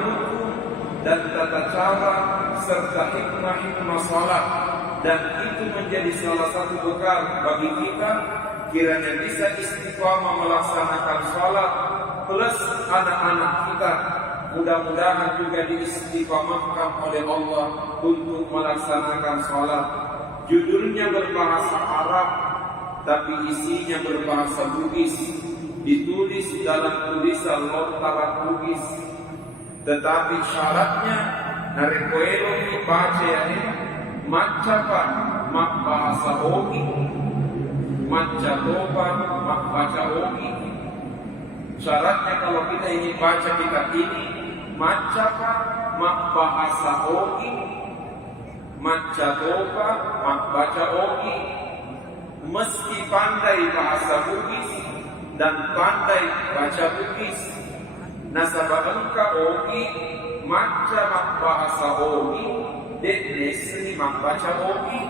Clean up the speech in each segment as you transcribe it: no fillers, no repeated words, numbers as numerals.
hukum dan tata cara serta hikmah-hikmah salat, dan itu menjadi salah satu bekal bagi kita kiranya bisa istiqamah melaksanakan salat plus anak-anak kita mudah-mudahan juga diistiqamahkan oleh Allah untuk melaksanakan salat. Judulnya berbahasa Arab tapi isinya berbahasa Bugis, ditulis dalam tulisan lontaran Bugis. Tetapi syaratnya narekoelo dibaca ya macapa mak bahasa Ogi, macatoba mak baca Ogi. Syaratnya kalau kita ini baca kitab ini macapa mak bahasa Ogi, macatoba mak baca Ogi. Meski pandai bahasa Bugis dan pandai baca Bugis, nasabah engkau Ogi maca mak bahasa Ogi, dek nesni mak baca Ogi,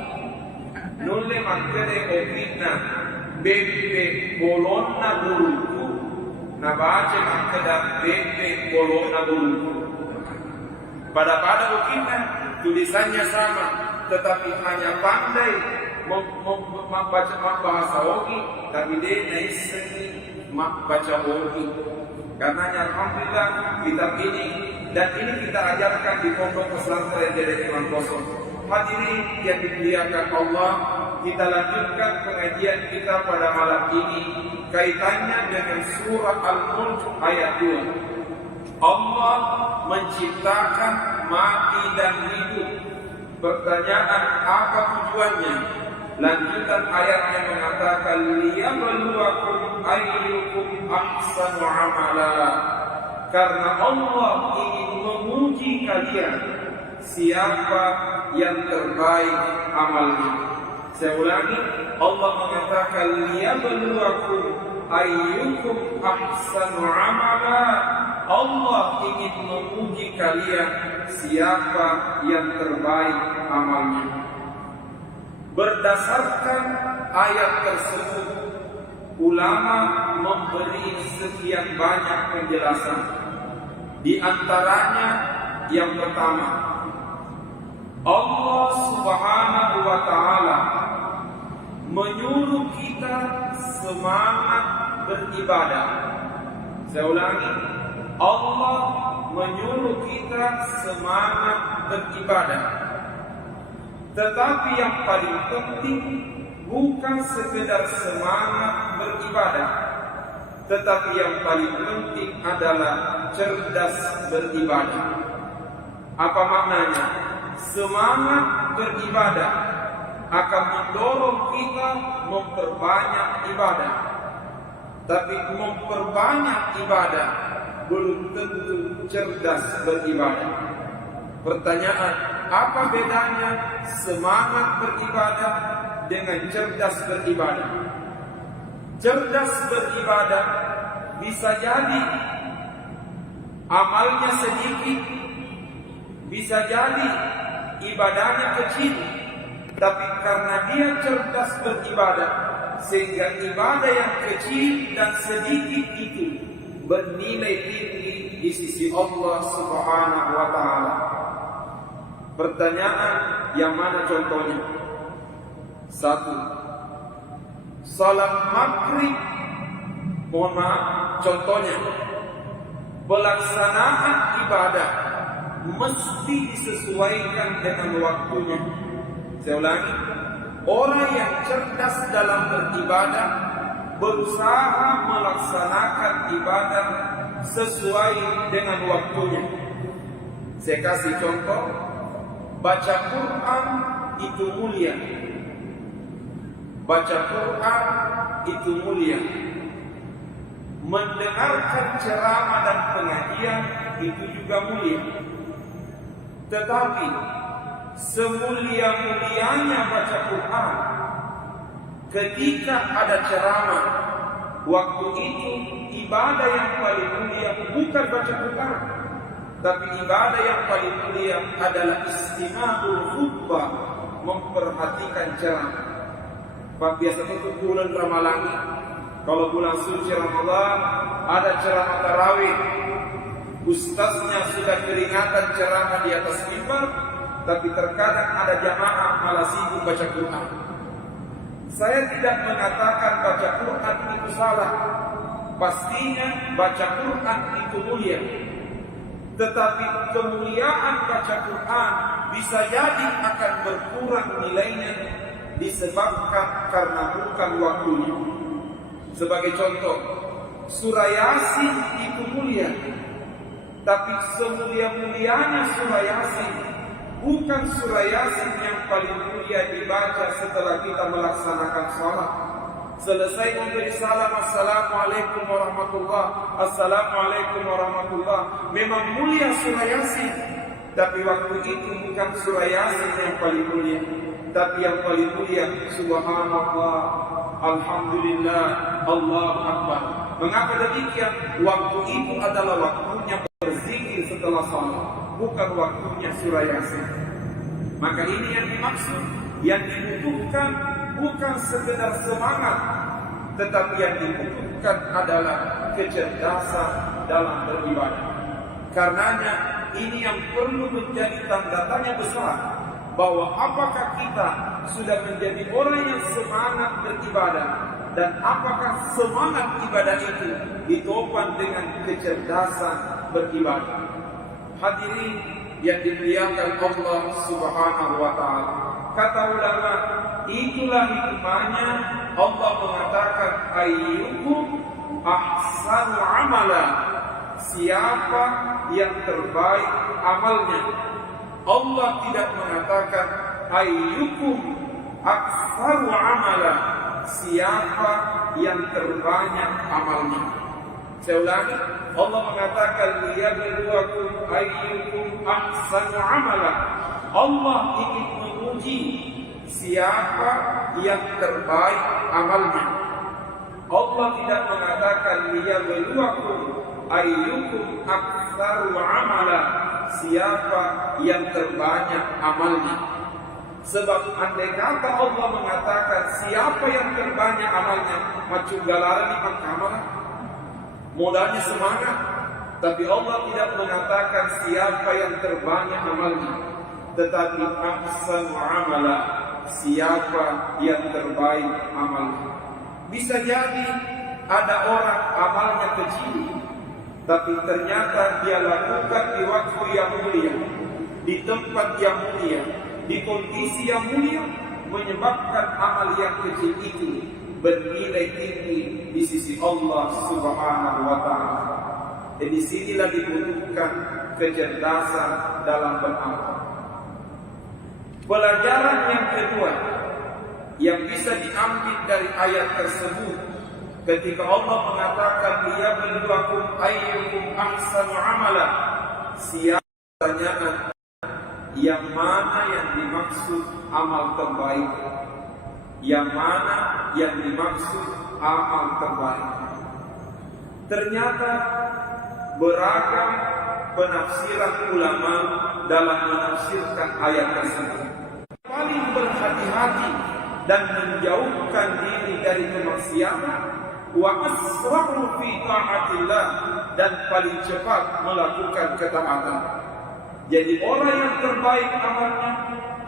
nulle makere Ogina bebe bolonna guruku, nabaca makada bebe bolonna guruku. Pada Ogina tulisannya sama, tetapi hanya pandai membaca bahasa Ogi, tapi dia naisni baca Ogi. Karenanya alhamdulillah kitab ini dan ini kita ajarkan di pondok pesantren Dede Iman Kosong. Hadirin yang dimuliakan Allah, kita lanjutkan pengajian kita pada malam ini kaitannya dengan surat Al-Mulk ayat 2. Allah menciptakan mati dan hidup. Pertanyaan, apa tujuannya? Lanjutan ayatnya mengatakan liyabluwakum ayyukum ahsanu amala. Karena Allah ingin menguji kalian siapa yang terbaik amalnya. Saya ulangi, Allah mengatakan liyabluwakum ayyukum ahsanu amala. Allah ingin menguji kalian siapa yang terbaik amalnya. Berdasarkan ayat tersebut, ulama memberi sekian banyak penjelasan. Di antaranya yang pertama, Allah Subhanahu wa taala menyuruh kita semangat beribadah. Saya ulangi, Allah menyuruh kita semangat beribadah. Tetapi yang paling penting bukan sekedar semangat beribadah, tetapi yang paling penting adalah cerdas beribadah. Apa maknanya? Semangat beribadah akan mendorong kita memperbanyak ibadah. Tapi memperbanyak ibadah belum tentu cerdas beribadah. Pertanyaan, apa bedanya semangat beribadah dengan cerdas beribadah? Cerdas beribadah bisa jadi amalnya sedikit, bisa jadi ibadahnya kecil, tapi karena dia cerdas beribadah, sehingga ibadah yang kecil dan sedikit itu bernilai tinggi di sisi Allah Subhanahu wa taala. Pertanyaan, yang mana contohnya? 1. Salat maghrib, mohon maaf, contohnya pelaksanaan ibadah mesti disesuaikan dengan waktunya. Saya ulangi, orang yang cerdas dalam beribadah berusaha melaksanakan ibadah sesuai dengan waktunya. Saya kasih contoh, baca Quran itu mulia. Baca Quran itu mulia. Mendengarkan ceramah dan pengajian itu juga mulia. Tetapi semulia-mulianya baca Quran, ketika ada ceramah, waktu itu ibadah yang paling mulia bukan baca Quran, tapi ibadah yang paling mulia adalah istima'ul khutbah, memperhatikan ceramah. Pak, biasa itu bulan Ramalan, kalau bulan suci Ramadan ada ceramah tarawih. Ustaznya sudah keringatan ceramah di atas mimbar, tapi terkadang ada jamaah malah sibuk baca Quran. Saya tidak mengatakan baca Quran itu salah. Pastinya baca Quran itu mulia. Tetapi kemuliaan baca Quran bisa jadi akan berkurang nilainya disebabkan karena bukan waktunya. Sebagai contoh, surah Yasin itu mulia. Tapi semulia-mulianya surah Yasin, bukan surah Yasin yang paling mulia dibaca setelah kita melaksanakan salat. Selesai memberi salam, Assalamualaikum warahmatullah, Assalamualaikum warahmatullah. Memang mulia surah Yasin, tapi waktu itu bukan surah Yasin yang paling mulia, tapi yang paling mulia Subhanallah, Alhamdulillah, Allahu Akbar. Mengapa demikian? Waktu itu adalah waktunya berzikir setelah salat, bukan waktunya surah Yasin. Maka ini yang dimaksud, yang dibutuhkan bukan sekedar semangat, tetapi yang dibutuhkan adalah kecerdasan dalam beribadah. Karenanya ini yang perlu menjadi tanda tanya besar, bahwa apakah kita sudah menjadi orang yang semangat beribadah, dan apakah semangat ibadah itu ditopang dengan kecerdasan beribadah. Hadirin yang dimuliakan Allah Subhanahu wa taala, kata ulama, itulah hikmahnya Allah mengatakan ayyukum ahsanu amala, siapa yang terbaik amalnya. Allah tidak mengatakan ayyukum aktsaru amala, siapa yang terbanyak amalnya. Saya ulangi, Allah mengatakan liyabluwakum ayyukum ahsanu amala. Allah ingin menguji siapa yang terbaik amalnya. Allah tidak mengatakan liyabluwakum ayyukum aktsaru amala, siapa yang terbanyak amalnya. Sebab andai kata Allah mengatakan siapa yang terbanyak amalnya, macam galaran di mahkamah, modalnya semangat. Tapi Allah tidak mengatakan siapa yang terbanyak amalnya, tetapi ahsanu amala, siapa yang terbaik amalnya. Bisa jadi ada orang amalnya kecil, tapi ternyata dia lakukan di waktu yang mulia, di tempat yang mulia, di kondisi yang mulia, menyebabkan amal yang kecil itu bernilai tinggi di sisi Allah Subhanahu wa taala. Dan di sinilah dibutuhkan kecerdasan dalam beramal. Pelajaran yang kedua yang bisa diambil dari ayat tersebut, ketika Allah mengatakan liyabluwakum ayyukum ahsanu amala, siapa pertanyaan yang mana yang dimaksud amal terbaik, yang mana yang dimaksud amal terbaik. Ternyata beragam penafsiran ulama dalam menafsirkan ayat tersebut. Paling berhati-hati dan menjauhkan diri dari kemaksiatan, wa asra'u fi ta'atillah, dan paling cepat melakukan ketaatan. Jadi orang yang terbaik amalnya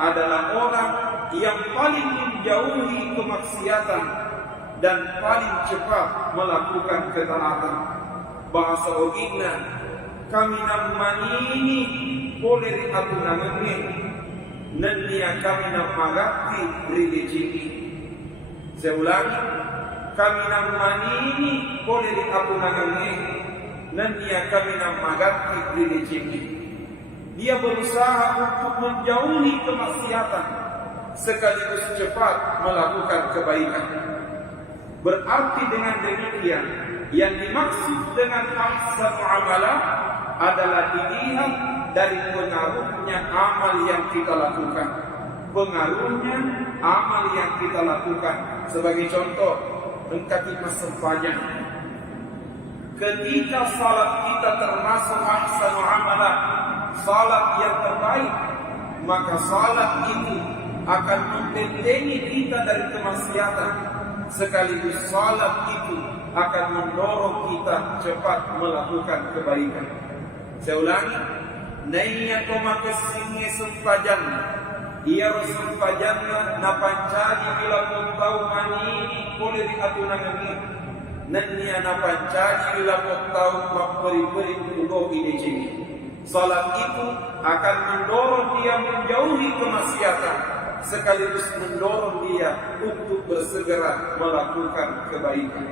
adalah orang yang paling menjauhi kemaksiatan dan paling cepat melakukan ketaatan. Bahasa Ogina, kami namanini boleh aku namanya, nanti kami namagati religi. Saya ulangi, kami namanini boleh aku namanya, nanti kami namagati religi. Dia berusaha untuk menjauhi kemaksiatan sekaligus cepat melakukan kebaikan. Berarti dengan demikian, yang dimaksud dengan ahsanu amala adalah dilihat dari pengaruhnya amal yang kita lakukan. Pengaruhnya amal yang kita lakukan. Sebagai contoh, engkau masempanya. Ketika salat kita termasuk ahsanu amala, salat yang terbaik, maka salat itu akan membentengi kita dari kemaksiatan, sekaligus salat itu akan mendorong kita cepat melakukan kebaikan. Saya ulangi, naiya koma kesinge sumpajan, ia sumpajan na pancadi bila pun tahu manini boleh diaturkan ini. Nanya na pancadi bila pun tahu maperi-peri untuk ini cini. Salat itu akan mendorong dia menjauhi kemaksiatan, sekaligus mendorong dia untuk bersegera melakukan kebaikan.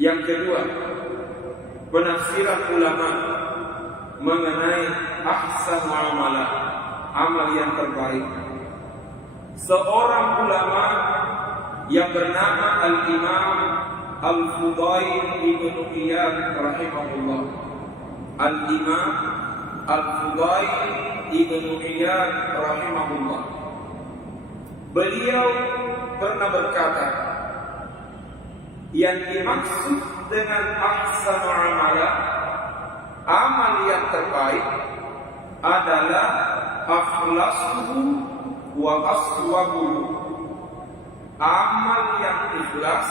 Yang kedua, penafsiran ulama mengenai ahsan amalah, amal yang terbaik. Seorang ulama yang bernama Al-Imam Al-Fudail Ibn Iyad rahimahullah. Al-Imam Al-Fudail Ibn Iyad rahimahullah, beliau pernah berkata, yang dimaksud dengan ahsan amalah, amal yang terbaik adalah akhlasuhu wa aswabuhu, amal yang ikhlas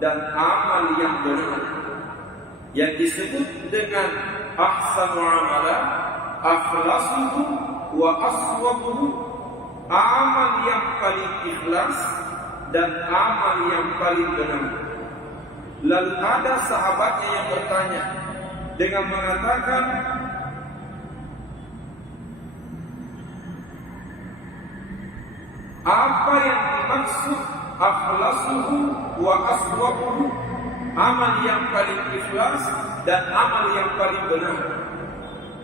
dan amal yang benar. Yang disebut dengan ahsan amalah, akhlasuhu wa aswabuhu, amal yang paling ikhlas dan amal yang paling benar. Lalu ada sahabatnya yang bertanya dengan mengatakan, apa yang dimaksud akhlasuhu wa aswabuhu, amal yang paling ikhlas dan amal yang paling benar?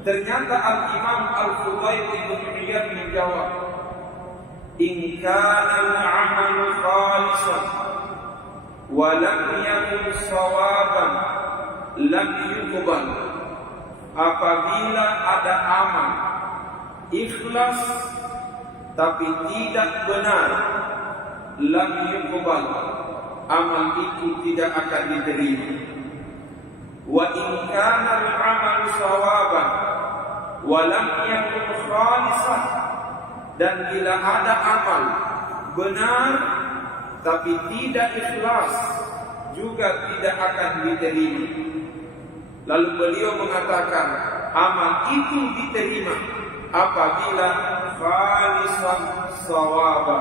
Ternyata Al-Imam Al-Fudail Ibn Iyad menjawab, in kana al-'amalu khalisan wa lam yakun sawaban lam yuqbal. Apabila ada amal ikhlas tapi tidak benar, lam yuqbal, amal itu tidak akan diterima. Wa in kana al-'amalu sawaban wa lam yakun khalisan, dan bila ada amal benar tapi tidak ikhlas, juga tidak akan diterima. Lalu beliau mengatakan, amal itu diterima apabila khalisan sawaba,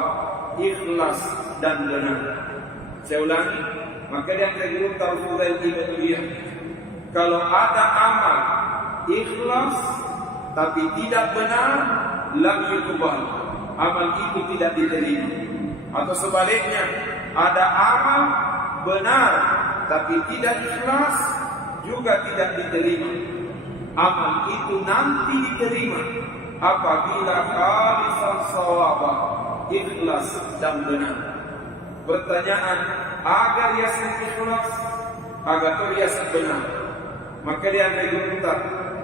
ikhlas dan benar. Saya ulangi, maka yang tergurung Al-Fudail Ibn Iyad, kalau ada amal ikhlas tapi tidak benar, lam yuqbal, amal itu tidak diterima. Atau sebaliknya, ada amal benar tapi tidak ikhlas, juga tidak diterima. Amal itu nanti diterima apabila khalisan shawaba, ikhlas dan benar. Pertanyaan, agar yasin ikhlas, agar yasin benar, maka dia berkata,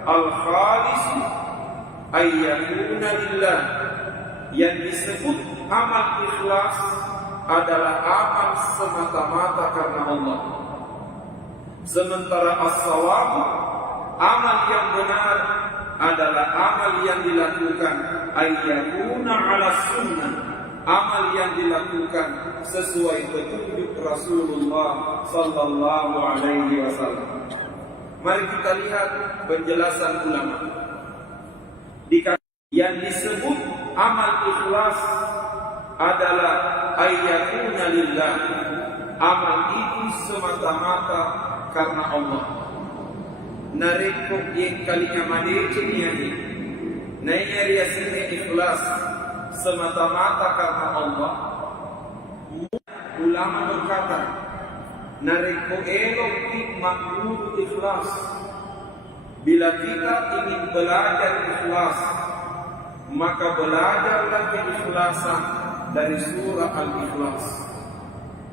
al-khalisu ayyakuna lillah, yang disebut amal ikhlas adalah amal semata-mata karena Allah. Sementara as-sawab, amal yang benar adalah amal yang dilakukan ayyakuna ala sunnah, amal yang dilakukan sesuai petunjuk Rasulullah sallallahu alaihi wasallam. Mari kita lihat penjelasan ulama. Yang disebut amal ikhlas adalah ayyakuna lillah, amal itu semata-mata karena Allah. Nareko yang kalinya madecinya ini, naya riasnya ikhlas semata-mata karena Allah. Ulama berkata, nareko elok makmur ikhlas. Bila kita ingin belajar ikhlas, maka belajarlah keikhlasan dari surah Al-Ikhlas.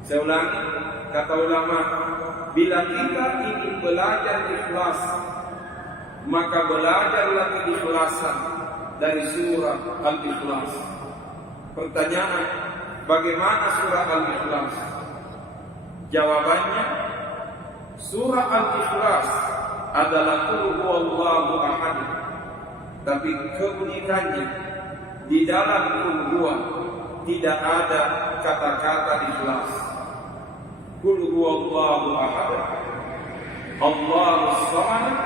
Saya ulangi, kata ulama, bila kita ingin belajar ikhlas, maka belajarlah keikhlasan dari surah Al-Ikhlas. Pertanyaan, bagaimana surah Al-Ikhlas? Jawabannya, surah Al-Ikhlas adalah Qul huwallahu ahad. Tapi keunikannya, di dalam Qul huwa tidak ada kata-kata ikhlas. huwallahu ahad, Allahus samad,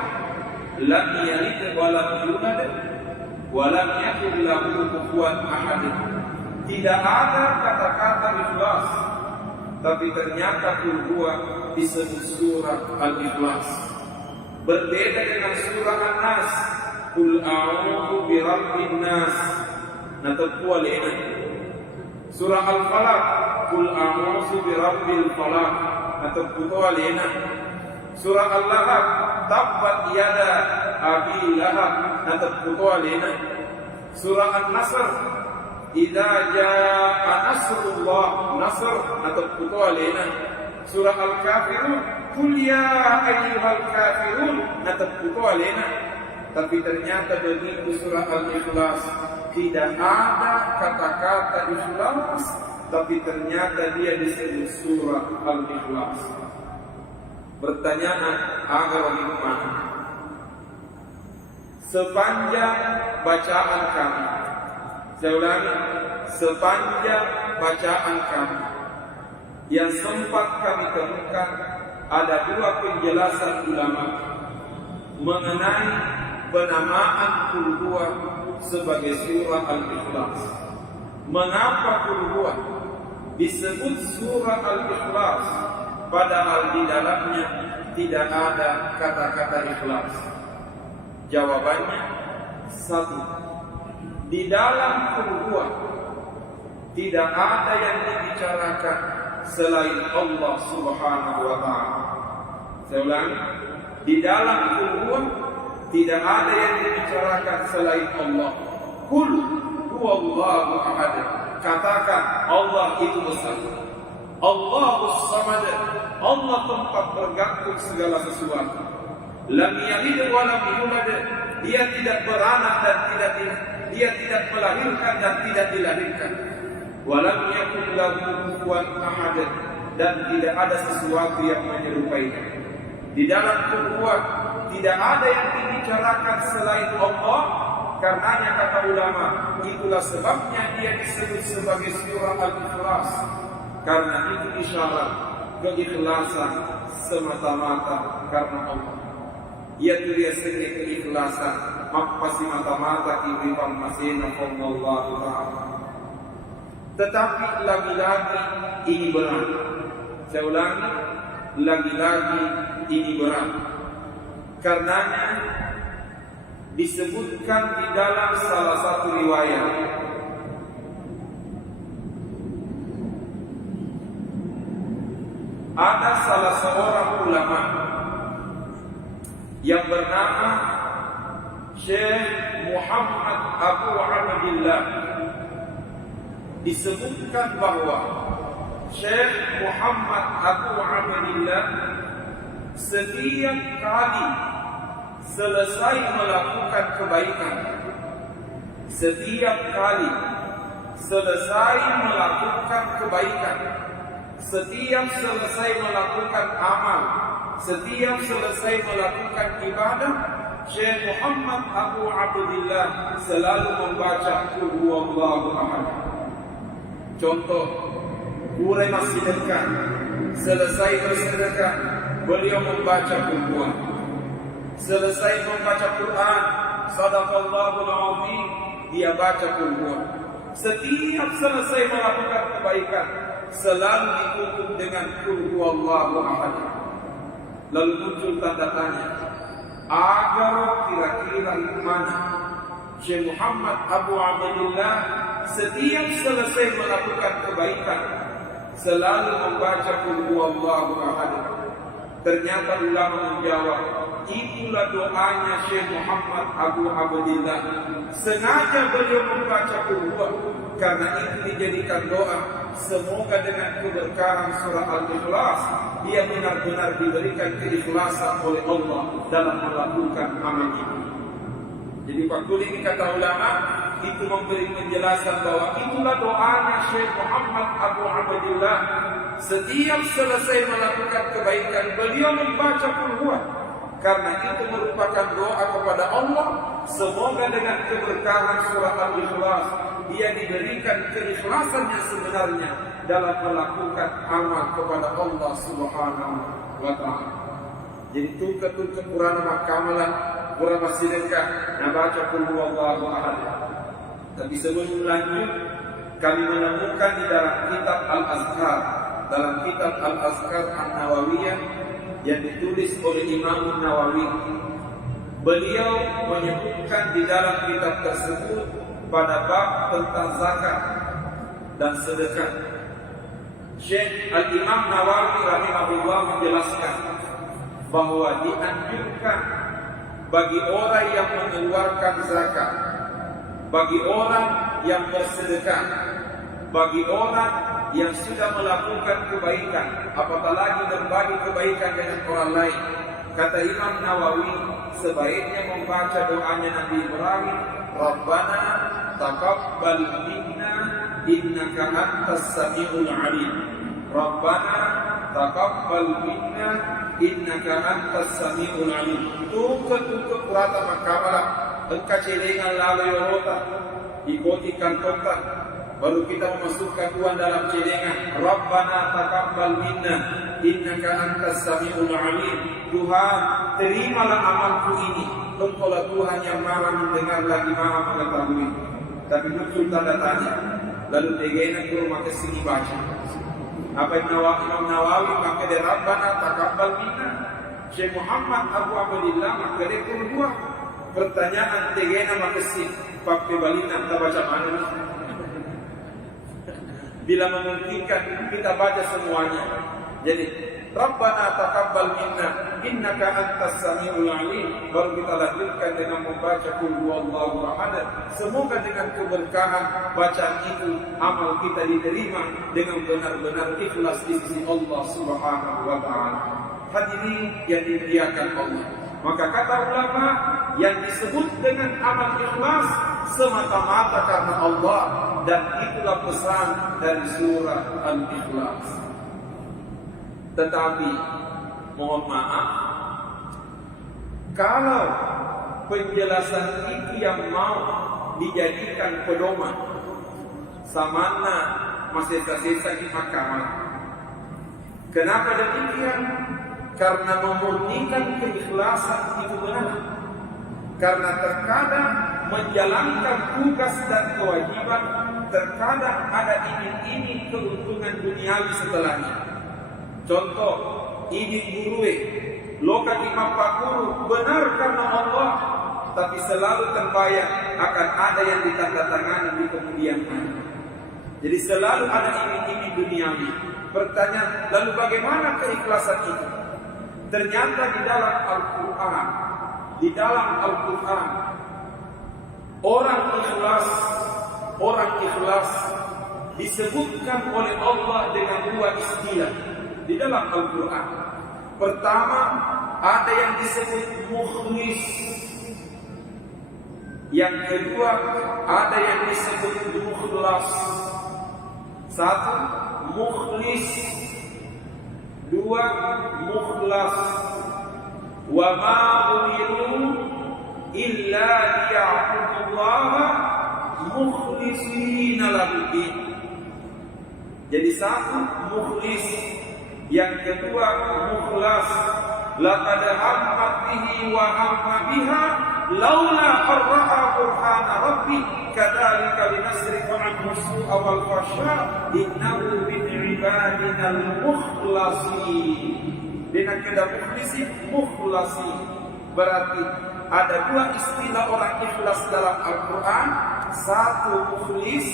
lam yalid wa lam yulad wa lam yakul lahu kufuwan ahad. Tidak ada kata-kata ikhlas, tapi ternyata qul huwa disebut surah Al-Ikhlas. Berbeda dengan surah An-Nas, qul a'udzu birabbin nas, na taqwa lena. Surah Al-Falaq, qul a'udzu birabbil falaq, na taqwa lena. Surah Al-Lahab, tabbat yada abi lahab, na taqwa lena. Surah An-Nasr, idza jaa nasrullah, nasr, na taqwa lena. Surah Al-Kafirun, qul ya ayyuhal kafirun, na taqwa lena. Tapi ternyata begitu surah Al-Ikhlas tidak ada kata-kata ikhlas, tapi ternyata dia disebut surah Al-Ikhlas. Pertanyaan agar bagaimana? Sepanjang bacaan kami, saya ulangi, sepanjang bacaan kami yang sempat kami temukan, ada dua penjelasan ulama mengenai penamaan qul huwa sebagai surah Al-Ikhlas. Mengapa qul huwa disebut surah Al-Ikhlas padahal di dalamnya tidak ada kata-kata ikhlas? Jawabannya satu, di dalam qul huwa tidak ada yang dibicarakan selain Allah Subhanahu wa ta'ala. Saya ulangi, di dalam qul huwa tidak ada yang dibicarakan selain Allah. Qul huwallahu ahad. Katakan Allah itu besar. Allahus samad. Allah tempat bergantung segala sesuatu. Lam yalid wa lam yulad. Dia tidak beranak dan dia tidak melahirkan dan tidak dilahirkan. Wa lam yakul lahu kufuwan ahad. Dan tidak ada sesuatu yang menyerupainya. Di dalam qul huwa tidak ada yang dibicarakan selain Allah. Karenanya kata ulama, itulah sebabnya dia disebut sebagai surah Al-Ikhlas. Karena itu isyarat keikhlasan semata-mata karena Allah. Yaitu dia sendiri keikhlasan mapasi mata-mata kibifan masina Allah Ta'ala. Tetapi lagi-lagi ini berat. Saya ulangi, lagi-lagi ini berat. Karenanya disebutkan di dalam salah satu riwayat ada salah seorang ulama yang bernama Syekh Muhammad Abu Abdillah. Disebutkan bahwa Syekh Muhammad Abu Abdillah setiap kali selesai melakukan kebaikan, setiap kali selesai melakukan kebaikan, setiap selesai melakukan amal, setiap selesai melakukan ibadah, Syekh Muhammad Abu Abdillah selalu membaca qul huwallahu ahad. Contoh, urai masih dekat, selesai bersedekah, beliau membaca qul huwa. Selesai membaca Quran, sadaqallahul azim, dia baca qul huwa. Setiap selesai melakukan kebaikan, selalu ditutup dengan qul huwallahu ahad. Lalu muncul tanda tanya, agar kira-kira mana Syekh Muhammad Abu Abdillah setiap selesai melakukan kebaikan selalu membaca qul huwallahu ahad? Ternyata ulama menjawab, itulah doanya Syekh Muhammad Abu Abdillah. Sengaja beliau membaca qul huwa karena itu dijadikan doa. Semoga dengan keberkahan surah Al-Ikhlas dia benar-benar diberikan keikhlasan oleh Allah dalam melakukan amal ini. Jadi Pak Kuli ini kata ulama itu memberi penjelasan bahwa itulah doanya Syekh Muhammad Abu Abdillah. Setiap selesai melakukan kebaikan beliau membaca qul huwa. Karena itu merupakan doa kepada Allah, semoga dengan keberkahan surah Al-Ikhlas dia diberikan keikhlasan yang sebenarnya dalam melakukan amal kepada Allah Subhanahu wa Ta'ala. Jadi tungka-tungka Quran makamalan, Quran sedekah, nah baca qul huwallahu ahad. Tapi sebelum lanjut, kami menemukan di dalam kitab Al-Azkar, dalam kitab Al-Azkar An-Nawawiyah yang ditulis oleh Imam Nawawi. Beliau menyebutkan di dalam kitab tersebut pada bab tentang zakat dan sedekah. Syekh Al-Imam Nawawi rahimahullah menjelaskan bahwa dianjurkan bagi orang yang mengeluarkan zakat, bagi orang yang bersedekah, bagi orang yang sudah melakukan kebaikan, apatah lagi berbagi kebaikan dengan orang lain. Kata Imam Nawawi, sebaiknya membaca doanya Nabi Ibrahim, Rabbana taqabbal minna innaka antas samiul alim. Rabbana taqabbal minna innaka antas samiul alim. Tuka kurata makamala engkau celengan lalu yorota ikuti kantongkan, baru kita memasukkan Tuhan dalam celengan. Rabbana taqabbal minna innaka antas samiul alim. Tuhan, terimalah amalku ini. Engkaulah Tuhan yang maha mendengar lagi maha mengetahui. Tapi muncul tanda tanya. Lalu tegena ke rumah kesini baca. Apa Imam Nawawi maka dia Rabbana taqabbal minna. Syekh Muhammad Abu Abdillah maka dia kedua. Pertanyaan tegena maka kesini. Pakai balita kita baca mana? Bila memungkinkan kita baca semuanya. Jadi Rabbana taqabbal minna innaka antas samiul alim. Baru kita lanjutkan dengan membaca qul huwallahu ahad. Semoga dengan keberkahan bacaan itu amal kita diterima dengan benar-benar ikhlas di sisi Allah Subhanahu wa Ta'ala. Hadirin yang dimuliakan Allah, maka kata ulama yang disebut dengan amal ikhlas semata-mata karena Allah, dan itulah pesan dari surah Al-Ikhlas. Tetapi mohon maaf, kalau penjelasan itu yang mau dijadikan pedoman, samana masih tersisa di mahkamah. Kenapa demikian? Karena memurnikan keikhlasan itu benar. Karena terkadang menjalankan tugas dan kewajiban, terkadang ada iming-iming keuntungan duniawi setelahnya. Contoh, ini gurue, loka imapakuru, benar karena Allah, tapi selalu terbayang akan ada yang ditandatangani di kemudian hari. Jadi selalu ada iming-iming duniawi. Pertanyaan, lalu bagaimana keikhlasan itu? Ternyata di dalam Al-Quran, orang ikhlas disebutkan oleh Allah dengan dua istilah di dalam Al-Quran. Pertama, ada yang disebut mukhlis. Yang kedua, ada yang disebut mukhlas. Satu, mukhlis. Dua, mukhlas. Wa ma umiru illa liya'budullaha mukhlishina lahu-d-din. Jadi satu, mukhlis. Yang kedua, mukhlas. Laqad hammat bihi wa hamma biha laula arra'a burhana rabbi kadzalika linasrifa anhu su'a wal fahsya innahu min ibadinal mukhlasin. Dengan kata mukhlasi berarti ada dua istilah orang ikhlas dalam Al-Quran. Satu mukhlis,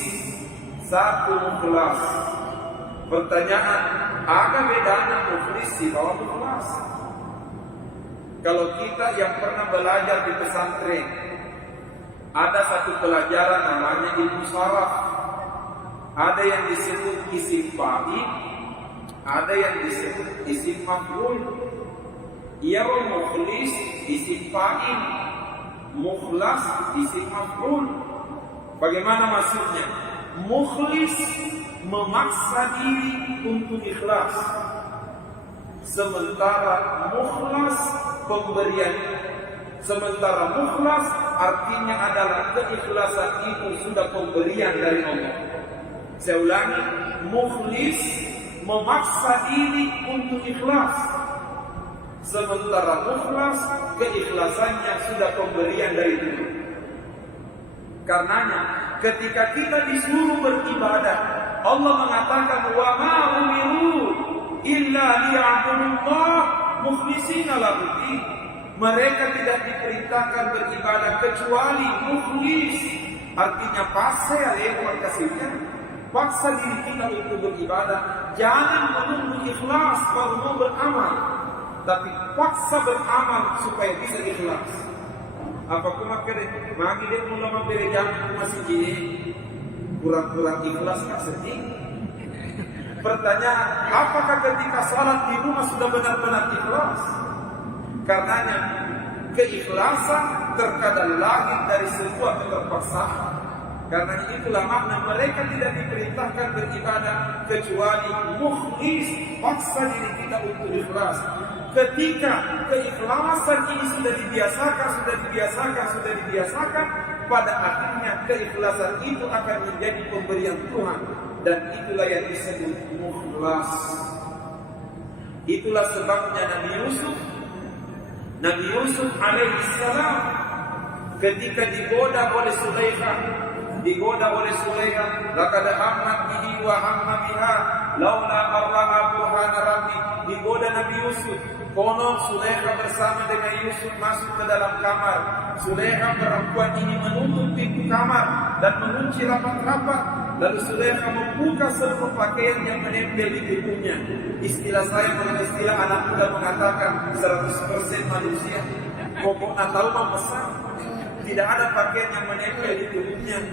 satu mukhlas. Pertanyaan, ada bedanya mukhlis di bawah mukhlas? Kalau kita yang pernah belajar di pesantren, ada satu pelajaran namanya ilmu saraf. Ada yang disebut isim fa'il, ada yang disebut isim maf'ul. Ia mukhlis isim fa'il, mukhlas isim maf'ul. Bagaimana maksudnya? Mukhlis memaksa diri untuk ikhlas, sementara mukhlas pemberian. Sementara mukhlas artinya adalah keikhlasan itu sudah pemberian dari Allah. Saya ulangi, mukhlis memaksa diri untuk ikhlas. Sementara mukhlas, keikhlasannya sudah pemberian dari dulu. Karenanya, ketika kita disuruh beribadah, Allah mengatakan, wa ma umiru illa liya'budullah mukhlishina lahu-d-din. Mereka tidak diperintahkan beribadah kecuali mukhlis. Artinya pasrah lewat kasihnya. Paksa diri kita untuk beribadah. Jangan menunggu ikhlas baru mau beramal, tapi paksa beramal supaya bisa ikhlas. Apa kumakere magi dia mulama berejam masih gini kurang-kurang ikhlas tak sedih. Pertanyaan, apakah ketika salat di rumah sudah benar-benar ikhlas? Karenanya keikhlasan terkadang lahir dari sebuah keterpaksaan. Karena itulah makna mereka tidak diperintahkan beribadah kecuali mukhlis, paksa diri kita untuk ikhlas. Ketika keikhlasan ini sudah dibiasakan, pada akhirnya keikhlasan itu akan menjadi pemberian Tuhan, dan itulah yang disebut mukhlas. Itulah sebabnya Nabi Yusuf alaihissalam ketika digoda oleh Sulaikha, laqad hammat bihi wa hamma biha laula arra'a burhana rabbi. Digoda Nabi Yusuf. Konon Sulaikha bersama dengan Yusuf masuk ke dalam kamar. Sulaikha perempuan ini menutup pintu kamar dan mengunci rapat-rapat. Lalu Sulaikha membuka seluruh pakaian yang menempel di tubuhnya. Istilah saya dengan istilah anak muda mengatakan 100% manusia. Pokoknya tahu memesan. Tidak ada pakaian yang menempel di tubuhnya.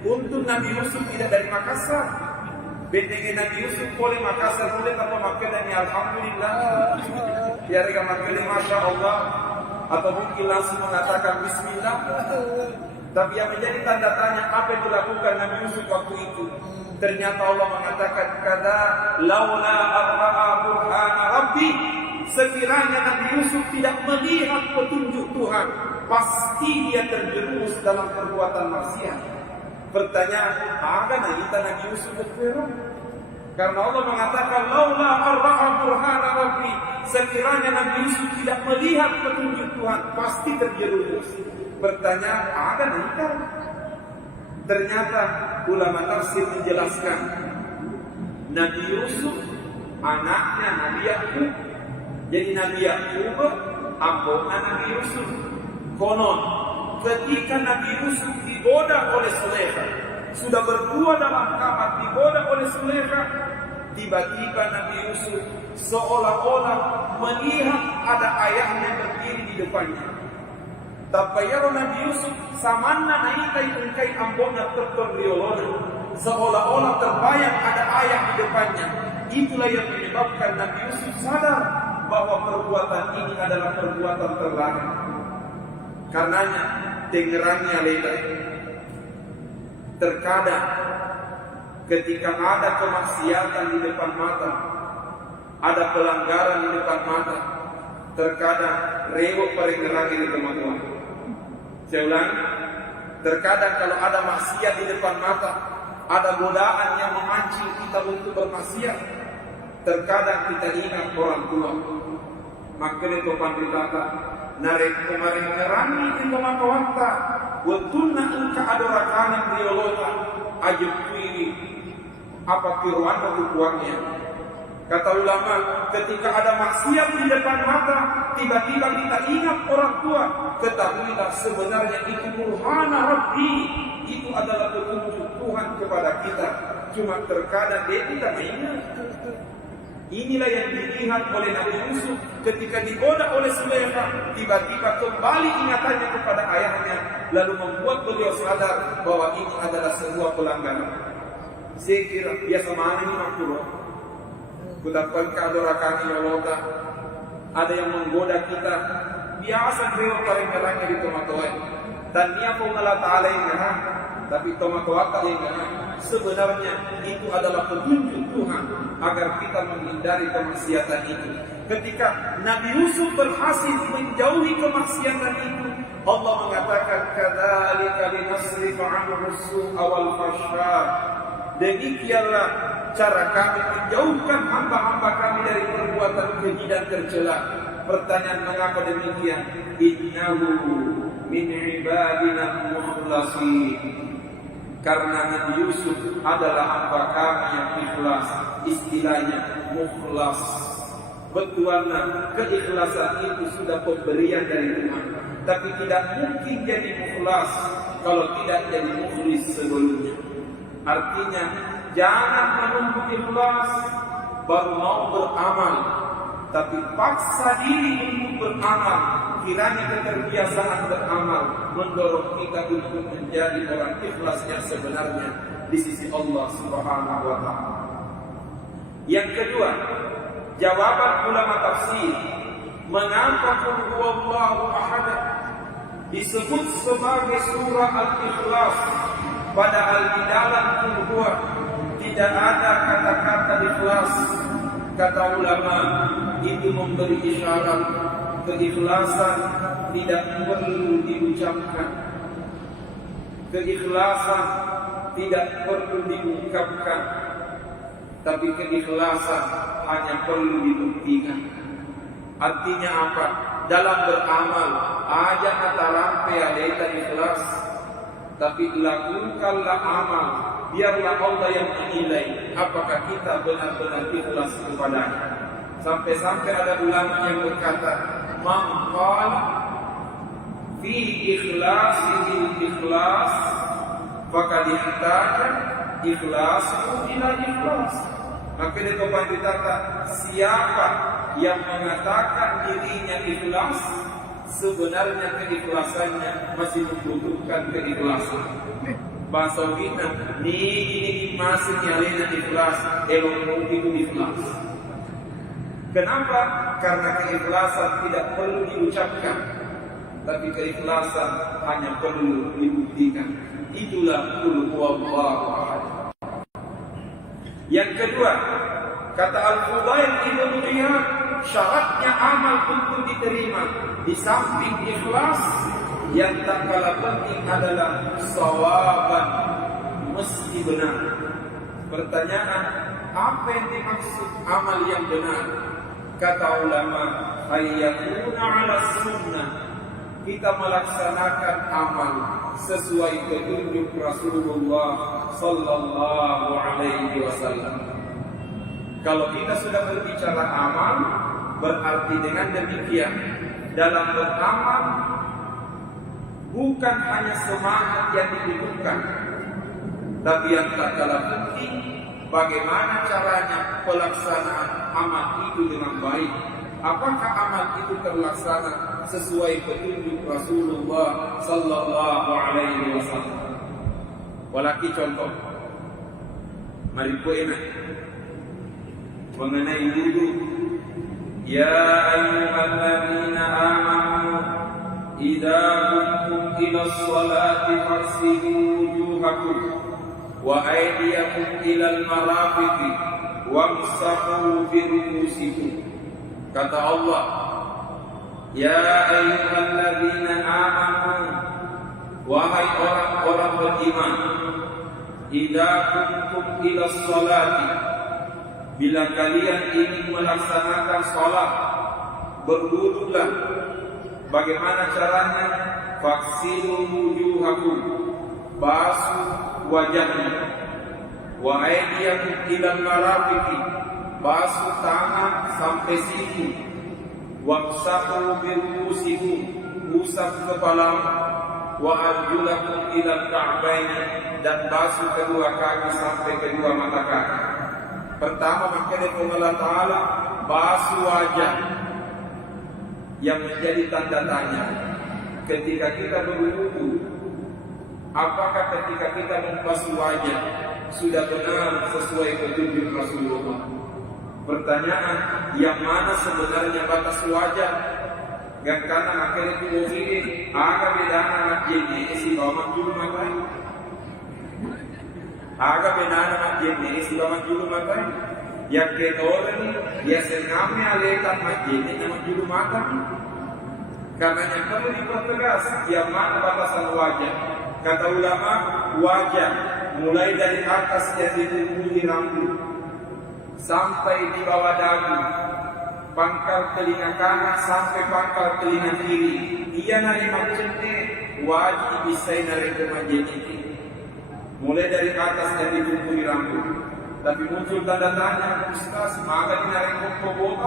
Untuk Nabi Yusuf tidak dari Makassar. Benteng Nabi Yusuf boleh Makassar, boleh tanpa makanannya alhamdulillah. Biar kita makan masya Allah, atau mungkin langsung mengatakan Bismillah. Tapi yang menjadi tanda tanya apa yang dilakukan Nabi Yusuf waktu itu. Ternyata Allah mengatakan kada laula arra'a burhana rabbi. Sekiranya Nabi Yusuf tidak melihat petunjuk Tuhan, pasti dia terjerumus dalam perbuatan maksiat. Pertanyaan, ada Nabi Yusuf berfirman? Karena Allah mengatakan laula arra'a burhana rabbi. Sekiranya Nabi Yusuf tidak melihat petunjuk Tuhan, pasti terjerumus. Pertanyaan, ada Nabi? Ternyata ulama tafsir menjelaskan Nabi Yusuf anaknya Nabi Yakub. Jadi Nabi Yakub ampun Nabi Yusuf. Konon ketika Nabi Yusuf digoda oleh Sulaikha, sudah berdua dalam kamar digoda oleh Sulaikha, tiba-tiba Nabi Yusuf seolah-olah melihat ada ayahnya berdiri di depannya. Tapayaron Nabi Yusuf samanna naikai ungkai ambona tertoriolona, seolah-olah terbayang ada ayah di depannya. Itulah yang menyebabkan Nabi Yusuf sadar bahwa perbuatan ini adalah perbuatan terlarang. Karenanya dengerannya lebar. Terkadang ketika ada kemaksiatan di depan mata, ada pelanggaran di depan mata, terkadang rewok peringerangi di teman-teman. Saya ulangi, terkadang kalau ada maksiat di depan mata, ada godaan yang memancing kita untuk bermaksiat, terkadang kita ingat orang tua. Makanya topan ditata narek kemarin ngerangi itu makawanta wetulna engka adorakana kriolota ajib kuiri apa kiruan kukuannya. Kata ulama, ketika ada maksiat di depan mata, tiba-tiba kita ingat orang tua, ketahuilah sebenarnya itu burhana rabbi, itu adalah petunjuk Tuhan kepada kita. Cuma terkadang dia tidak ingat. Inilah yang dilihat oleh Nabi Yusuf ketika digoda oleh Sulaikha, tiba-tiba kembali ingatannya kepada ayahnya, lalu membuat beliau sadar bahwa ini adalah sebuah pelanggaran. Saya kira biasa mana ini makhluk. Kutapan keadorakan ya Allah, ada yang menggoda kita biasa beliau paling-palingnya di tomatoan dan dia pun Allah Ta'ala yang ngerang, tapi tomatoan tak yang ngerang. Sebenarnya itu adalah petunjuk Tuhan agar kita menghindari kemaksiatan itu. Ketika Nabi Yusuf berhasil menjauhi kemaksiatan itu, Allah mengatakan kadzalika linasrifa anhu as-su'a wal fahsya. Demikianlah cara kami menjauhkan hamba-hamba kami dari perbuatan keji dan tercela. Pertanyaan mengapa demikian? Innahu min ibadina mukhlasin. Karena Nabi Yusuf adalah hamba kami yang ikhlas. Istilahnya mukhlas. Betulnya keikhlasan itu sudah pemberian dari Tuhan. Tapi tidak mungkin jadi mukhlas kalau tidak jadi mukhlis sebelumnya. Artinya jangan menunggu ikhlas baru mau beramal, tapi paksa diri untuk beramal. Kiranya keterbiasaan beramal mendorong kita untuk menjadi orang ikhlas yang sebenarnya di sisi Allah Subhanahu wa taala. Yang kedua, jawaban ulama tafsir, mengapa qul huwallahu ahad disebut sebagai surah Al-Ikhlas, padahal di dalam qul huwa tidak ada kata-kata ikhlas. Kata ulama, itu memberi isyarat keikhlasan tidak perlu diucapkan, keikhlasan tidak perlu diungkapkan, tapi keikhlasan hanya perlu dibuktikan. Artinya apa? Dalam beramal aja kata rampe ada ikhlas, tapi lakukanlah amal, biarlah Allah yang menilai apakah kita benar-benar ikhlas kepadanya. Sampai-sampai ada ulama yang berkata, man qala fi ikhlasihi ikhlas faqad ihtaja ikhlasu ila ikhlas. Maka dia berkata, siapa yang mengatakan dirinya ikhlas, sebenarnya keikhlasannya masih membutuhkan keikhlasan. Bahasa kita ini masih nyalena ikhlas, elok itu ikhlas. Kenapa? Karena keikhlasan tidak perlu diucapkan, tapi keikhlasan hanya perlu dibuktikan. Itulah qul huwallahu ahad. Yang kedua, kata Al-Fudail Ibnu Iyad, syaratnya amal untuk diterima di samping ikhlas, yang tak kalah penting adalah sawaban, mesti benar. Pertanyaan, apa yang dimaksud amal yang benar? Kata ulama, hayyakuna ala sunnah, kita melaksanakan amal sesuai petunjuk Rasulullah sallallahu alaihi wasallam. Kalau kita sudah berbicara amal, berarti dengan demikian dalam beramal bukan hanya semangat yang dibutuhkan, tapi yang tak kalah penting bagaimana caranya pelaksanaan amal itu dengan baik. Apakah amal itu terlaksana sesuai petunjuk Rasulullah sallallahu alaihi wasallam? Walaki contoh, mari ku enak mengenai wudu. Ya ayyuhalladzina amanu idza qumtum ila sholati faghsilu wujuhakum wa aydiyakum ila al-marafiqi wamsahu bi ru'usikum. Kata Allah, ya ayyuhalladzina amanu, wahai orang-orang beriman, idza qumtum ila sholati, bila kalian ingin melaksanakan salat, berwuduklah. Bagaimana caranya? Faghsilu wujuhakum, basuh wajahnya, wa aydiyakum ila marafiqi, basuh tangan sampai siku, wamsahu bi ru'usikum, usap kepala, wa arjulakum ila ka'bayn, dan basuh kedua kaki sampai kedua mata kaki. Pertama, makanya Allah Ta'ala basuh wajah, yang menjadi tanda tanya ketika kita berwudu, apakah ketika kita membasuh wajah sudah benar sesuai petunjuk Rasulullah? Pertanyaan, yang mana sebenarnya batas wajah? Gak karena makanya itu mungkin agak beda anak jenis si bawa julu matai, agak beda anak jenis si bawa julu matai. Yang kedua ni dia sengamnya alekat masjid nama julu matai. Karenanya perlu dipertegas yang mana batasan wajah. Kata ulama, wajah mulai dari atas yang ditumbuhi rambut sampai di bawah dagu, pangkal telinga kanan sampai pangkal telinga kiri. Ia nari macamnya wajib bisa nari kemajenik. Mulai dari atas yang ditumbuhi rambut. Tapi muncul tanda tanya, Ustaz, maka dinari kok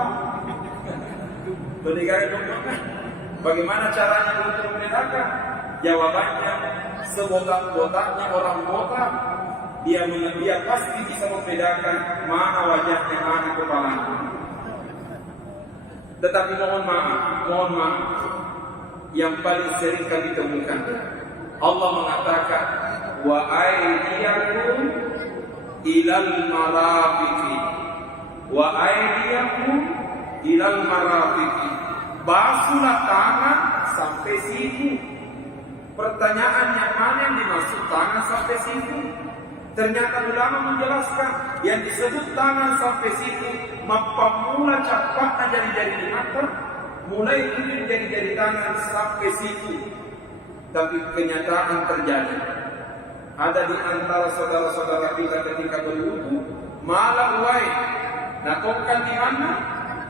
berdikari dokter. Bagaimana caranya untuk membedakan? Jawabannya, sebotak-botaknya orang botak, dia pasti bisa membedakan mana wajahnya, mana kepalanya. Tetapi mohon maaf, yang paling sering kami temukan, Allah mengatakan, wa aydiyakum ilal marafiqi, wa aydiyakum ilal marafiqi. Basuhlah tangan sampai siku. Pertanyaannya, mana yang dimaksud tangan sampai siku? Ternyata ulama menjelaskan yang disebut tangan sampai siku mula capaknya jari-jari di atas, mulai ujung jari-jari tangan sampai siku. Tapi kenyataan terjadi. Ada di antara saudara-saudara kita ketika berwudu malah uai natokkan di mana?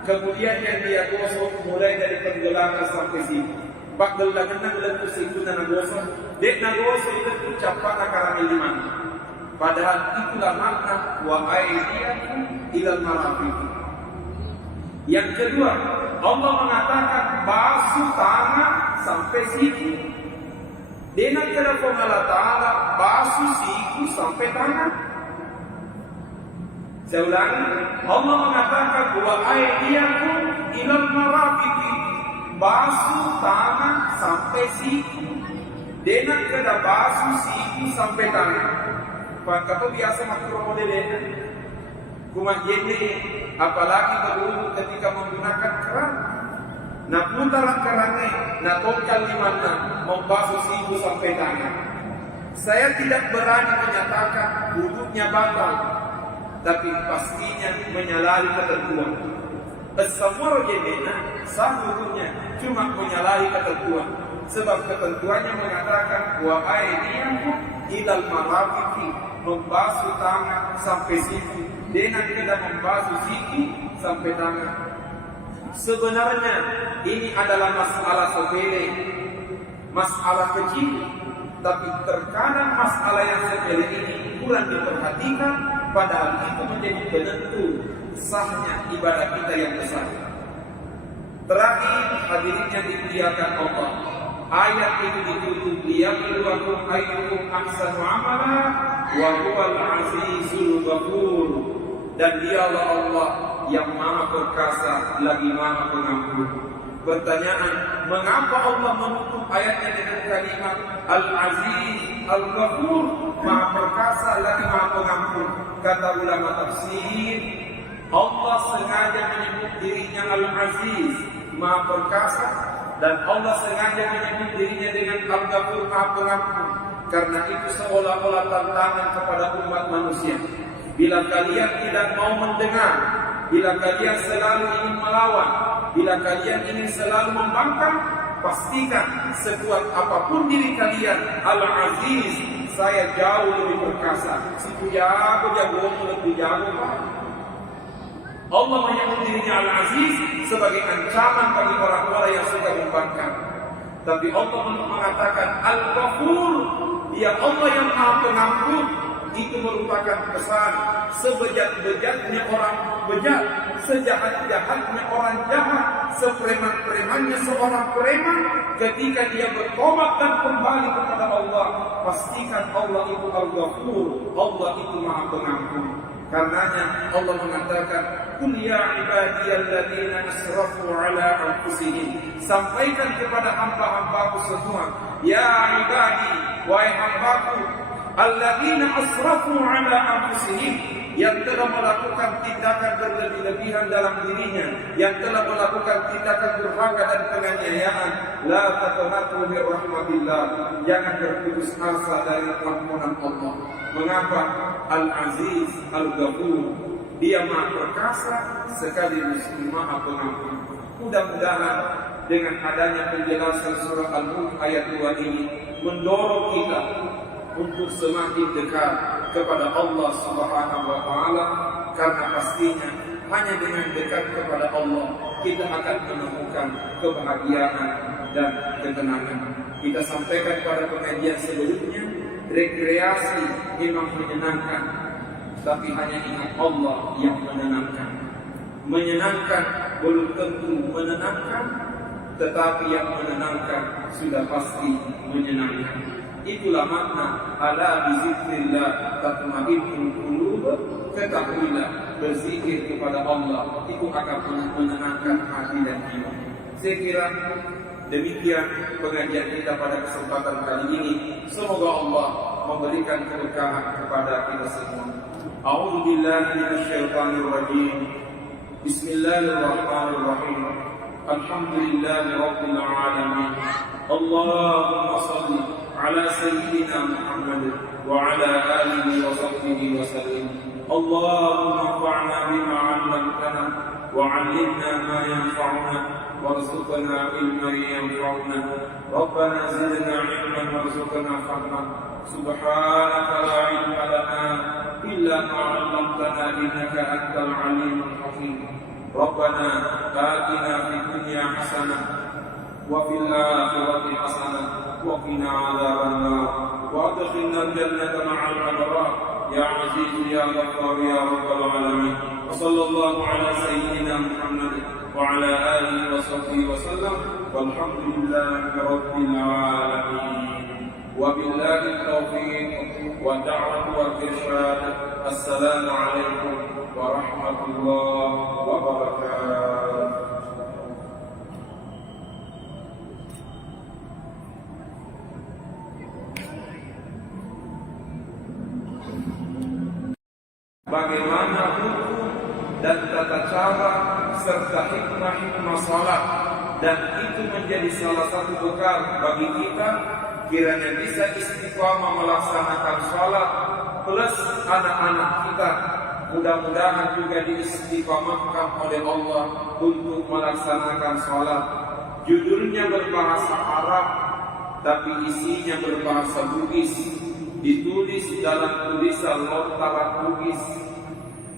Kemudian yang dia gosok mulai dari penggelakan sampai siku. Pak gelakan na gelang siku na nagosok. Dek nagosok itu capak akarang iliman. Padahal itulah makna wa aydiyakum ilal marafiq. Yang kedua, Allah mengatakan basuh tangan sampai siku. Dengan telepon Allah Ta'ala basuh siku sampai tangan. Saya ulangi, Allah mengatakan wa aydiyakum ilal marafiqi, basuh tangan sampai siku. Dengan kena basuh siku sampai tangan. Pak kata biasa makro modelnya. Kumah jadi apalagi berwudu ketika menggunakan keran. Nah putaran kerannya, nah tongkal di mana membasuh siku sampai tangan. Saya tidak berani menyatakan wudunya batal, tapi pastinya menyalahi ketentuan. Semua jenena sah wudunya, cuma menyalahi ketentuan. Sebab ketentuannya mengatakan wa aydiyakum ilal marafiqi, membasuh tangan sampai siku. Dengan kita membasuh siku sampai tangan. Sebenarnya ini adalah masalah sepele, masalah kecil, tapi terkadang masalah yang sepele ini kurang diperhatikan, padahal itu menjadi penentu sahnya ibadah kita yang besar. Terakhir, hadirin yang dimuliakan Allah, ayat ini ditutup liyabluwakum ayyukum ahsanu amala wa huwal azizul ghafur. Dan dialah Allah yang maha perkasa lagi maha pengampun. Pertanyaan, mengapa Allah menutup ayatnya dengan kalimat Al-Aziz Al-Ghafur, maha perkasa lagi maha pengampun? Kata ulama tafsir, Allah sengaja menyebut dirinya Al-Aziz, maha perkasa, dan Allah sengaja menyebut dirinya dengan Al-Ghafur, maha pengampun. Karena itu seolah-olah tantangan kepada umat manusia. Bila kalian tidak mau mendengar, bila kalian selalu ingin melawan, bila kalian ingin selalu membangkang, pastikan sekuat apapun diri kalian, Al-Aziz, saya jauh lebih perkasa. Situ jago lebih jago Pak. Allah menyebut dirinya Al-Aziz sebagai ancaman bagi orang-orang yang suka membangkang. Tapi Allah mengatakan Al-Ghafur, dia Allah yang maha pengampun. Itu merupakan pesan sebejat-bejatnya orang bejat, sejahat-jahatnya orang jahat, sepreman-premannya seorang preman, ketika dia bertobat dan kembali kepada Allah, pastikan Allah itu Al-Ghafur, Allah itu maha pengampun. Karenanya Allah mengatakan, "Qul ya ibadiyalladzina asrafu ala anfusihim." Sampaikan kepada hamba-hambaku semua, ya ibadi, wahai hambaku, alladzina asrafu ala anfusihim, yang telah melakukan tindakan berlebih-lebihan dalam dirinya, yang telah melakukan tindakan durhaka dan penganiayaan, la taqnatu min rahmatillah, jangan berputus asa dari ampunan Allah. Mengapa? Al-Aziz Al-Ghafur, dia maha perkasa sekaligus maha pengampun. Mudah-mudahan dengan adanya penjelasan surah Al-Mulk ayat 2 ini mendorong kita untuk semakin dekat kepada Allah Subhanahu wa taala, karena pastinya hanya dengan dekat kepada Allah kita akan menemukan kebahagiaan dan ketenangan. Kita sampaikan pada pengajian sebelumnya, rekreasi memang menyenangkan, tapi hanya ingat Allah yang menenangkan. Menyenangkan belum tentu menenangkan, tetapi yang menenangkan sudah pasti menyenangkan. Itulah makna ala bizikrillah tatma'innul qulub. Ketahuilah, berzikir kepada Allah itu akan menenangkan hati dan jiwa. Saya kira demikian pengajian kita pada kesempatan kali ini. Semoga Allah memberikan keberkahan kepada kita semua. A'udzu billahi minasyaitonir rajim. Bismillahirrahmanirrahim. Alhamdulillahi rabbil alamin. Allahumma shalli ala sayyidina Muhammad wa ala alihi wa sahbihi wa sallim. Allahumma anfa'na bima 'allamtana wa 'allimna ma yanfa'una warzuqna ilman yanfa'una. Rabbana zidna 'ilman warzuqna fahman. Subhanaka la 'ilma lana illa ma 'allamtana innaka antal 'alimul hakim. Rabbana atina fid dunya hasanah wa fil akhirati hasanah wa qina 'adzabannar wa adkhilna al-jannata ma'al abrar ya 'aziz ya ghaffar ya rabbal alamin. Wa sallallahu ala sayyidina Muhammad wa ala alihi wa sahbihi wa sallam walhamdulillahi rabbil alamin. Wa billahi taufiq wa da'watu wal irsyad. Assalamu alaikum warahmatullahi wabarakatuh. Bagaimana hukum dan tata cara serta hikmah-hikmah salat, dan itu menjadi salah satu bekal bagi kita kiranya bisa istiqamah melaksanakan salat, plus anak-anak kita mudah-mudahan juga diistiqamahkan oleh Allah untuk melaksanakan salat. Judulnya berbahasa Arab tapi isinya berbahasa Bugis, ditulis dalam tulisan lontar Bugis,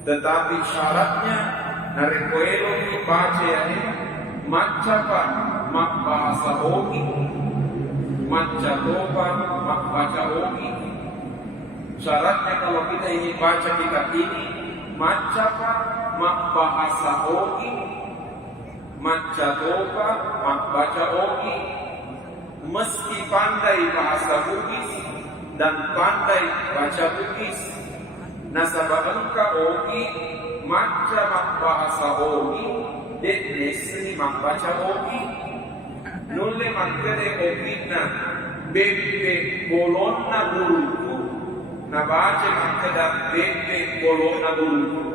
tetapi syaratnya narekoelo dibaca ya macapa mak bahasa Ogi, macapa mak baca Ogi. Syaratnya kalau kita ingin baca kitab ini, macapa mak bahasa Ogi, macapa mak baca Ogi. Meski pandai bahasa Bugis dan pandai baca Bugis, nasabah engka Ogi maca mak bahasa Ogi, dek nesni mak baca Ogi. Nulle makere Ogina bebe bolonna guruku, na baca makada bebe bolonna guruku.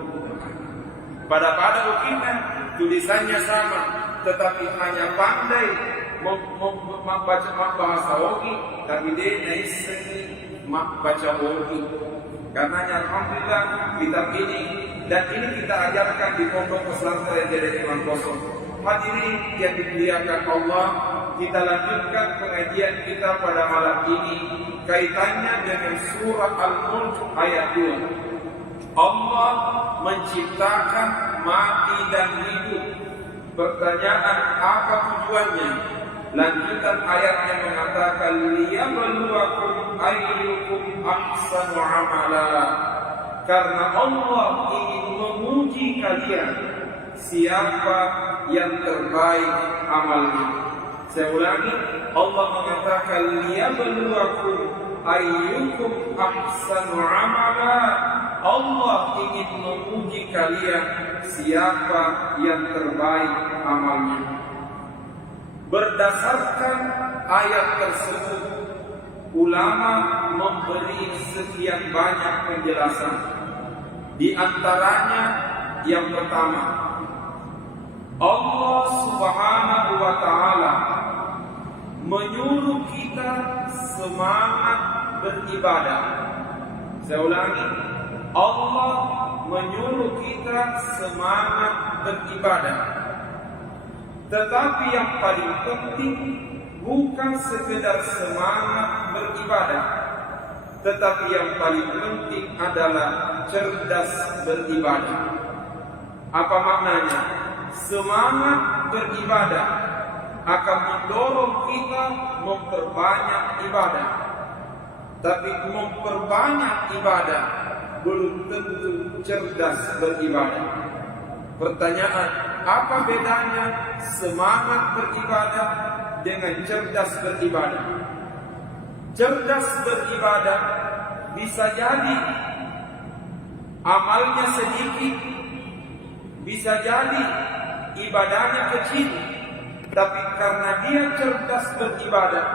Pada Ogina tulisannya sama, tetapi hanya pandai membaca bahasa Ogi, tapi dia naisni baca Ogi. Karenanya alhamdulillah kitab ini dan ini kita ajarkan di pondok pesantren Dede Imam Kosong. Hadirin yang dimuliakan Allah, kita lanjutkan pengajian kita pada malam ini kaitannya dengan surah Al-Mulk ayat 2. Allah menciptakan mati dan hidup. Pertanyaan, apa tujuannya? Lanjutan ayat yang mengatakan liyabluwakum ayyukum ahsanu amala. Karena Allah ingin menguji kalian siapa yang terbaik amalnya. Saya ulangi, Allah mengatakan liyabluwakum ayyukum ahsanu amala. Allah ingin menguji kalian siapa yang terbaik amalnya. Berdasarkan ayat tersebut, ulama memberi sekian banyak penjelasan. Di antaranya yang pertama, Allah Subhanahu wa taala menyuruh kita semangat beribadah. Saya ulangi, Allah menyuruh kita semangat beribadah. Tetapi yang paling penting bukan sekedar semangat beribadah, tetapi yang paling penting adalah cerdas beribadah. Apa maknanya? Semangat beribadah akan mendorong kita memperbanyak ibadah. Tapi memperbanyak ibadah belum tentu cerdas beribadah. Pertanyaan, apa bedanya semangat beribadah dengan cerdas beribadah? Cerdas beribadah bisa jadi amalnya sedikit, bisa jadi ibadahnya kecil, tapi karena dia cerdas beribadah,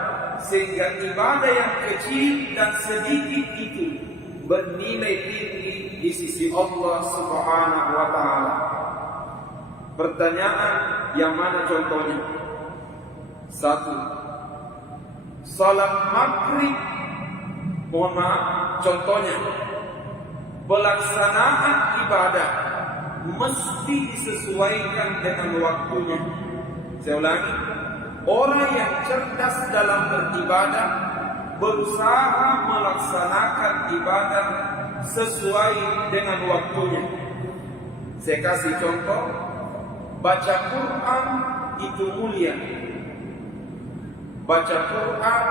sehingga ibadah yang kecil dan sedikit itu bernilai tinggi di sisi Allah Subhanahu wa Ta'ala. Pertanyaan, yang mana contohnya? 1. Salat maghrib, mohon maaf, contohnya pelaksanaan ibadah mesti disesuaikan dengan waktunya. Saya ulangi, orang yang cerdas dalam beribadah berusaha melaksanakan ibadah sesuai dengan waktunya. Saya kasih contoh, baca Quran itu mulia. Baca Quran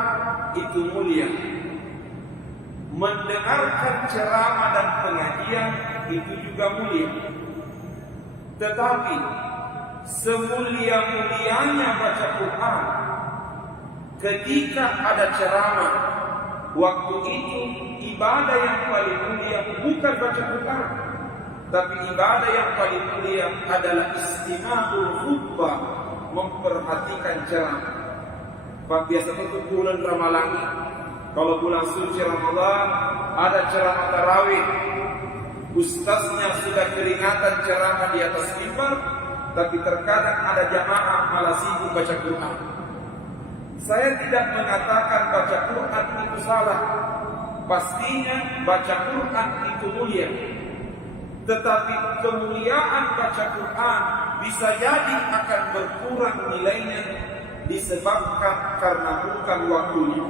itu mulia. Mendengarkan ceramah dan pengajian itu juga mulia. Tetapi semulia-mulianya baca Quran, ketika ada ceramah, waktu itu ibadah yang paling mulia bukan baca Quran, tapi ibadah yang paling mulia adalah istima'ul khutbah, memperhatikan ceramah. Pak, biasa tutup bulan Ramadan, kalau bulan suci Ramadan ada ceramah tarawih, ustaznya sudah keringatan ceramah di atas mimbar, tapi terkadang ada jamaah malah sibuk baca Quran. Saya tidak mengatakan baca Quran itu salah, pastinya baca Quran itu mulia. Tetapi kemuliaan baca Quran bisa jadi akan berkurang nilainya disebabkan karena bukan waktunya.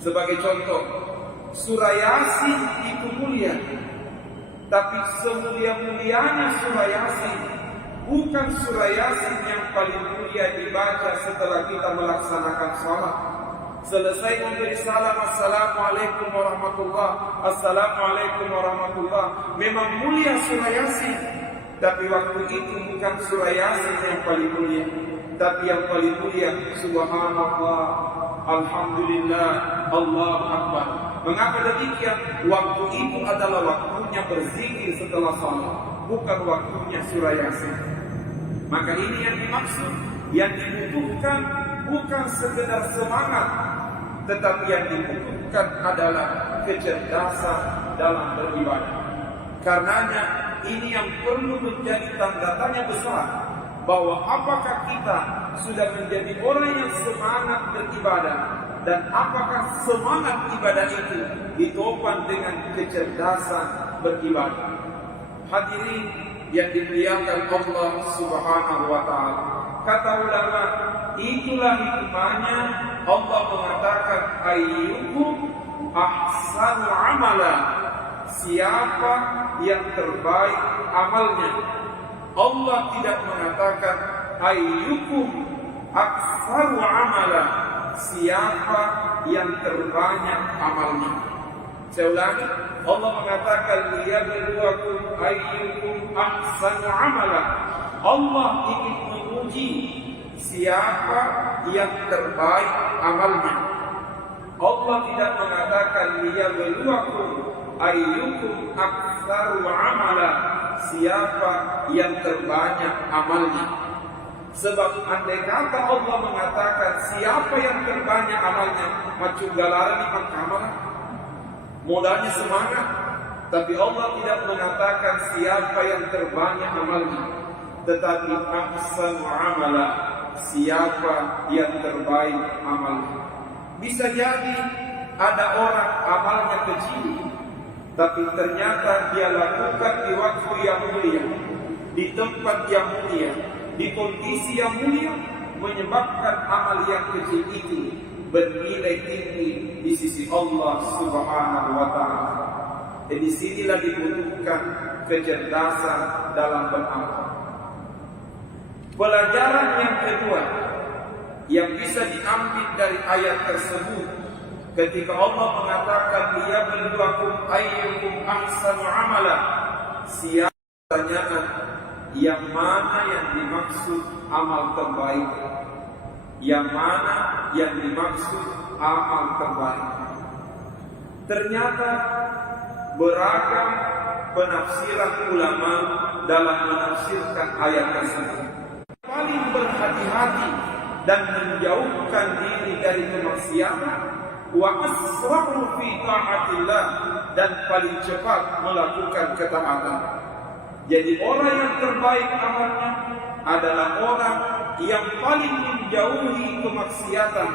Sebagai contoh, surah Yasin itu mulia, tapi semulia-mulianya surah Yasin bukan surah Yasin yang paling mulia dibaca setelah kita melaksanakan salat. Selesai memberi salam, assalamualaikum warahmatullah, assalamualaikum warahmatullah, memang mulia surah Yasin, tapi waktu itu bukan surah Yasin yang paling mulia, tapi yang paling mulia subhanallah, alhamdulillah, Allahu akbar. Mengapa demikian? Waktu itu adalah waktunya berzikir setelah salat, bukan waktunya surah Yasin. Maka ini yang dimaksud, yang dibutuhkan bukan sekedar semangat, tetapi yang dibutuhkan adalah kecerdasan dalam beribadah. Karenanya ini yang perlu menjadi tanda tanya besar, bahwa apakah kita sudah menjadi orang yang semangat beribadah, dan apakah semangat ibadah itu ditopang dengan kecerdasan beribadah. Hadirin yang dimuliakan Allah Subhanahu wa Ta'ala, kata ulama, itulah hikmahnya Allah mengatakan ayyukum ahsanu amala, siapa yang terbaik amalnya. Allah tidak mengatakan ayyukum aktsaru amala, siapa yang terbanyak amalnya. Saya ulangi, Allah mengatakan liyabluwakum ayyukum ahsanu amala. Allah ingin menguji siapa yang terbaik amalnya. Allah tidak mengatakan liyabluwakum ayyukum aktsaru amala, siapa yang terbanyak amalnya. Sebab andai kata Allah mengatakan siapa yang terbanyak amalnya, macam galaran amal, modalnya semangat. Tapi Allah tidak mengatakan siapa yang terbanyak amalnya, tetapi ahsanu amala, siapa yang terbaik amalnya. Bisa jadi ada orang amalnya kecil, tapi ternyata dia lakukan di waktu yang mulia, di tempat yang mulia, di kondisi yang mulia menyebabkan amal yang kecil itu bernilai tinggi di sisi Allah Subhanahu wa taala. Di sinilah dibutuhkan kecerdasan dalam beramal. Pelajaran yang kedua yang bisa diambil dari ayat tersebut, ketika Allah mengatakan liyabluwakum ayyukum ahsanu amala, siapa pertanyaan yang mana yang dimaksud amal terbaik, yang mana yang dimaksud amal terbaik. Ternyata beragam penafsiran ulama dalam menafsirkan ayat tersebut. Paling berhati-hati dan menjauhkan diri dari kemaksiatan, wa asra'u fi ta'atillah, dan paling cepat melakukan ketaatan. Jadi orang yang terbaik amalnya adalah orang yang paling menjauhi kemaksiatan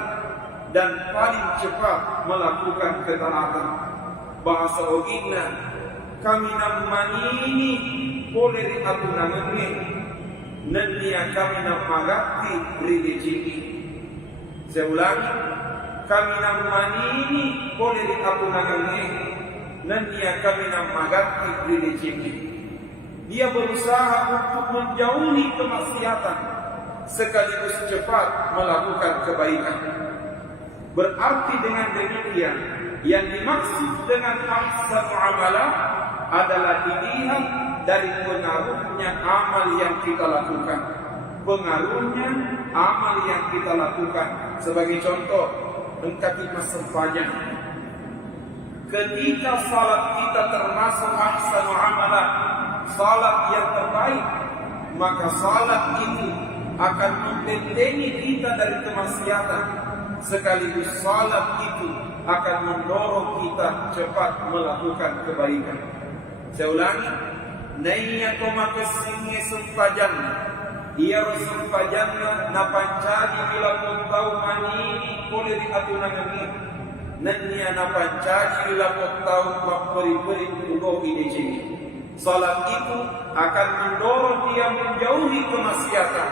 dan paling cepat melakukan ketaatan. Bahasa ogina kami namanini boleh diatunannya nanti kami namagati rilejiki. Saya ulangi, kami namanini boleh diatunannya nanti kami namagati rilejiki. Dia berusaha untuk menjauhi kemaksiatan sekaligus cepat melakukan kebaikan. Berarti dengan demikian, yang dimaksud dengan ahsanu amala adalah dilihat dari pengaruhnya amal yang kita lakukan. Pengaruhnya amal yang kita lakukan. Sebagai contoh, engkau masempanya. Ketika salat kita termasuk ahsanu amala, salat yang terbaik, maka salat itu akan membentengi kita dari kemaksiatan, sekaligus salat itu akan mendorong kita cepat melakukan kebaikan. Saya ulangi, nainya koma kesingi sumpajan, dia sumpajannya napancadi bila pun tahu manini boleh diatunangan ini. Nanya napancadi bila pun tahu maperi-peri ugo ini cini. Salat itu akan mendorong dia menjauhi kemaksiatan,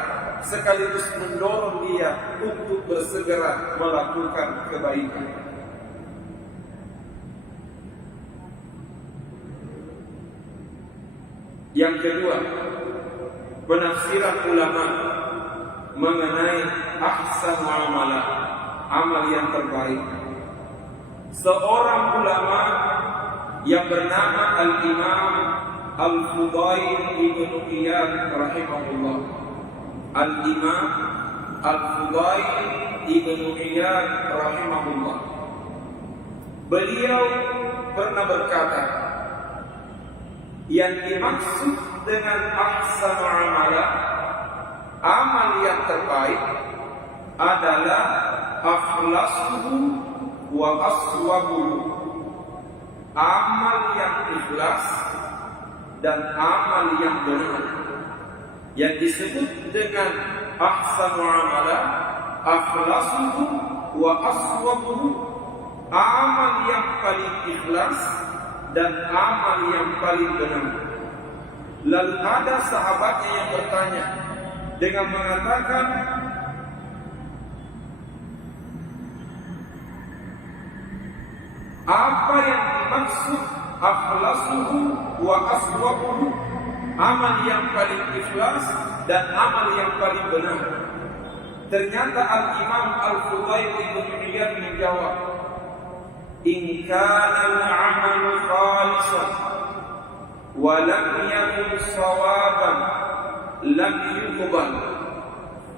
sekaligus mendorong dia untuk bersegera melakukan kebaikan. Yang kedua, penafsiran ulama mengenai ahsanu amala, amal yang terbaik. Seorang ulama yang bernama Al-Imam Al-Fudail Ibn Iyad rahimahullah. Al-Imam Al-Fudail Ibn Iyad rahimahullah, beliau pernah berkata, yang dimaksud dengan ahsanu amala, amal yang terbaik, adalah akhlasuhu wa aswabuhu, amal yang ikhlas dan amal yang benar. Yang disebut dengan ahsanu amala, akhlasuhu wa aswabuhu, amal yang paling ikhlas dan amal yang paling benar. Lalu ada sahabatnya yang bertanya dengan mengatakan, apa yang dimaksud akhlasuhu wa aswabuhu, amal yang paling ikhlas dan amal yang paling benar? Ternyata Al-Imam Al-Fudail Ibn Iyad menjawab, in kana al-'amalu khalisan wa lam yakun sawaban lam yuqbal.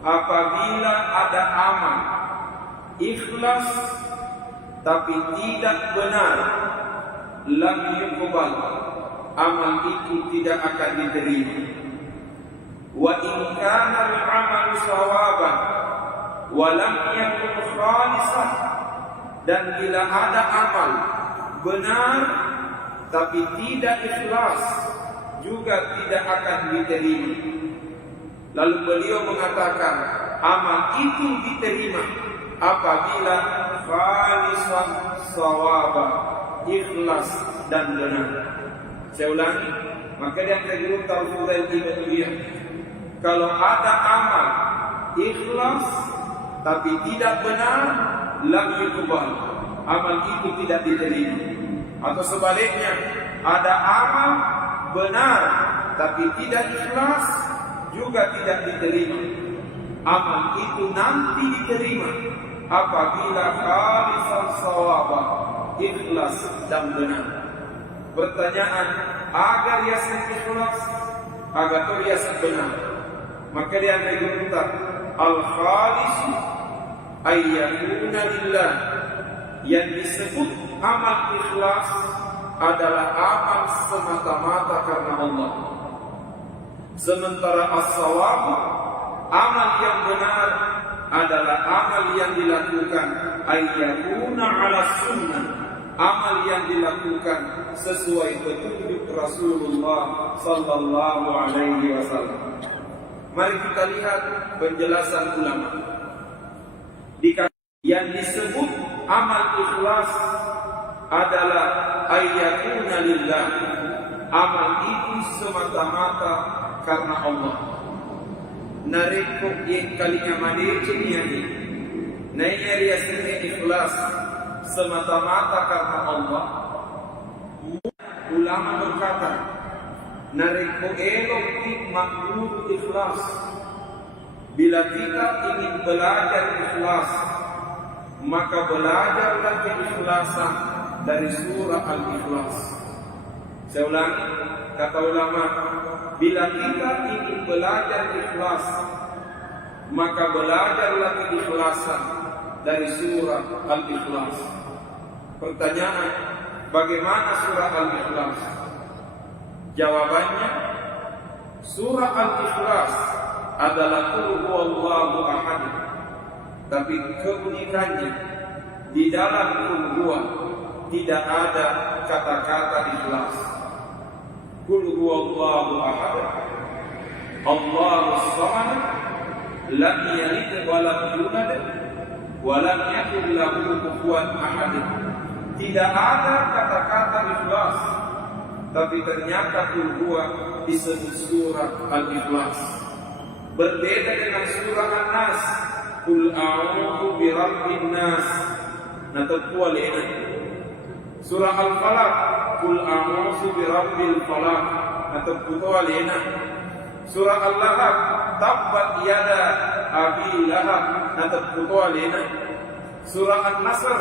Apabila ada amal ikhlas tapi tidak benar, lam yuqbal, amal itu tidak akan diterima. Wa in kana al-'amalu sawaban wa lam yakun khalisan, dan bila ada amal benar tapi tidak ikhlas, juga tidak akan diterima. Lalu beliau mengatakan, amal itu diterima apabila khalisan sawaba, ikhlas dan benar. Saya ulangi, maka yang kedua Al-Fudail Ibn Iyad, Kalau ada amal ikhlas tapi tidak benar, lam yuqbal, amal itu tidak diterima. Atau sebaliknya, ada amal benar tapi tidak ikhlas, juga tidak diterima. Amal itu nanti diterima apabila khalisan shawaba, ikhlas dan benar. Pertanyaan, agar yasin ikhlas, agar yasin benar, maka dia meminta al-khalis ayyakuna lillah. Yang disebut amal ikhlas adalah amal semata-mata karena Allah. Sementara as-shawab, amal yang benar, adalah amal yang dilakukan ayyakuna ala sunnah, amal yang dilakukan sesuai petunjuk Rasulullah sallallahu alaihi wasallam. Mari kita lihat penjelasan ulama. Yang disebut amal ikhlas adalah ayyakuna lillah, amal itu semata-mata karena Allah. Nareko yang kalinya manece niani nainya riasnya ikhlas semata-mata karena Allah. Ulama berkata, nareko elok makmur ikhlas. Bila kita ingin belajar ikhlas, maka belajarlah keikhlasan dari surah Al-Ikhlas. Saya ulangi, kata ulama, bila kita ingin belajar ikhlas, maka belajarlah keikhlasan dari surah Al-Ikhlas. Pertanyaan, bagaimana surah Al-Ikhlas? Jawabannya, surah Al-Ikhlas adalah Qul huwallahu ahad. Tapi keunikannya, di dalam Qul huwa tidak ada kata-kata ikhlas. Qul huwallahu ahad, Allahus samad, lam yalid wa lam yulad wa lam yakul lahu kufuwan ahad. Tidak ada kata-kata ikhlas, tapi ternyata Qul huwa disebut surah Al-Ikhlas. Berbeda dengan surah An-Nas, Qul a'udzu birabbin nas, natatwa lena. Surah Al-Falaq, Qul a'udzu birabbil falaq, natatwa lena. Surah Al-Lahab, tabbat yada abi lahab, natatwa lena. Surah An-Nasr,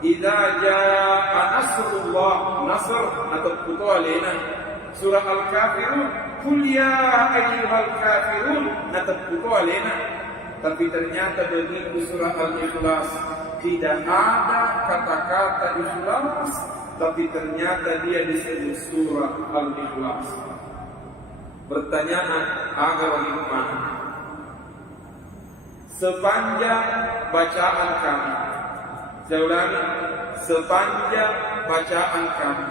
idza jaa nasrullah, nasr, natatwa lena. Surah Al-Kafirun, Qul ya ayyuhal kafirun, natatwa lena. Tapi ternyata begitu surah Al-Ikhlas tidak ada kata-kata ikhlas, tapi ternyata dia disebut surah Al-Ikhlas. Pertanyaan, agar bagaimana? Sepanjang bacaan kami, saya ulangi, sepanjang bacaan kami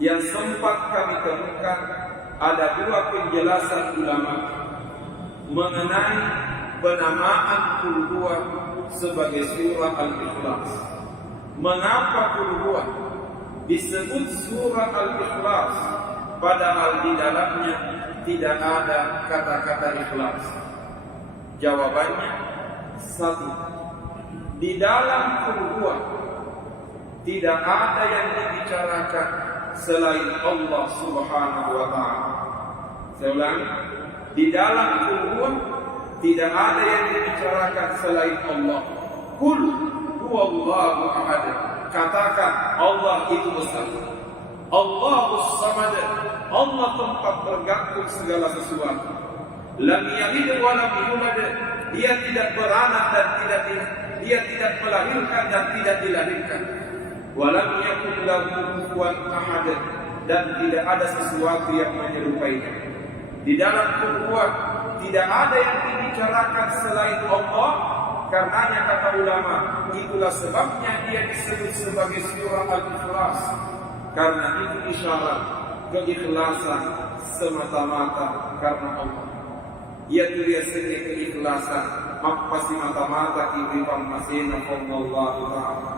yang sempat kami temukan, ada dua penjelasan ulama mengenai penamaan Qul huwa sebagai surah Al-Ikhlas. Mengapa Qul huwa disebut surah Al-Ikhlas padahal di dalamnya tidak ada kata-kata ikhlas? Jawabannya, satu, di dalam Qul huwa tidak ada yang dibicarakan selain Allah Subhanahu wa ta'ala. Saya ulangi, di dalam Qul huwa tidak ada yang dibicarakan selain Allah. Qul huwallahu ahad. Katakan Allah itu besar. Allahus samad. Allah tempat bergantung segala sesuatu. Lam yalid wa lam yulad. Dia tidak beranak dan dia tidak melahirkan dan tidak dilahirkan. Wa lam yakul lahu kufuwan ahad. Dan tidak ada sesuatu yang menyerupainya. Di dalam Qul huwa tidak ada yang dibicarakan selain Allah. Karenanya kata ulama, itulah sebabnya dia disebut sebagai surah Al-Ikhlas. Karena itu isyarat keikhlasan semata-mata karena Allah. Yaitu dia sendiri keikhlasan apa semata-mata kiriman masina Allah Ta'ala.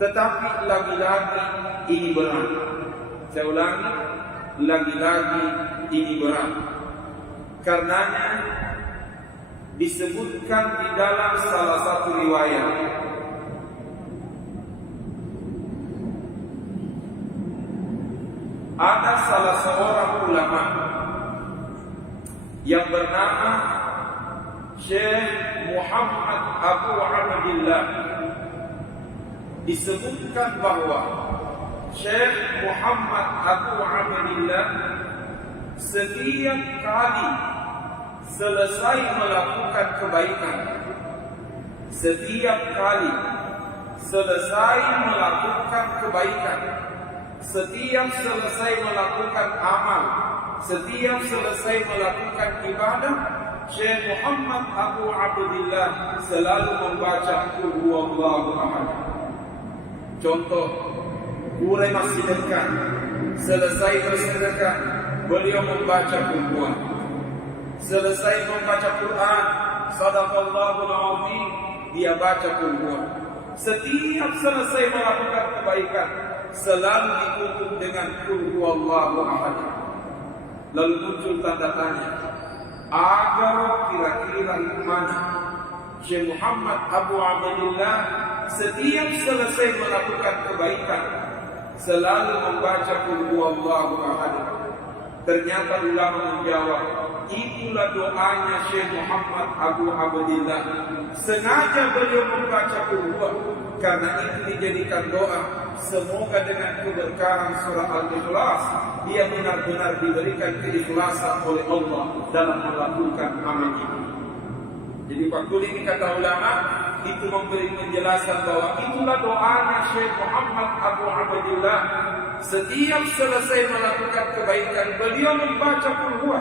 Tetapi lagi-lagi ini berat. Saya ulangi, lagi-lagi ini berat. Karenanya disebutkan di dalam salah satu riwayat, ada salah seorang ulama yang bernama Syekh Muhammad Abu Abdillah. Disebutkan bahwa Syekh Muhammad Abu Abdillah setiap kali selesai melakukan kebaikan, setiap kali selesai melakukan kebaikan, setiap selesai melakukan amal, setiap selesai melakukan ibadah, Syekh Muhammad Abu Abdillah selalu membaca Qul Huwallahu Ahad. Contoh, mulai masih dekat, selesai bersedekah, beliau membaca Qul Huwa. Selesai membaca Quran, Sadaqallahul Azim, dia baca Qul Huwa. Setiap selesai melakukan kebaikan, selalu ditutup dengan Qul Huwallahu Ahad. Lalu muncul tanda tanya, agar kira-kira mana Syekh Muhammad Abu Abdillah setiap selesai melakukan kebaikan selalu membaca Qul Huwallahu Ahad? Ternyata ulama menjawab, itulah doanya Syekh Muhammad Abu Abdillah. Sengaja beliau membaca Qul Huwa karena itu dijadikan doa, semoga dengan keberkahan surah Al-Ikhlas dia benar-benar diberikan keikhlasan oleh Allah dalam melakukan amal itu. Jadi faktor ini kata ulama itu memberi penjelasan bahwa itulah doanya Syekh Muhammad Abu Abdillah. Setiap selesai melakukan kebaikan beliau membaca Qul Huwa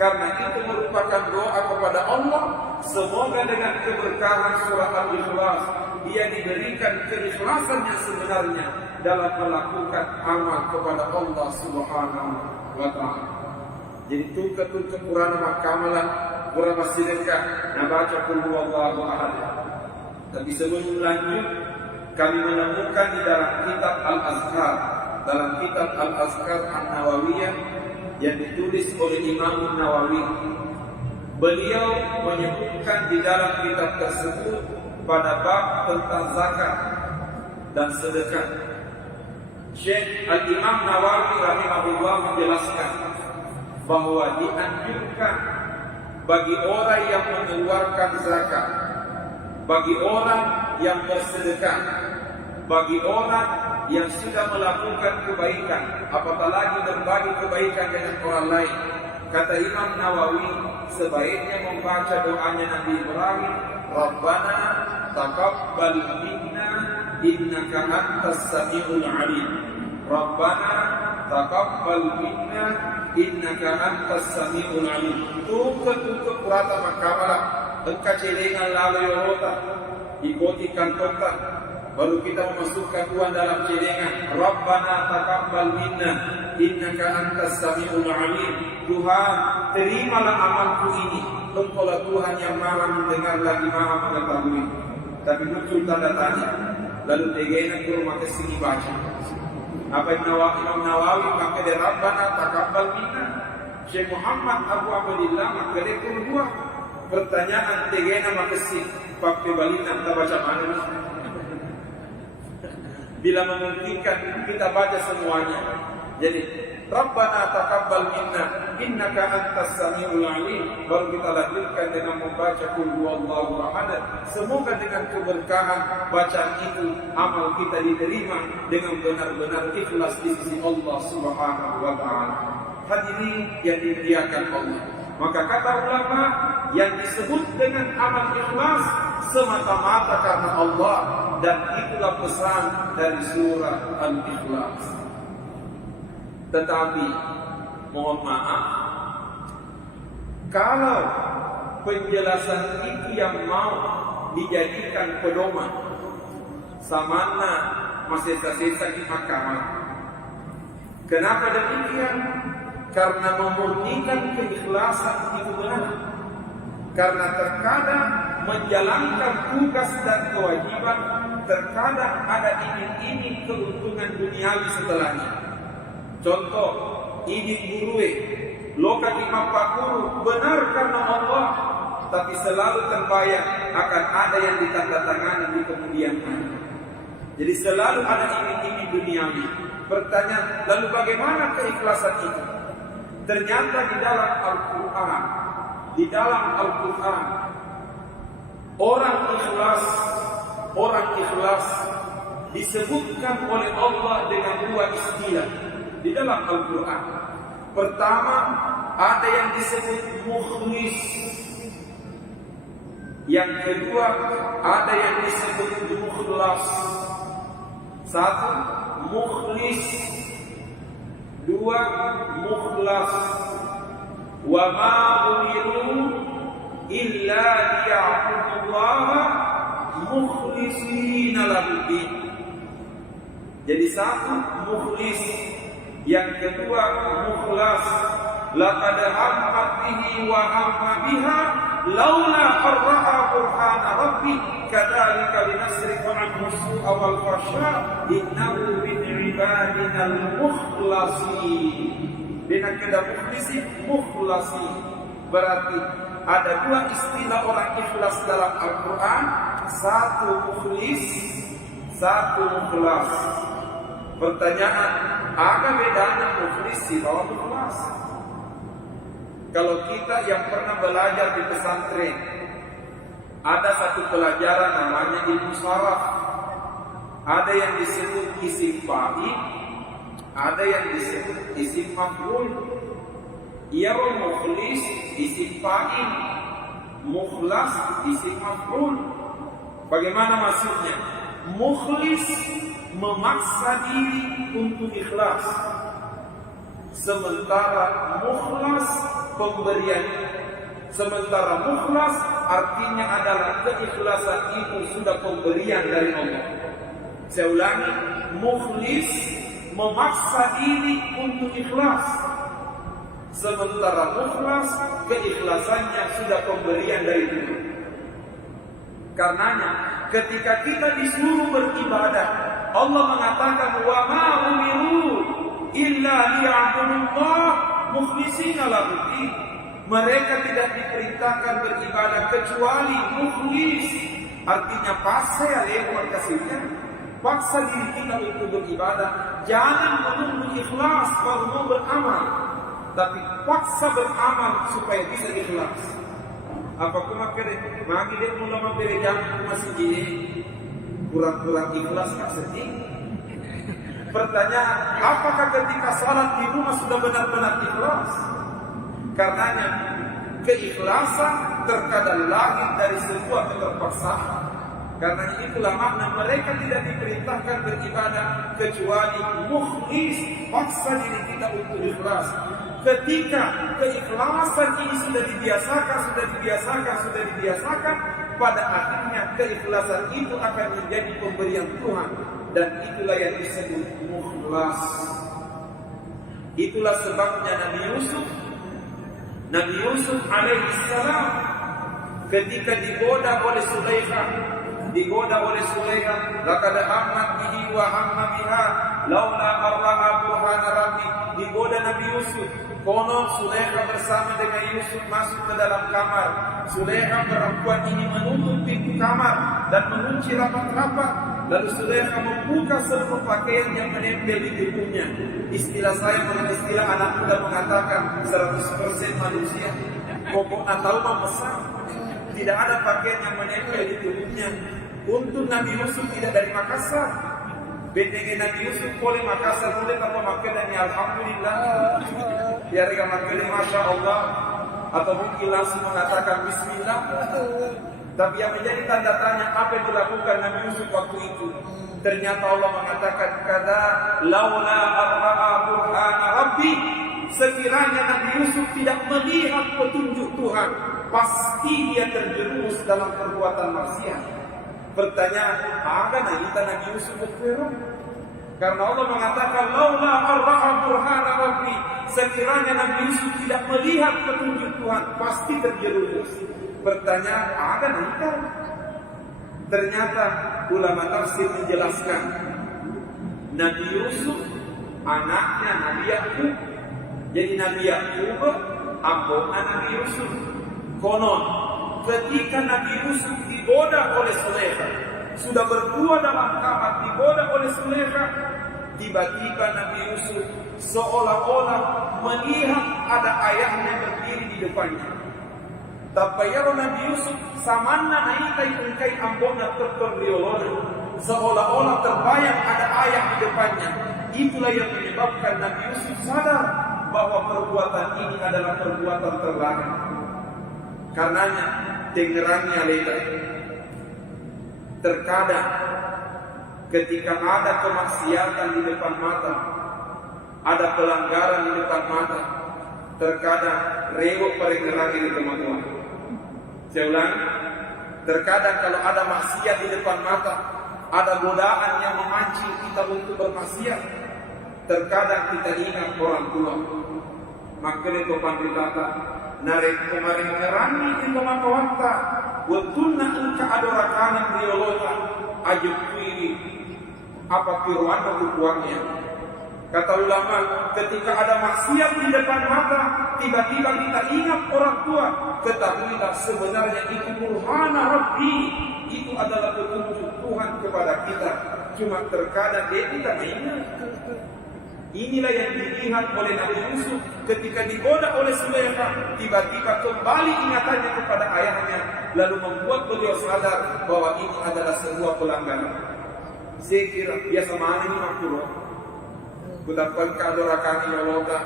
karena itu merupakan doa kepada Allah, semoga dengan keberkahan surah Al-Ikhlas dia diberikan keikhlasan yang sebenarnya dalam melakukan amal kepada Allah Subhanahu wa taala. Jadi tuka-tuka Quran makamalan, Quran sedekah, nah baca Qul Huwallahu Ahad. Tapi sebelum lanjut, kami menemukan di dalam kitab Al-Azkar, dalam kitab Al-Azkar An-Nawawiyah yang ditulis oleh Imam Nawawi, beliau menyebutkan di dalam kitab tersebut pada bab tentang zakat dan sedekah. Syekh Al-Imam Nawawi rahimahullah menjelaskan bahwa dianjurkan bagi orang yang mengeluarkan zakat, bagi orang yang bersedekah, bagi orang yang sudah melakukan kebaikan, apatah lagi berbagi kebaikan dengan orang lain. Kata Imam Nawawi, sebaiknya membaca doanya Nabi Ibrahim, Rabbana taqabbal minna innaka antas samiul alim. Rabbana taqabbal minna innaka antas samiul alim. Tuka kurata makamala, engkau celengan lalu yorota, ikoti kantongkan, baru kita memasukkan uang dalam celengan. Rabbana taqabbal minna innaka antas samiul alim. Tuhan, terimalah amalku ini, Engkaulah Tuhan yang maha mendengar lagi maha mengetahui. Tapi muncul tanda tanya, lalu tegena ke rumah kesini baca apa Imam Nawawi maka dia Rabbana taqabbal minna. Syekh Muhammad Abu Abdillah maka dia Qul Huwa. Pertanyaan tegena maka si pakai balikan kita baca mana? Bila memungkinkan kita baca semuanya. Jadi Rabbana taqabbal minna innaka antas samiul alim, baru kita lanjutkan dengan membaca Qul Huwallahu Ahad. Semoga dengan keberkahan bacaan itu amal kita diterima dengan benar-benar ikhlas di sisi Allah Subhanahu wa taala. Hadirin yang dimuliakan Allah, maka kata ulama yang disebut dengan amal ikhlas semata-mata karena Allah, dan itulah pesan dari surah Al-Ikhlas. Tetapi mohon maaf, kalau penjelasan itu yang mau dijadikan pedoman, samana masih tersisa di mahkamah. Kenapa demikian? Karena memurnikan keikhlasan itu benar. Karena terkadang menjalankan tugas dan kewajiban, terkadang ada iming-iming keuntungan duniawi setelahnya. Contoh, ini gurue loka imam pakuru benar karena Allah, tapi selalu terbayang akan ada yang ditandatangani di kemudian hari. Jadi selalu ada iming-iming duniawi. Pertanyaan, lalu bagaimana keikhlasan itu? Ternyata di dalam Al-Quran, orang ikhlas disebutkan oleh Allah dengan dua istilah di dalam Al-Quran. Pertama, ada yang disebut mukhlis. Yang kedua, ada yang disebut mukhlas. Satu, mukhlis. Dua, mukhlas. Wa ma umiru illa liya'budullaha mukhlishina lahu-d-din. Jadi satu, mukhlis. Yang kedua, mukhlas. Laqad hammat bihi wa hamma biha laula arra'a burhana rabbi kadzalika linasrifa anhu su'a wal fahsya innahu min ibadina al-mukhlasin. Dengan kata mukhlasin berarti ada dua istilah orang ikhlas dalam Al-Quran. Satu mukhlis, satu mukhlas. Pertanyaan, apa bedanya mukhlis sama mukhlas? Kalau kita yang pernah belajar di pesantren, ada satu pelajaran namanya ilmu saraf. Ada yang disebut isim fa'il, ada yang disebut isim maf'ul. Ya mukhlis isim fa'il, mukhlas isim maf'ul. Bagaimana maksudnya? Mukhlis memaksa diri untuk ikhlas, sementara mukhlas pemberian. Sementara mukhlas artinya adalah keikhlasan itu sudah pemberian dari Allah. Saya ulangi, mukhlis memaksa diri untuk ikhlas, sementara mukhlas keikhlasannya sudah pemberian dari Tuhan. Karenanya ketika kita disuruh beribadah, Allah mengatakan wa ma umiru illa liya'budullah mukhlishina lahu-d-din. Mereka tidak diperintahkan beribadah kecuali mukhlis. Artinya paksa kasihnya. Paksa diri kita untuk beribadah. Jangan menunggu ikhlas baru mau beramal, tapi paksa beramal supaya bisa ikhlas. Apa kuma kere magi dek mulama bere jam masih gini kurang-kurang ikhlas tak sedih. Pertanyaan, apakah ketika salat di rumah sudah benar-benar ikhlas? Karenanya keikhlasan terkadang lahir dari sebuah keterpaksaan. Karena itulah makna mereka tidak diperintahkan beribadah kecuali mukhlis, paksa diri kita untuk ikhlas. Ketika keikhlasan ini sudah dibiasakan, pada akhirnya keikhlasan itu akan menjadi pemberian Tuhan, dan itulah yang disebut mukhlas. Itulah sebabnya Nabi Yusuf alaihissalam ketika digoda oleh Sulaikha, laqad hammat bihi wa hamma biha laula arra'a burhana rabbi. Digoda Nabi Yusuf. Konon Sulaikha bersama dengan Yusuf masuk ke dalam kamar. Sulaikha perempuan ini menutup pintu kamar dan mengunci rapat-rapat. Lalu Sulaikha membuka seluruh pakaian yang menempel di tubuhnya. Istilah saya dengan istilah anak muda mengatakan 100% manusia. Pokoknya tahu memesan. Tidak ada pakaian yang menempel di tubuhnya. Untuk Nabi Yusuf tidak dari Makassar. Benteng Nabi Yusuf boleh Makassar, boleh tanpa makan, alhamdulillah. Ya mereka makan, masya Allah. Atau mungkin langsung mengatakan Bismillah. Tapi yang menjadi tanda tanya apa yang dilakukan Nabi Yusuf waktu itu. Ternyata Allah mengatakan kada laula arra'a burhana rabbi. Sekiranya Nabi Yusuf tidak melihat petunjuk Tuhan, pasti dia terjerumus dalam perbuatan maksiat. Pertanyaan, ada Nabi Yusuf berfirman? Karena Allah mengatakan laula arra'a burhana rabbi. Sekiranya Nabi Yusuf tidak melihat petunjuk Tuhan, pasti terjerumus. Pertanyaan, ada Nabi? Ternyata ulama tafsir menjelaskan Nabi Yusuf anaknya Nabi Yakub. Jadi Nabi Yakub ambona Nabi Yusuf. Konon ketika Nabi Yusuf digoda oleh Sulekha, sudah berdua dalam kamar digoda oleh Sulekha, tiba-tiba Nabi Yusuf seolah-olah melihat ada ayahnya berdiri di depannya. Tapayaro Nabi Yusuf samanna naikai ingkai ambona terperliolona, seolah-olah terbayang ada ayah di depannya. Itulah yang menyebabkan Nabi Yusuf sadar bahwa perbuatan ini adalah perbuatan terlarang. Karenanya dengerannya lebar. Terkadang ketika ada kemaksiatan di depan mata, ada pelanggaran di depan mata, terkadang rewok paling ngerangi di teman-teman. Saya ulang, terkadang kalau ada maksiat di depan mata, ada godaan yang memancing kita untuk bermaksiat, terkadang kita ingat orang tua. Maka itu panditata narek kemarin ngerangi itu maka wakta wetuna engka adorakana kriolota ajib kuiri apa kirwana ukuannya. Kata ulama, ketika ada maksiat di depan mata, tiba-tiba kita ingat orang tua, ketahuilah sebenarnya itu burhana Rabbi, itu adalah petunjuk Tuhan kepada kita. Cuma terkadang dia tidak ingat. Inilah yang dilihat oleh Nabi Yusuf ketika digoda oleh Sulekha, tiba-tiba kembali ingatannya kepada ayahnya, lalu membuat beliau sadar bahwa ini adalah sebuah pelanggaran. Saya kira biasa mana ini makhluk. Kutapan keadorakan Allah,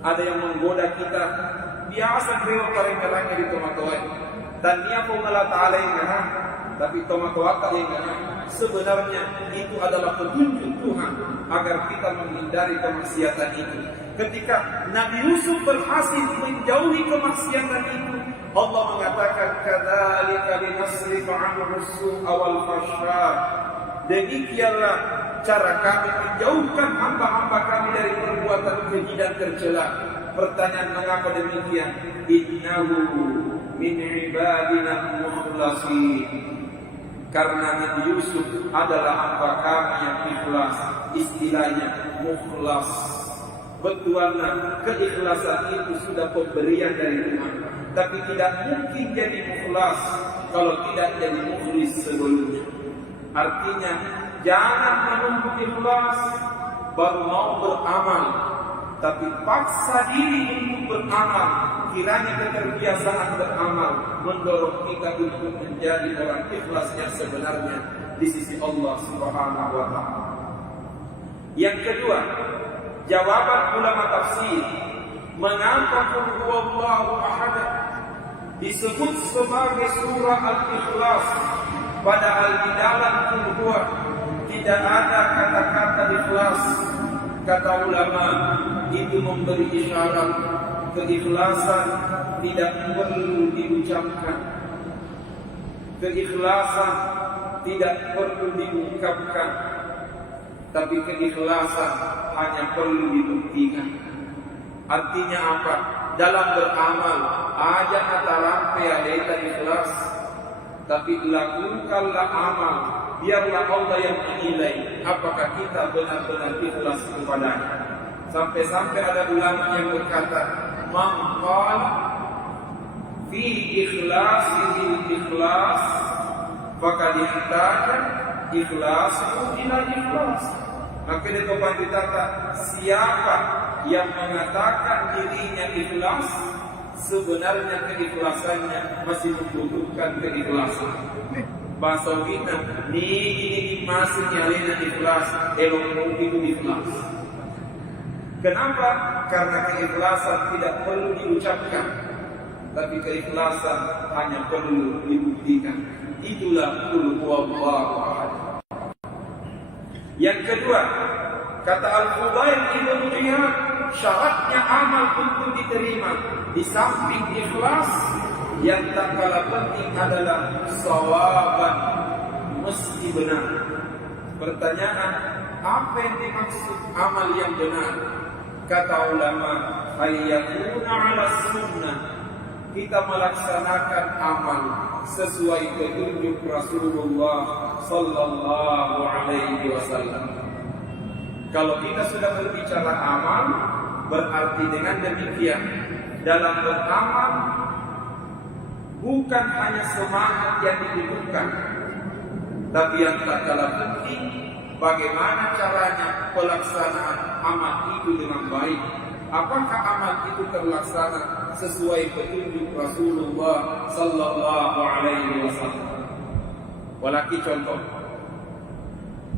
ada yang menggoda kita biasa kriwak paling-palingnya di tomatoan. Dan dia pun Allah Ta'ala yang ngarang, tapi tomatoan yang ngarang. Sebenarnya itu adalah petunjuk Tuhan agar kita menghindari kemaksiatan itu. Ketika Nabi Yusuf berhasil menjauhi kemaksiatan itu, Allah mengatakan kadzalika linasrifa 'anhu as-su'a wal fahsya. Demikianlah cara kami menjauhkan hamba-hamba kami dari perbuatan keji dan tercela. Pertanyaan mengapa demikian? Innahu min ibadina mukhlasin. Karena Nabi Yusuf adalah hamba kami yang ikhlas. Istilahnya mukhlas. Betulnya keikhlasan itu sudah pemberian dari Tuhan. Tapi tidak mungkin jadi mukhlas kalau tidak jadi mukhlis sebelumnya. Artinya jangan menunggu ikhlas baru mau beramal, tapi paksa diri untuk beramal. Kiranya keterbiasaan beramal mendorong kita untuk menjadi orang ikhlas yang sebenarnya di sisi Allah Subhanahu wa Ta'ala. Yang kedua, jawaban ulama tafsir, mengapa Qul huwallahu ahad disebut sebagai surah Al-Ikhlas, padahal di dalam Qul huwa tidak ada kata-kata ikhlas. Kata ulama, itu memberi isyarat keikhlasan tidak perlu diucapkan. Keikhlasan tidak perlu diungkapkan. Tapi keikhlasan hanya perlu dibuktikan. Artinya apa? Dalam beramal, aja kata rampe ada ikhlas. Tapi lakukanlah amal, biarlah Allah yang menilai apakah kita benar-benar ikhlas kepadanya. Sampai-sampai ada ulama yang berkata, man qala fi ikhlasihi ikhlas faqad ihtaja ikhlasu ila ikhlas. Maka dia berkata, siapa yang mengatakan dirinya ikhlas, sebenarnya keikhlasannya masih membutuhkan keikhlasan. Bahasa kita ini masih nyalina ikhlas, elok itu ikhlas. Kenapa? Karena keikhlasan tidak perlu diucapkan, tapi keikhlasan hanya perlu dibuktikan. Itulah Qul huwallahu ahad. Yang kedua, kata Al-Fudail Ibn Iyad, syaratnya amal untuk diterima di samping ikhlas, yang tak kalah penting adalah sawaban, mesti benar. Pertanyaan, apa yang dimaksud amal yang benar? Kata ulama, ayyakuna ala sunnah, kita melaksanakan amal sesuai petunjuk Rasulullah Sallallahu Alaihi Wasallam. Kalau kita sudah berbicara amal, Berarti dengan demikian dalam beramal bukan hanya semangat yang dibutuhkan, tapi yang tak kalah penting bagaimana caranya pelaksanaan amal itu dengan baik. Apakah amal itu terlaksana sesuai petunjuk Rasulullah sallallahu alaihi wasallam? Walaki contoh,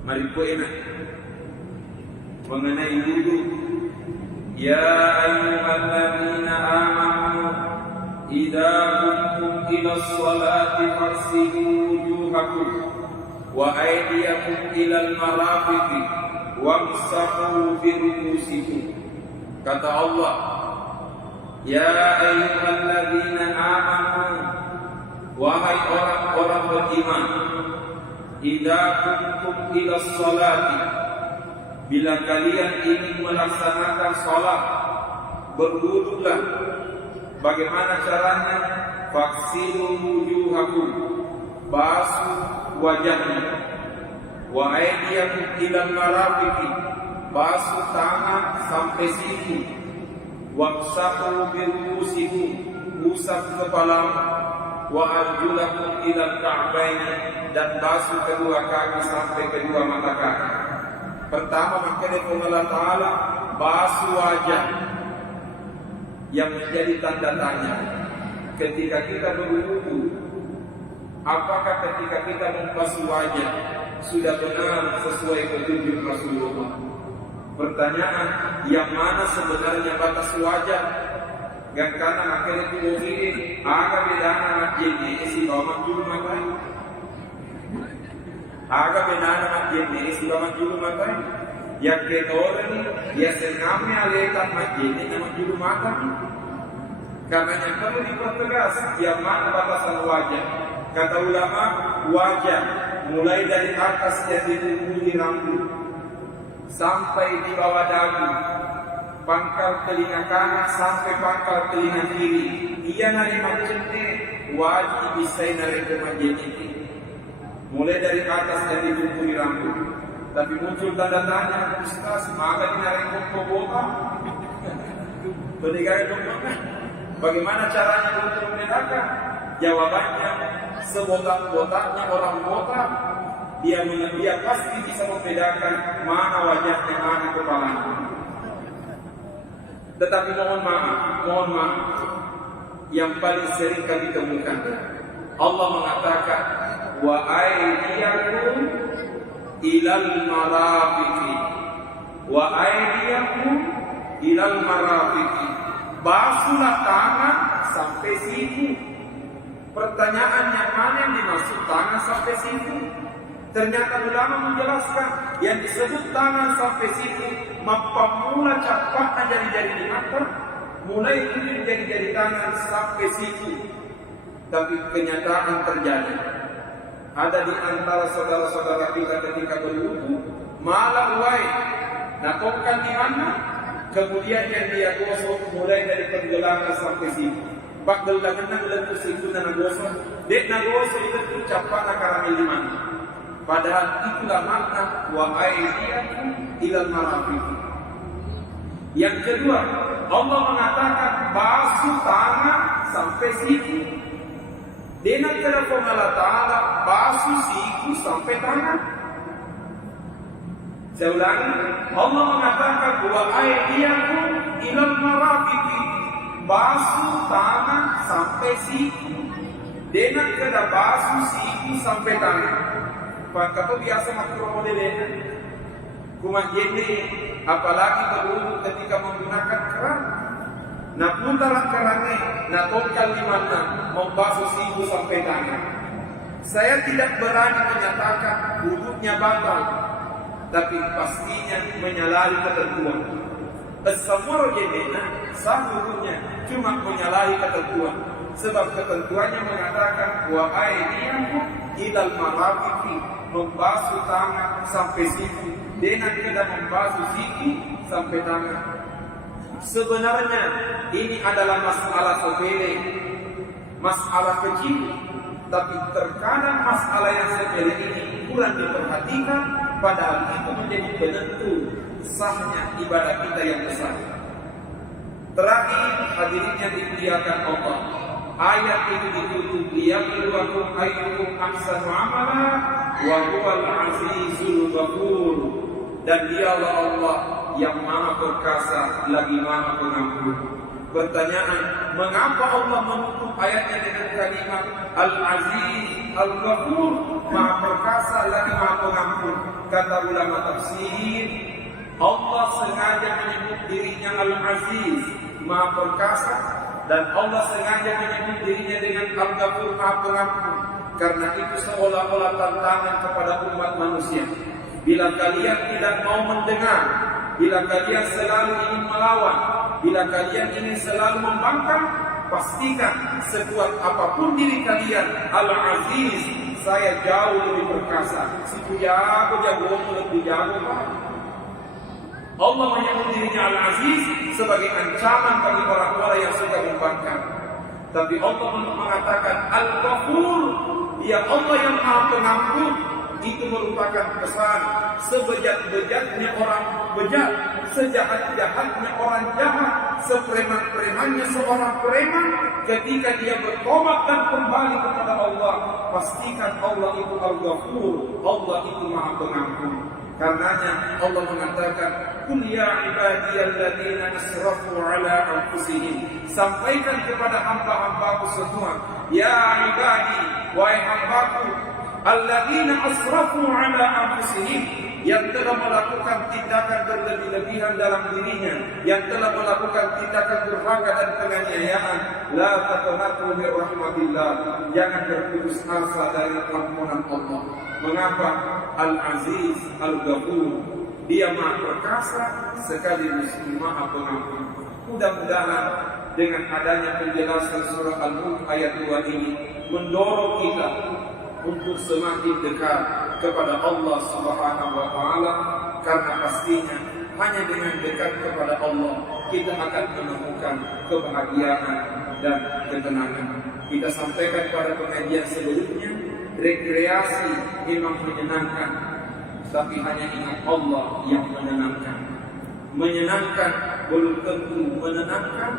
mari ku enak mengenai wudu. Ya ayyuhalladzina amanu idza qumtum ilas salati faghsilu wujuhakum wa aydiyakum ilal marafiqi wamsahu bi ru'usikum. Kata Allah, ya ayyuhalladzina amanu, wahai orang-orang beriman, idza qumtum ilas salati, bila kalian ingin melaksanakan salat, berwudulah. Bagaimana caranya? Faghsilu wujuhakum, basuh wajahnya, wa aydiyakum ilal marafiqi, basuh tangan sampai siku, wamsahu bi ru'usikum, usap kepala, wa arjulakum ilal ka'baini, dan basuh kedua kaki sampai kedua mata kaki. Pertama makanya Allah Ta'ala basuh wajah, yang menjadi tanda tanya ketika kita berwudu, apakah ketika kita membasuh wajah sudah benar sesuai petunjuk Rasulullah? Pertanyaan, yang mana sebenarnya batas wajah? Yang karena makanya itu mungkin agak beda anak jadi isi bawah julu makai, agak beda anak jadi isi bawah julu makai. Yang kedua ni, dia sengamnya letak majini nama julu makai. Karena yang perlu dipertegas, yang mana batasan wajah? Kata ulama, wajah mulai dari atas yang ditutupi rambut sampai di bawah dagu, pangkal telinga kanan sampai pangkal telinga kiri. Ia nari macamnya wajib bisa nari kemajini. Mulai dari atas yang ditutupi rambut. Tapi muncul tanda tanya, Ustaz, maka dinarik kobota? Bagaimana dokter? Bagaimana caranya untuk membedakan? Jawabannya, sebotak-botaknya orang botak, dia pasti bisa membedakan mana wajahnya, mana kepalanya. Tetapi mohon maaf, yang paling sering kami temukan, Allah mengatakan, wa aydiyakum ilal marafiqi, wa aydiyakum ilal marafiqi, basuhlah tangan sampai siku. Pertanyaannya, mana yang dimaksud tangan sampai siku? Ternyata ulama menjelaskan yang disebut tangan sampai siku mula capaknya jari-jari di mata, mulai ujung jari-jari tangan sampai siku. Tapi kenyataan terjadi, ada di antara saudara-saudara kita ketika berwudu malah mulai nakokkan di mana, kemudian yang dia gosok mulai dari pergelangan sampai siku. Pak gelangan lentur siku dan gosok, dek nagosok itu ucapan akaran liman. Padahal itulah makna wa aydiyakum ilal marafiq. Yang kedua, Allah mengatakan basuh tangan sampai siku. Dengan telepon Allah Ta'ala basuh siku sampai tangan. Saya ulangi, Allah mengatakan wa aydiyakum ilal marafiq, basuh tangan sampai siku. Dengan kena basuh siku sampai tangan. Kalau biasa makro modelnya, kuma jadi apalagi berwudu ketika menggunakan keran. Nah putaran kerannya, nah tongkal di mana membasuh siku sampai tangan. Saya tidak berani menyatakan wudunya batal, tapi pastinya menyalahi ketentuan. Semua jenena sah wudunya, cuma menyalahi ketentuan. Sebab ketentuannya mengatakan wa aydiyakum ilal marafiqi, membasuh tangan sampai siku. Dengan kita membasuh siku sampai tangan. Sebenarnya ini adalah masalah sepele, masalah kecil, tapi terkadang masalah yang sepele ini kurang diperhatikan, padahal itu menjadi penentu sahnya ibadah kita yang besar. Terakhir, hadirin yang dimuliakan Allah, ayat ini ditutup liyabluwakum ayyukum ahsanu amala wa huwal azizul ghafur. Dan dialah Allah yang Maha Perkasa lagi Maha Pengampun. Pertanyaan, mengapa Allah menutup ayatnya dengan kalimat Al-Aziz Al-Ghafur, Maha Perkasa lagi Maha Pengampun? Kata ulama tafsir, Allah sengaja menyebut dirinya Al-Aziz, Maha Perkasa, dan Allah sengaja menyebut dirinya dengan Al-Ghafur, Maha Pengampun, karena itu seolah-olah tantangan kepada umat manusia. Bila kalian tidak mau mendengar, bila kalian selalu ingin melawan, bila kalian ingin selalu membangkang, pastikan sekuat apapun diri kalian, Al-Aziz, saya jauh lebih perkasa. Situ jago lebih jago, Pak. Allah menyebut dirinya Al-Aziz sebagai ancaman bagi orang-orang yang suka membangkang. Tapi Allah mengatakan Al-Ghafur, ya Allah yang Maha Pengampun. Itu merupakan pesan sebejat-bejatnya orang bejat, sejahat-jahatnya orang jahat, sepreman-premannya seorang preman, ketika dia bertobat dan kembali kepada Allah, pastikan Allah itu Al-Ghafur, Allah itu Maha Pengampun. Karenanya Allah mengatakan, "Qul ya ibadiyalladzina asrafu ala anfusihim." Sampaikan kepada hamba-hambaku semua, ya ibadi, wahai hambaku, alladzina asrafu ala anfusihim, yang telah melakukan tindakan berlebih-lebihan dalam dirinya, yang telah melakukan tindakan durhaka dan penganiayaan, la taqnatu min rahmatillah, jangan berputus asa dari ampunan Allah. Mengapa? Al-Aziz Al-Ghafur, Dia Maha Perkasa sekaligus Maha Pengampun. Mudah-mudahan dengan adanya penjelasan surah Al-Mulk ayat 2 ini mendorong kita untuk semakin dekat kepada Allah Subhanahu wa taala, karena pastinya hanya dengan dekat kepada Allah kita akan menemukan kebahagiaan dan ketenangan. Kita sampaikan pada pengajian sebelumnya, rekreasi memang menyenangkan, tapi hanya ingat Allah yang menenangkan. Menyenangkan belum tentu menenangkan,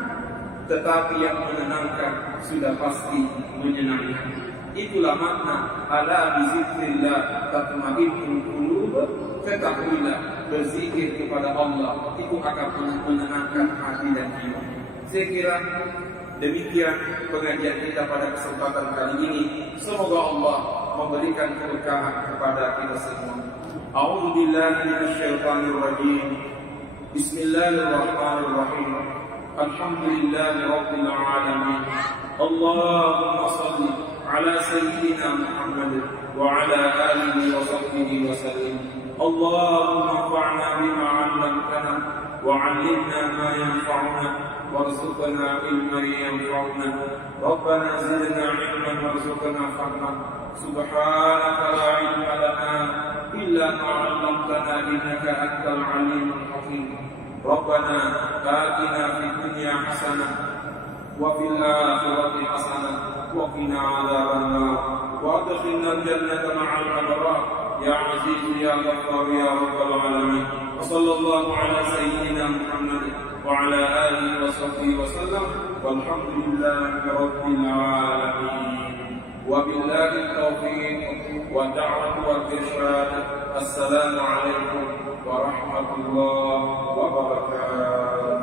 tetapi yang menenangkan sudah pasti menyenangkan. Itulah makna ala bizikrillah tatma'innul qulub. Ketahuilah, berzikir kepada Allah itu akan menenangkan hati dan jiwa. Saya kira demikian pengajian kita pada kesempatan kali ini. Semoga Allah memberikan keberkahan kepada kita semua. A'udzu billahi minasyaitonir rajim. Bismillahirrahmanirrahim. Alhamdulillahi rabbil alamin. Allahumma shalli ala sayyidina Muhammad wa ala alihi wa sahbihi wa sallim. Allahumma anfa'na bima 'allamtana wa 'allimna ma yanfa'una warzuqna ilman yanfa'una. Rabbana zidna 'ilman warzuqna fahma. Subhanaka la 'ilma lana illa ma 'allamtana innaka antal 'alimul hakim. Rabbana atina fid dunya hasanah wa fil akhirati hasanah wa qina 'adzaban nar wa adkhilna al-jannata ma'al abrar ya 'aziz ya ghaffar ya rabbal alamin. Wa sallallahu ala sayyidina Muhammad wa ala alihi wa sahbihi wa sallam walhamdulillahi rabbil alamin. Wa billahi taufiq wa da'watu wal irsyad. Assalamu alaikum warahmatullahi wabarakatuh.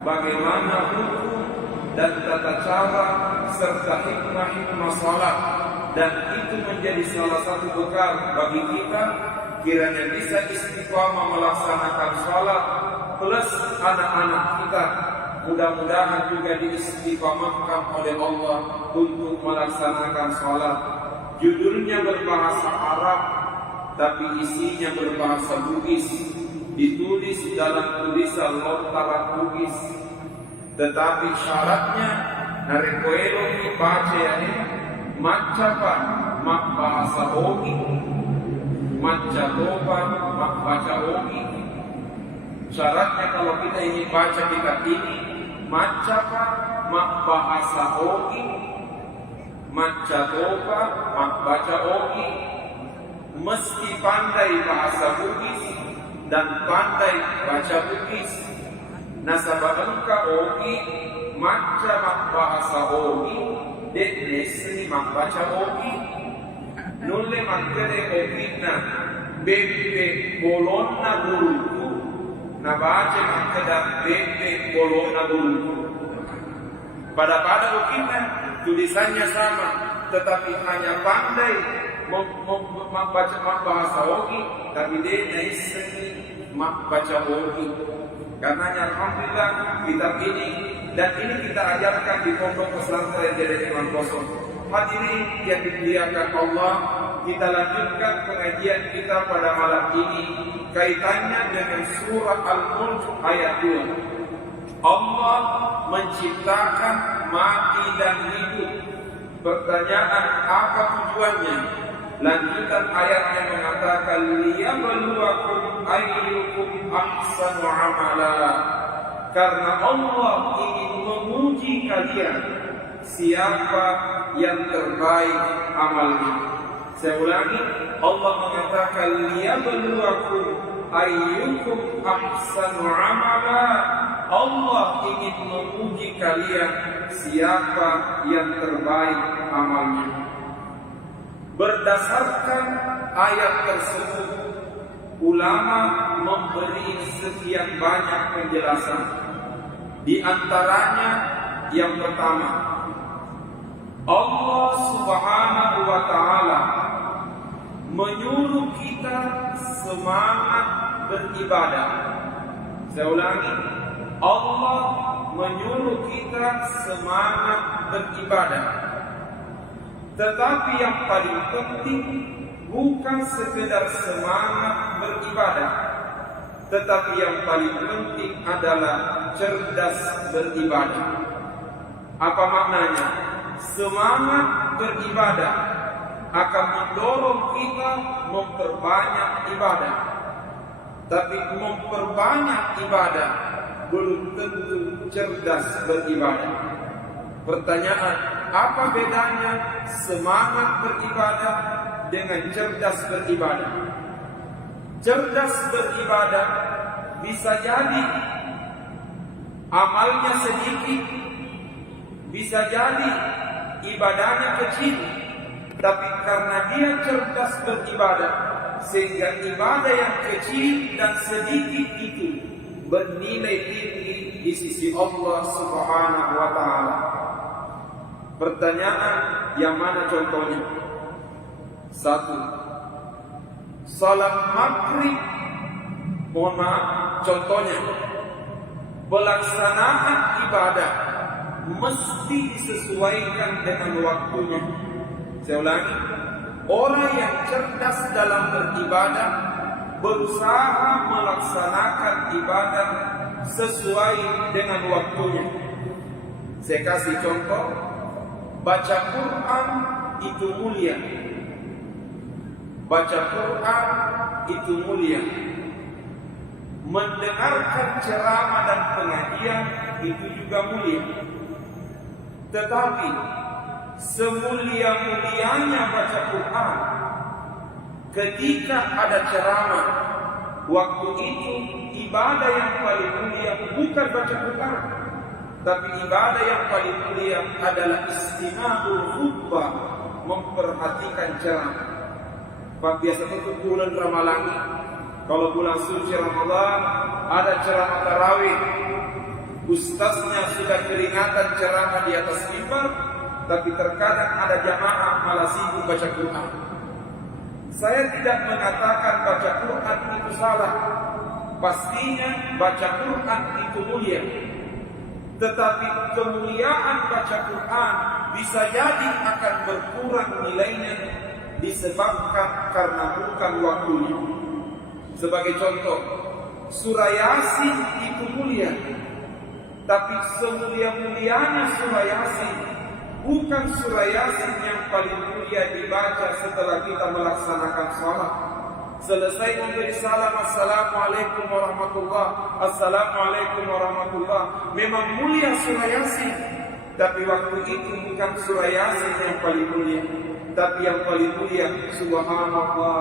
Bagaimana hukum dan tata cara serta hikmah salat, dan itu menjadi salah satu bekal bagi kita kiranya bisa istiqamah melaksanakan salat plus anak-anak kita. Mudah-mudahan juga diistiqamahkan oleh Allah untuk melaksanakan salat. Judulnya berbahasa Arab, tapi isinya berbahasa Bugis. Ditulis dalam tulisan lontaran Bugis, tetapi syaratnya narekoelo dibaca ya ini macapa mak bahasa Ogi, maca loba mak baca Ogi. Syaratnya kalau kita ingin baca kitab ini macapa mak bahasa Ogi, maca toba, baca ogi, mesti pandai bahasa Bugis dan pandai baca Bugis. Nasabah engka ogi, maca bahasa ogi, dek nesni baca ogi, nulle makere ogina, bebe bolonna guruku, nabaca makada bebe bolonna guruku. Pada ogina tulisannya sama, tetapi hanya pandai membaca bahasa ogi, tapi dia nesni baca ogi. Karenanya alhamdulillah kitab ini dan ini kita ajarkan di pondok pesantren Dede Imam Kosong. Hadirin yang dimuliakan Allah, kita lanjutkan pengajian kita pada malam ini kaitannya dengan surah Al-Mulk ayat 2. Allah menciptakan mati dan hidup. Pertanyaan, apa tujuannya? Lanjutan ayat yang mengatakan liyabluwakum ayyukum ahsanu amala. Karena Allah ingin menguji kalian siapa yang terbaik amalnya. Saya ulangi, Allah mengatakan liyabluwakum ayyukum ahsanu amala. Allah ingin menguji kalian siapa yang terbaik amalnya. Berdasarkan ayat tersebut, ulama memberi sekian banyak penjelasan. Di antaranya yang pertama, Allah Subhanahu wa Ta'ala menyuruh kita semangat beribadah. Saya ulangi, Allah menyuruh kita semangat beribadah. Tetapi yang paling penting bukan sekedar semangat beribadah, tetapi yang paling penting adalah cerdas beribadah. Apa maknanya? Semangat beribadah akan mendorong kita memperbanyak ibadah. Tapi memperbanyak ibadah belum tentu cerdas beribadah. Pertanyaan, apa bedanya semangat beribadah dengan cerdas beribadah? Cerdas beribadah bisa jadi amalnya sedikit, bisa jadi ibadahnya kecil, tapi karena dia cerdas beribadah, sehingga ibadah yang kecil dan sedikit itu bernilai tinggi di sisi Allah Subhanahu wa Ta'ala. Pertanyaan, yang mana contohnya? 1. Salat maghrib, mohon maaf, contohnya pelaksanaan ibadah mesti disesuaikan dengan waktunya. Saya ulangi, orang yang cerdas dalam beribadah berusaha melaksanakan ibadah sesuai dengan waktunya. Saya kasih contoh, baca Quran itu mulia. Baca Quran itu mulia. Mendengarkan ceramah dan pengajian itu juga mulia. Tetapi semulia-mulianya baca Quran, ketika ada ceramah, waktu itu ibadah yang paling mulia bukan baca Quran, tapi ibadah yang paling mulia adalah istima'ul khutbah, memperhatikan ceramah. Pak, biasa tutup bulan Ramadan, kalau bulan suci Ramadan ada ceramah tarawih, ustaznya sudah keringatan ceramah di atas mimbar, tapi terkadang ada jamaah malah sibuk baca Quran. Saya tidak mengatakan baca Quran itu salah, pastinya baca Quran itu mulia. Tetapi kemuliaan baca Quran bisa jadi akan berkurang nilainya disebabkan karena bukan waktunya. Sebagai contoh, surah Yasin itu mulia, tapi semulia-mulianya surah Yasin bukan surah Yasin yang paling mulia dibaca setelah kita melaksanakan sholat. Selesai memberi salam, assalamualaikum warahmatullah, assalamualaikum warahmatullah, memang mulia surah Yasin, Tapi waktu itu bukan surah Yasin yang paling mulia, tapi yang paling mulia Subhanallah,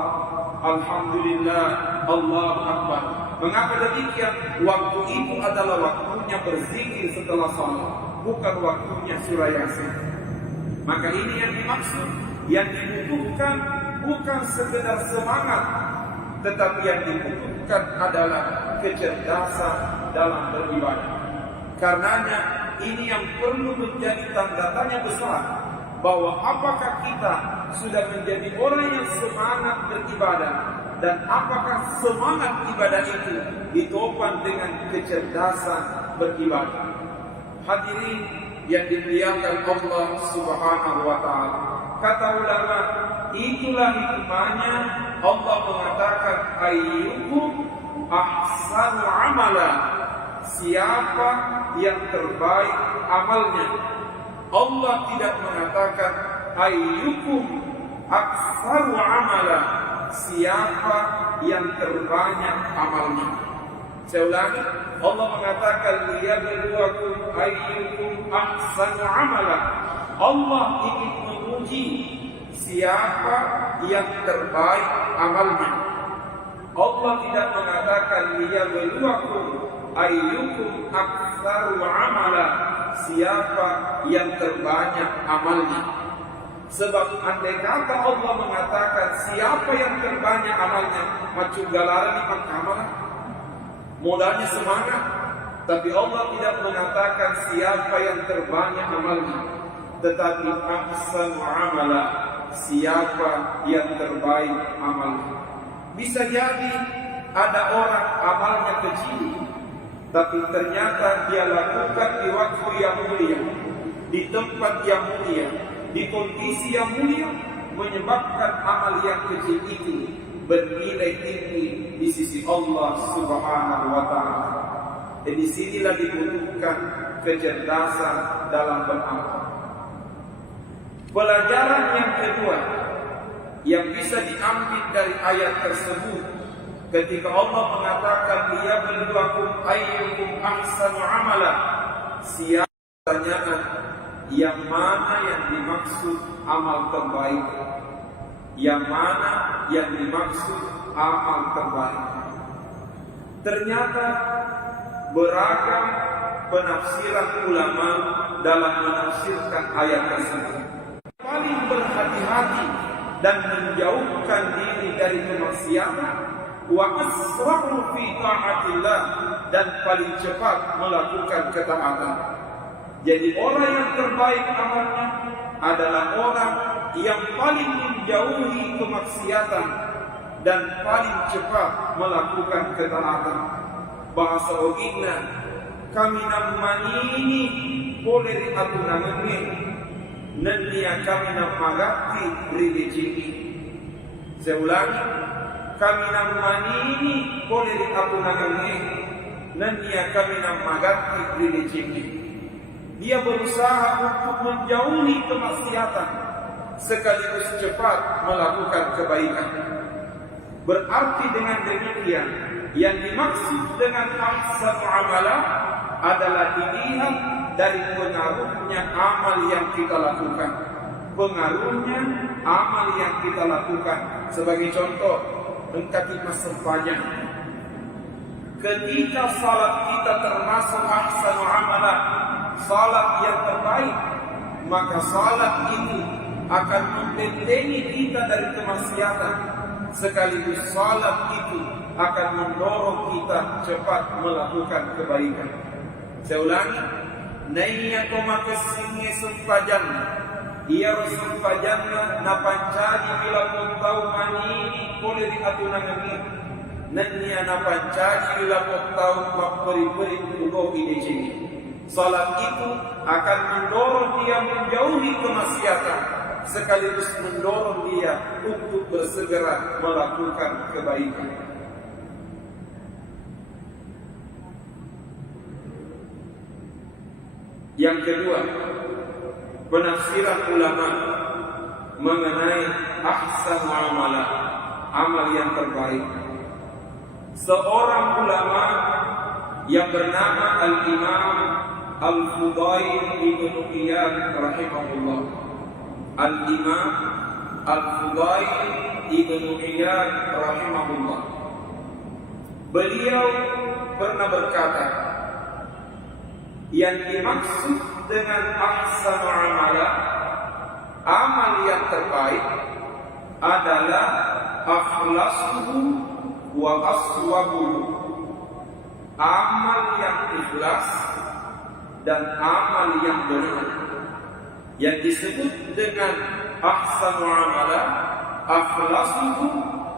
Alhamdulillah, Allahu Akbar. Mengapa demikian? Waktu itu adalah waktunya berzikir setelah salat, bukan waktunya surah Yasin. Maka ini yang dimaksud, yang dibutuhkan bukan sekedar semangat, tetapi yang dibutuhkan adalah kecerdasan dalam beribadah. Karenanya ini yang perlu menjadi tanda tanya besar, bahwa apakah kita sudah menjadi orang yang semangat beribadah, dan apakah semangat ibadah itu ditopang dengan kecerdasan beribadah. Hadirin yang dimuliakan Allah Subhanahu wa taala, kata ulama, itulah hikmahnya Allah mengatakan ayyukum ahsanu amala, siapa yang terbaik amalnya. Allah tidak mengatakan ayyukum aktsaru amala, siapa yang terbanyak amalnya. Saya ulangi, Allah mengatakan liyabluwakum ayyukum ahsanu amala. Allah ingin menguji siapa yang terbaik amalnya. Allah tidak mengatakan liyabluwakum ayyukum aktsaru amala, siapa yang terbanyak amalnya. Sebab andai kata Allah mengatakan siapa yang terbanyak amalnya, macam galaran di mahkamah, modalnya semangat. Tapi Allah tidak mengatakan siapa yang terbanyak amalnya, tetapi ahsanu amala, siapa yang terbaik amalnya. Bisa jadi ada orang amalnya kecil, tapi ternyata dia lakukan di waktu yang mulia, di tempat yang mulia, di kondisi yang mulia, menyebabkan amal yang kecil itu bernilai tinggi di sisi Allah Subhanahu wa taala. Dan disinilah dibutuhkan kecerdasan dalam beramal. Pelajaran yang kedua yang bisa diambil dari ayat tersebut, ketika Allah mengatakan liyabluwakum ayyukum ahsanu amala, siapa pertanyaan yang mana yang dimaksud amal terbaik, yang mana yang dimaksud amal terbaik. Ternyata beragam penafsiran ulama dalam menafsirkan ayat tersebut. Paling berhati-hati dan menjauhkan diri dari kemaksiatan, wa asra'u fi ta'atillah, dan paling cepat melakukan ketaatan. Jadi orang yang terbaik amalnya adalah orang yang paling menjauhi kemaksiatan dan paling cepat melakukan ketaatan. Bahasa Ogina, kami namanini boleh atunangannya, nanti kami namagati religi. Saya ulangi, kami namanini boleh atunangannya, nanti kami namagati religi. Dia berusaha untuk menjauhi kemaksiatan sekaligus cepat melakukan kebaikan. Berarti dengan demikian, yang dimaksud dengan ahsanu amala adalah dilihat dari pengaruhnya amal yang kita lakukan. Pengaruhnya amal yang kita lakukan. Sebagai contoh, engkau masuk pajak. Ketika salat kita termasuk ahsanu amala, salat yang terbaik, maka salat itu akan membentengi kita dari kemaksiatan, sekaligus salat itu akan mendorong kita cepat melakukan kebaikan. Saya ulangi, naiya toma kesinge sumpajan, ia sumpajan na pancadi bila pun tahu manini boleh diatunangan, naiya na pancadi bila pun tahu maperi-peri ugo ini cini. Salat itu akan mendorong dia menjauhi kemaksiatan, sekaligus mendorong dia untuk bersegera melakukan kebaikan. Yang kedua, penafsiran ulama mengenai ahsan amala, amal yang terbaik. Seorang ulama yang bernama Al-Imam Al-Fudail ibn Iyad rahimahullah. Al-Imam Al-Fudail ibn Iyad rahimahullah, beliau pernah berkata, yang dimaksud dengan ahsanu amala, amal yang terbaik, adalah akhlasuhu wa aswabuhu, amal yang ikhlas dan amal yang benar. Yang disebut dengan ahsanu amala, akhlasuhu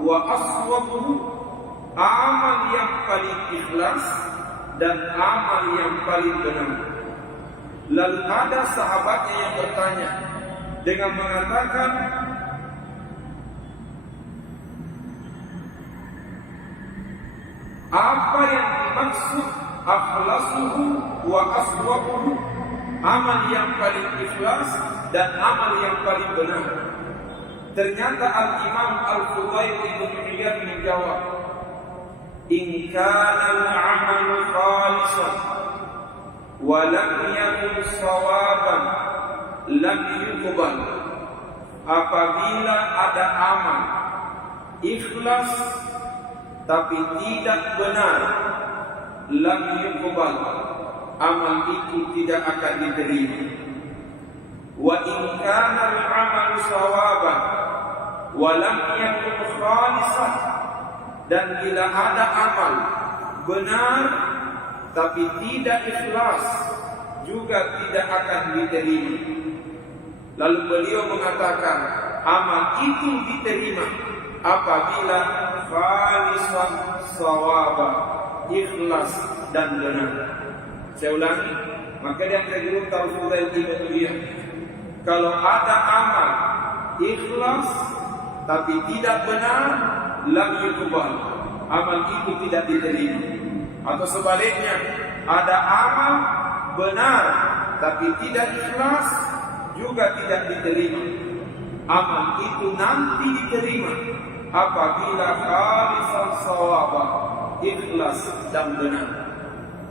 wa aswabuhu, amal yang paling ikhlas dan amal yang paling benar. Lalu ada sahabatnya yang bertanya dengan mengatakan, apa yang dimaksud akhlasuhu wa aswabuhu, amal yang paling ikhlas dan amal yang paling benar? Ternyata Al-Imam Al-Fudail ibn Iyad menjawab, in kana al-'amalu khalisan wa lam yakun sawaban lam yuqbal. Apabila ada amal ikhlas tapi tidak benar, lam yuqbal, amal itu tidak akan diterima. Wa in kana al-'amalu sawaban wa lam yakun khalisan, dan bila ada amal benar tapi tidak ikhlas, juga tidak akan diterima. Lalu beliau mengatakan, amal itu diterima apabila khalisan sawaban, ikhlas dan benar. Saya ulangi, maka yang tergurung Al-Fudail ibn Iyad, kalau ada amal ikhlas tapi tidak benar, lam yuqbal, amal itu tidak diterima. Atau sebaliknya, ada amal benar tapi tidak ikhlas, juga tidak diterima. Amal itu nanti diterima apabila khalisan sawaba, ikhlas dan benar.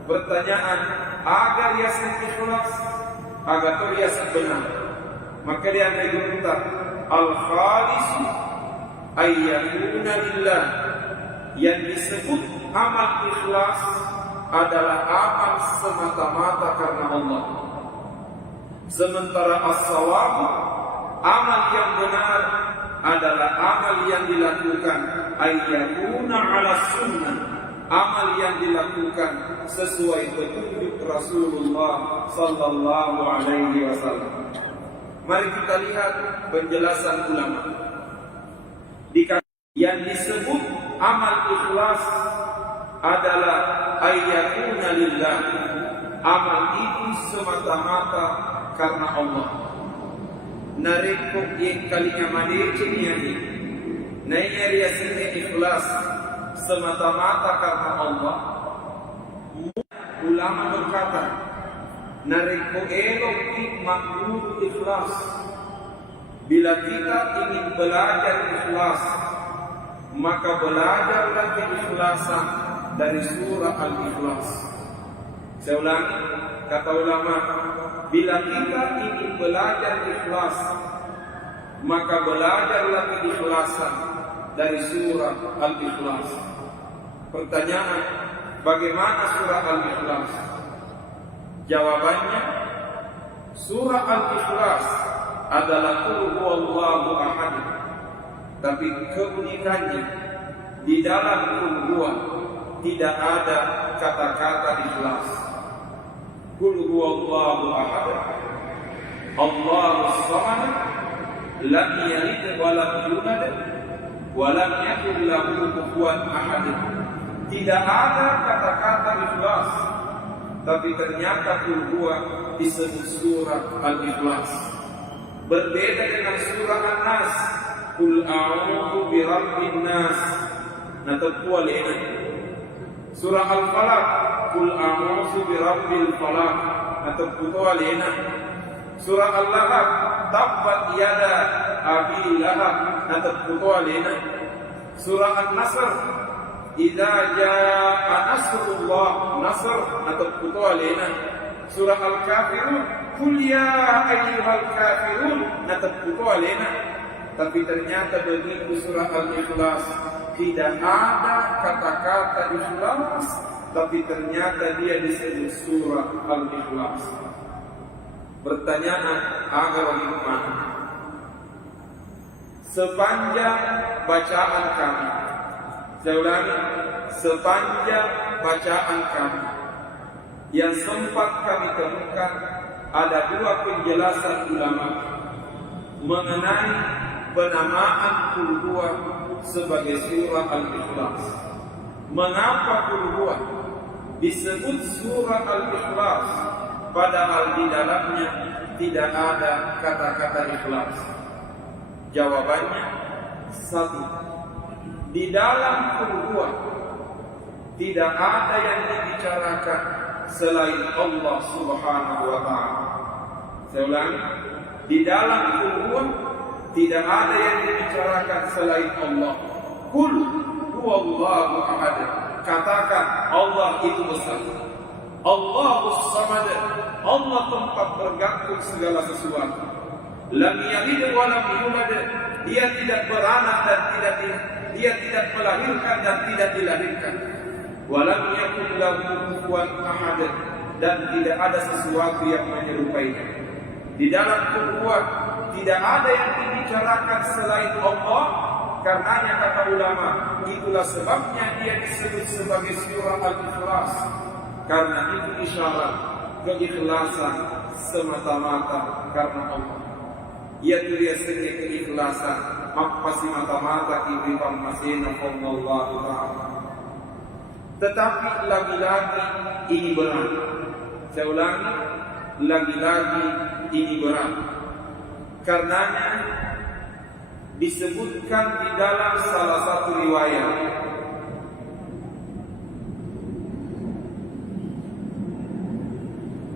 Pertanyaan, agar yasin ikhlas, agar yasin benar, maka dia berkata, al-khalisu ayyakuna lillah, yang disebut amal ikhlas adalah amal semata-mata karena Allah. Sementara as-sawab, amal yang benar, adalah amal yang dilakukan ayyakuna ala sunnah, amal yang dilakukan sesuai petunjuk Rasulullah sallallahu alaihi wasallam. Mari kita lihat penjelasan ulama. Yang disebut amal ikhlas adalah ayyakuna lillah, amal itu semata-mata karena Allah. Nareko yang kalinya madece niani, nainya riasnya ikhlas semata-mata karena Allah. Ulama berkata, nareko eloki makhluk ikhlas. Bila kita ingin belajar ikhlas, maka belajarlah keikhlasan dari surah Al-Ikhlas. Saya ulangi, kata ulama, bila kita ingin belajar ikhlas, maka belajarlah keikhlasan dari surah Al-Ikhlas. Pertanyaan, bagaimana surah Al-Ikhlas? Jawabannya, surah Al-Ikhlas adalah Qul huwallahu ahad. Tapi keunikannya, di dalam Qul huwa tidak ada kata-kata ikhlas. Qul huwallahu ahad, Allahus samad, lam yalid wa lam yulad wa lam yakul lahu kufuwan ahad. Tidak ada kata-kata ikhlas, tapi ternyata Qul huwa disebut surah Al-Ikhlas. Berbeda dengan surah An-Nas, Qul a'udzu birabbin nas, natakuwa lena. Surah Al-Falaq, Qul a'udzu birabbil falaq, natakuwa lena. Surah Al-Lahab, tabbat yada abi lahab, natakuwa lena. Surah An-Nasr, idza jaa nasrullah, nasr, natakuwa lena. surah Al-Kafirun, qul ya ayyuhal kafirun, natabbuku alena. Tapi ternyata begitu surah Al-Ikhlas tidak ada kata-kata ikhlas, tapi ternyata dia disebut surah Al-Ikhlas. Pertanyaan agar bagaimana? Sepanjang bacaan kami, saya ulangi, sepanjang bacaan kami yang sempat kami temukan, ada dua penjelasan ulama mengenai penamaan Qul Huwa sebagai surah Al-Ikhlas. Mengapa Qul Huwa disebut surah Al-Ikhlas padahal di dalamnya tidak ada kata-kata ikhlas? Jawabannya satu, di dalam Qul Huwa tidak ada yang dibicarakan selain Allah Subhanahu wa Ta'ala. Saya ulangi, di dalam Qul Huwa tidak ada yang dibicarakan selain Allah. Qul huwallahu ahad. Katakan Allah itu besar. Allahus samad. Allah tempat bergantung segala sesuatu. Lam yalid wa lam yulad. Dia tidak beranak dan dia tidak melahirkan dan tidak dilahirkan. Wa lam yakul lahu kufuwan ahad. Dan tidak ada sesuatu yang menyerupainya. Di dalam Qul Huwa tidak ada yang dibicarakan selain Allah. Karenanya kata ulama, itulah sebabnya dia disebut sebagai surah Al-Ikhlas. Karena itu isyarat keikhlasan semata-mata karena Allah. Yaitu dia sendiri keikhlasan makpasi mata-mata kibirkan masina Allah Ta'ala. Tetapi lagi-lagi ini berat. Saya ulangi, lagi-lagi ini berat. Karenanya disebutkan di dalam salah satu riwayat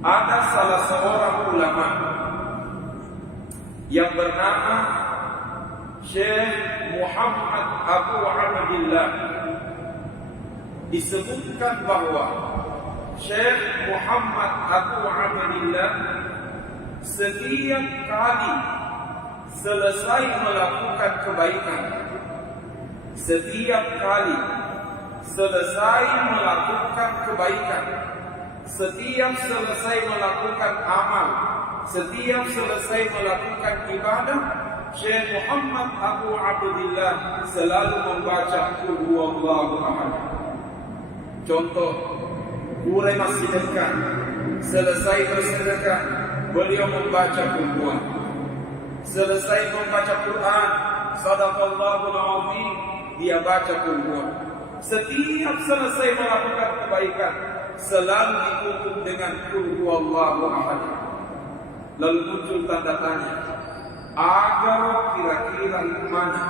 ada salah seorang ulama yang bernama Syekh Muhammad Abu Abdillah. Disebutkan bahwa Syekh Muhammad Abu Abdillah setiap kali selesai melakukan kebaikan, setiap kali selesai melakukan kebaikan, setiap selesai melakukan amal, setiap selesai melakukan ibadah, Syekh Muhammad Abu Abdillah selalu membaca Qul huwallahu ahad. Contoh, mulai masih dekat, selesai bersedekah, beliau membaca Qul Huwa. Selesai membaca Quran, sadaqallahul azim, dia baca Qul Huwa. Setiap selesai melakukan kebaikan, selalu ditutup dengan Qul huwallahu ahad. Lalu muncul tanda tanya, agar kira-kira mana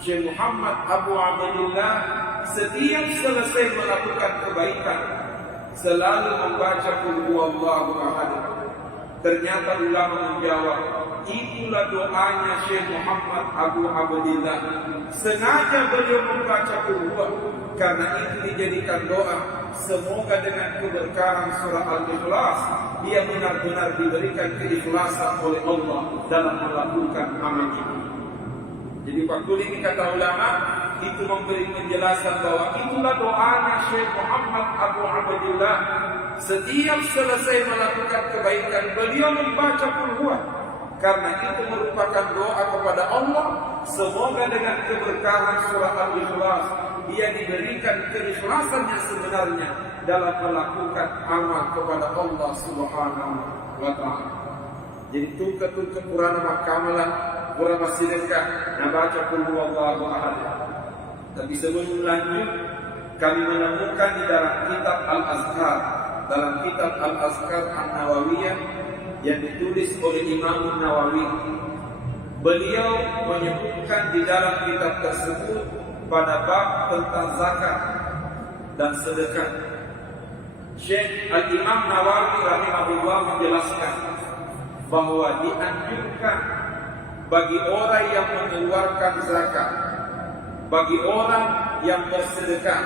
Syekh Muhammad Abu Abdillah setiap selesai melakukan kebaikan selalu membaca Qul huwallahu ahad? Ternyata ulama menjawab, itulah doanya Syekh Muhammad Abu Abdillah. Sengaja beliau membaca Qul Huwa karena itu dijadikan doa. Semoga dengan keberkahan surah Al-Ikhlas dia benar-benar diberikan keikhlasan oleh Allah dalam melakukan amal ini. Jadi faktor ini kata ulama itu memberi penjelasan bahwa itulah doanya Syekh Muhammad Abu Abdillah. Setiap selesai melakukan kebaikan beliau membaca Qul Huwa. Karena itu merupakan doa kepada Allah. Semoga dengan keberkahan surah Al-Ikhlas dia diberikan keikhlasan yang sebenarnya dalam melakukan amal kepada Allah Subhanahu wa Ta'ala. Jadi tuka-tuka Qur'an makamalah Qur'an masih dekat nah baca Qul huwallahu ahad. Tapi sebelum lanjut kami menemukan di dalam kitab Al-Azkar, dalam kitab Al-Azkar An-Nawawiyah yang ditulis oleh Imam Nawawi. Beliau menyebutkan di dalam kitab tersebut pada bab tentang zakat dan sedekah. Syekh Al-Imam Nawawi rahimahullah menjelaskan bahwa dianjurkan bagi orang yang mengeluarkan zakat, bagi orang yang bersedekah,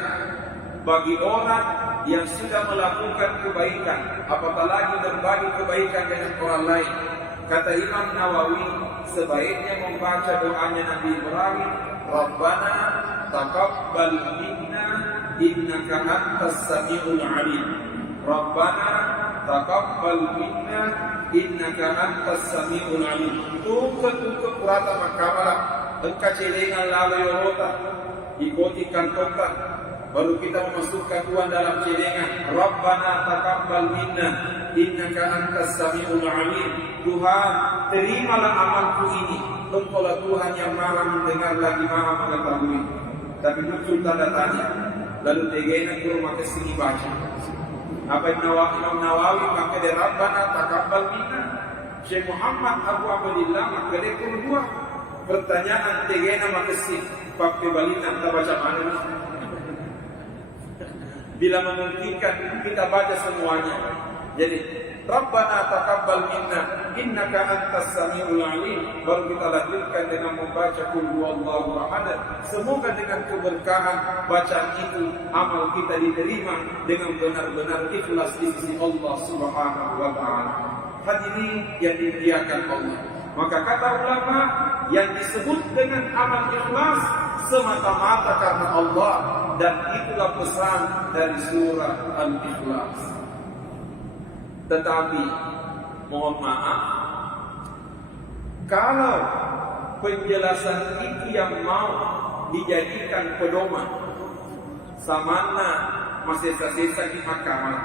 bagi orang yang sudah melakukan kebaikan, apatah lagi berbagi kebaikan dengan orang lain. Kata Imam Nawawi, sebaiknya membaca doanya Nabi Ibrahim, Rabbana taqabbal minna innaka antas samiul alim. Rabbana taqabbal minna innaka antas samiul alim. Tuka purata makamala engka celengan lalu yorota ikuti kantongkan, baru kita memasukkan uang dalam celengan. Rabbana taqabbal minna innaka antas samiul alim. Tuhan, terimalah amalku ini. Engkaulah Tuhan yang maha mendengar lagi maha mengetahui. Tapi muncul tanda tanya. Lalu tegena guru maka sini baca. Apa Imam Nawawi maka dari Rabbana taqabbal minna. Syekh Muhammad Abu Abdillah maka dari kedua. Pertanyaan tegena maka sini. Pakai balita kita baca mana? Bila memungkinkan kita baca semuanya. Jadi Rabbana taqabbal minna innaka antas samiul alim. Baru kita lanjutkan dengan membaca qul huwallahu ahad. Semoga dengan keberkahan bacaan itu amal kita diterima dengan benar-benar ikhlas di sisi Allah Subhanahu wa taala. Hadirin yang dimuliakan Allah, maka kata ulama yang disebut dengan amal ikhlas semata-mata karena Allah, dan itulah pesan dari surah Al-Ikhlas. Tetapi mohon maaf, kalau penjelasan itu yang mau dijadikan pedoman samana masih tersisa di mahkamah.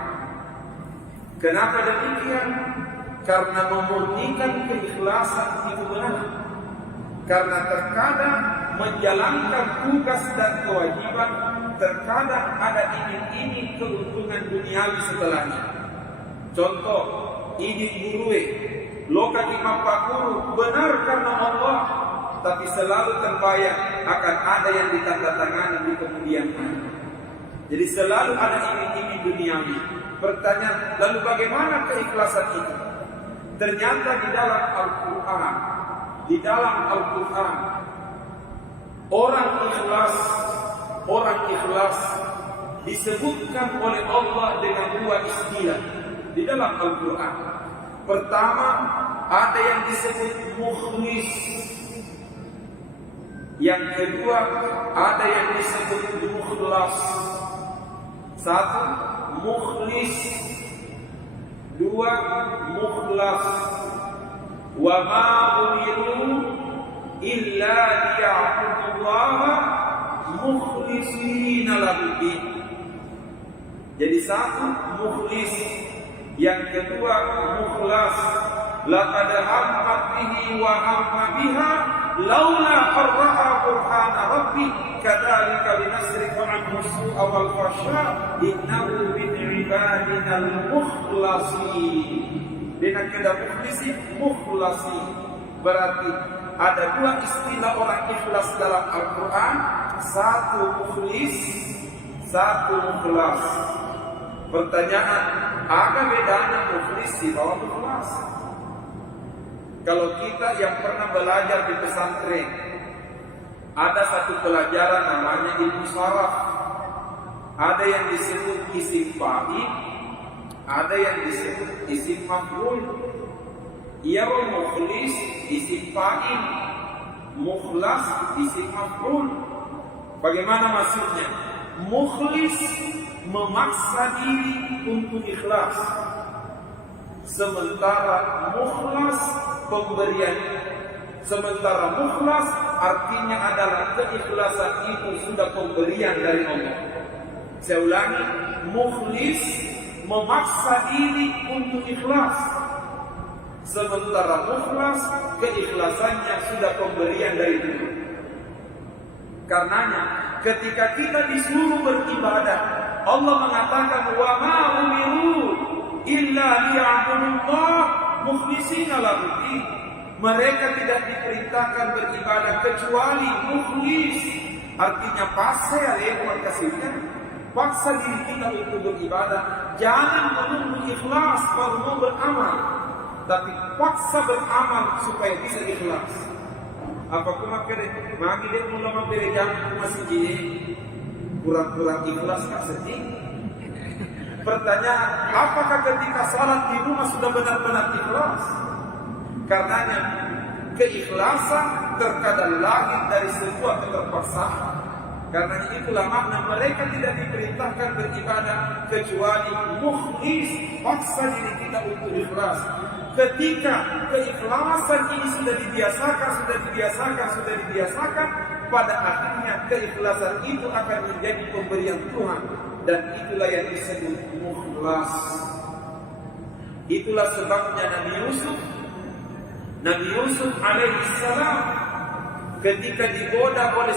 Kenapa demikian? Karena memurnikan keikhlasan itu benar. Karena terkadang menjalankan tugas dan kewajiban, terkadang ada iming-iming keuntungan duniawi setelahnya. Contoh, ini gurue, loka imam pakuru benar karena Allah, tapi selalu terbayang akan ada yang ditandatangani di kemudian hari. Jadi selalu ada iming-iming duniawi. Pertanyaan, lalu bagaimana keikhlasan itu? Ternyata di dalam Al-Quran, orang ikhlas disebutkan oleh Allah dengan dua istilah di dalam Al-Quran. Pertama, ada yang disebut mukhlis. Yang kedua, ada yang disebut mukhlas. Satu, mukhlis. Dua, mukhlas. Wa ma umiru illa liya'budullaha mukhlishina lahu-d-din. Jadi satu, mukhlis. Yang kedua, mukhlas. Laqad hammat bihi wa hamma biha laula qarra'a burhana rabbi kadzalika linasrifa anhu su'a wal fahsya innahu min ibadina al-mukhlasin. Dengan kata mukhlasi berarti ada dua istilah orang ikhlas dalam Al-Quran. Satu mukhlis, satu mukhlas. Pertanyaan, apa bedanya mukhlis di bawah mukhlas? Kalau kita yang pernah belajar di pesantren, ada satu pelajaran namanya ilmu saraf. Ada yang disebut isim fa'il, ada yang disebut isim maf'ul. Ya mukhlis isim fa'il, mukhlas isim maf'ul. Bagaimana maksudnya? Mukhlis memaksa diri untuk ikhlas, sementara mukhlas pemberian. Sementara mukhlas artinya adalah keikhlasan itu sudah pemberian dari Allah. Saya ulangi, mukhlis memaksa diri untuk ikhlas, sementara mukhlas keikhlasannya sudah pemberian dari Tuhan. Karenanya ketika kita disuruh beribadah, Allah mengatakan wa ma umiru illa liya'budullah mukhlishina lahu-d-din. Mereka tidak diperintahkan beribadah kecuali mukhlis. Artinya pasrah lewat kasihnya. Paksa diri kita untuk beribadah. Jangan menunggu ikhlas baru mau beramal, tapi paksa beramal supaya bisa ikhlas. Apa kuma kere magi dia ulama bere jam masih kurang-kurang ikhlas tak sedih. Pertanyaan, apakah ketika salat di rumah sudah benar-benar ikhlas? Karenanya keikhlasan terkadang lahir dari sebuah keterpaksaan. Karena itulah makna mereka tidak diperintahkan beribadah kecuali mukhlis, paksa diri kita untuk ikhlas. Ketika keikhlasan ini sudah dibiasakan, pada akhirnya keikhlasan itu akan menjadi pemberian Tuhan, dan itulah yang disebut mukhlas. Itulah sebabnya Nabi Yusuf alaihissalam ketika digoda oleh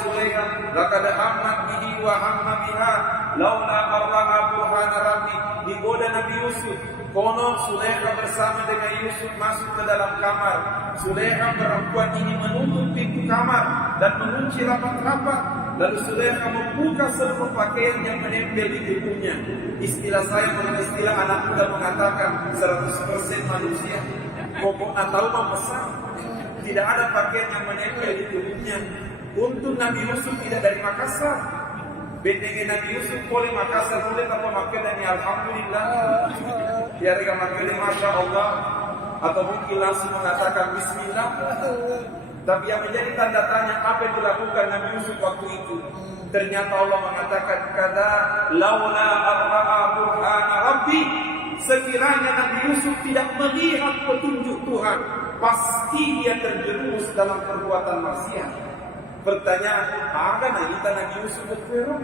Sulaikha, laqad hammat bihi wa hamma biha laula arra'a burhana rabbi. Digoda Nabi Yusuf. Konon Sulaikha bersama dengan Yusuf masuk ke dalam kamar. Sulaikha perempuan ini menutup pintu kamar dan mengunci rapat-rapat. Lalu Sulaikha membuka seluruh pakaian yang menempel di tubuhnya. Istilah saya menurut istilah anak muda mengatakan 100% manusia. Pokoknya tahu memesan. Tidak ada pakaian yang menempel di tubuhnya. Untuk Nabi Yusuf tidak dari Makassar. Bendengan Nabi Yusuf boleh Makassar, boleh tanpa makan ya alhamdulillah. Ya rega makan masya Allah, atau mungkin langsung mengatakan Bismillah. Tapi yang menjadi tanda tanya apa yang dilakukan Nabi Yusuf waktu itu. Ternyata Allah mengatakan kada laula arra'a burhana rabbi. Sekiranya Nabi Yusuf tidak melihat petunjuk Tuhan, pasti dia terjerumus dalam perbuatan maksiat. Pertanyaan, ada kita Nabi Yusuf berfirman?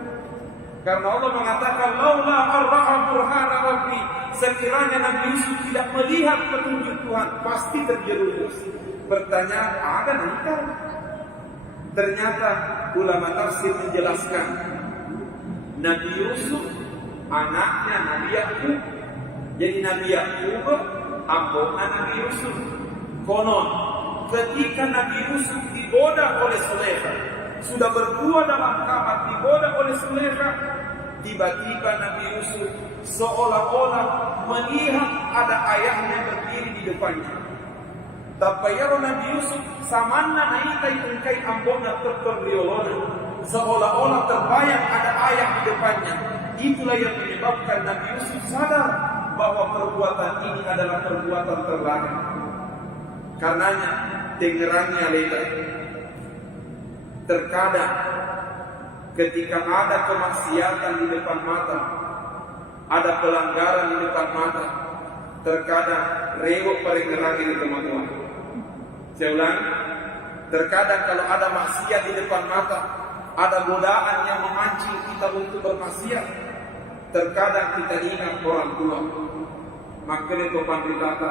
Karena Allah mengatakan laula arra'a burhana rabbi. Sekiranya Nabi Yusuf tidak melihat petunjuk Tuhan, pasti terjerumus. Pertanyaan, ada kita? Ternyata ulama tafsir menjelaskan Nabi Yusuf anaknya Nabi Yakub. Jadi Nabi Yakub ampun Nabi Yusuf. Konon ketika Nabi Yusuf digoda oleh Sulaikha, sudah berdua dalam kamar digoda oleh Sulaikha, tiba-tiba Nabi Yusuf seolah-olah melihat ada ayahnya berdiri di depannya. Tapayaro Nabi Yusuf samanna aitai tengkai ambona tertoriolona, seolah-olah terbayang ada ayah di depannya. Itulah yang menyebabkan Nabi Yusuf sadar bahwa perbuatan ini adalah perbuatan terlarang. Karenanya tengerangnya lebar. Terkadang ketika ada kemaksiatan di depan mata, ada pelanggaran di depan mata, terkadang rewok peringerangi di teman-teman. Saya ulang, terkadang kalau ada maksiat di depan mata, ada godaan yang memancing kita untuk bermaksiat, terkadang kita ingat orang tua. Makanya topan ditata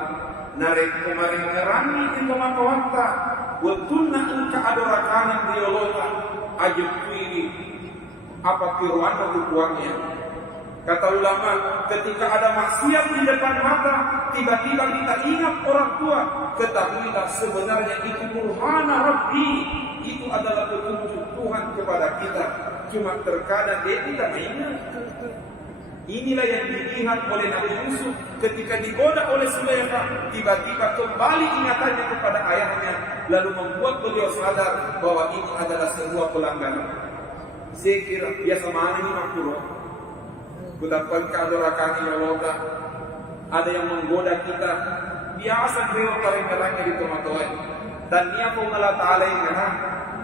narek kemarin ngerangi itu maka wakta wetulna engka adorakanan diolota ajib ini apa kiruan ketukuannya. Kata ulama, ketika ada maksiat di depan mata, tiba-tiba kita ingat orang tua, ketahuilah sebenarnya itu burhana rabbi, itu adalah petunjuk Tuhan kepada kita. Cuma terkadang dia tidak ingat. Inilah yang dilihat oleh Nabi Yusuf ketika digoda oleh Sulaikha, tiba-tiba kembali ingatannya kepada ayahnya, lalu membuat beliau sadar bahwa ini adalah sebuah pelanggaran. Saya kira biasa mana ini makhluk. Kutapan keadorakan ya Allah, ada yang menggoda kita biasa beliau paling-palingnya di tomatoan dan dia pun Allah Ta'ala yang ngarang,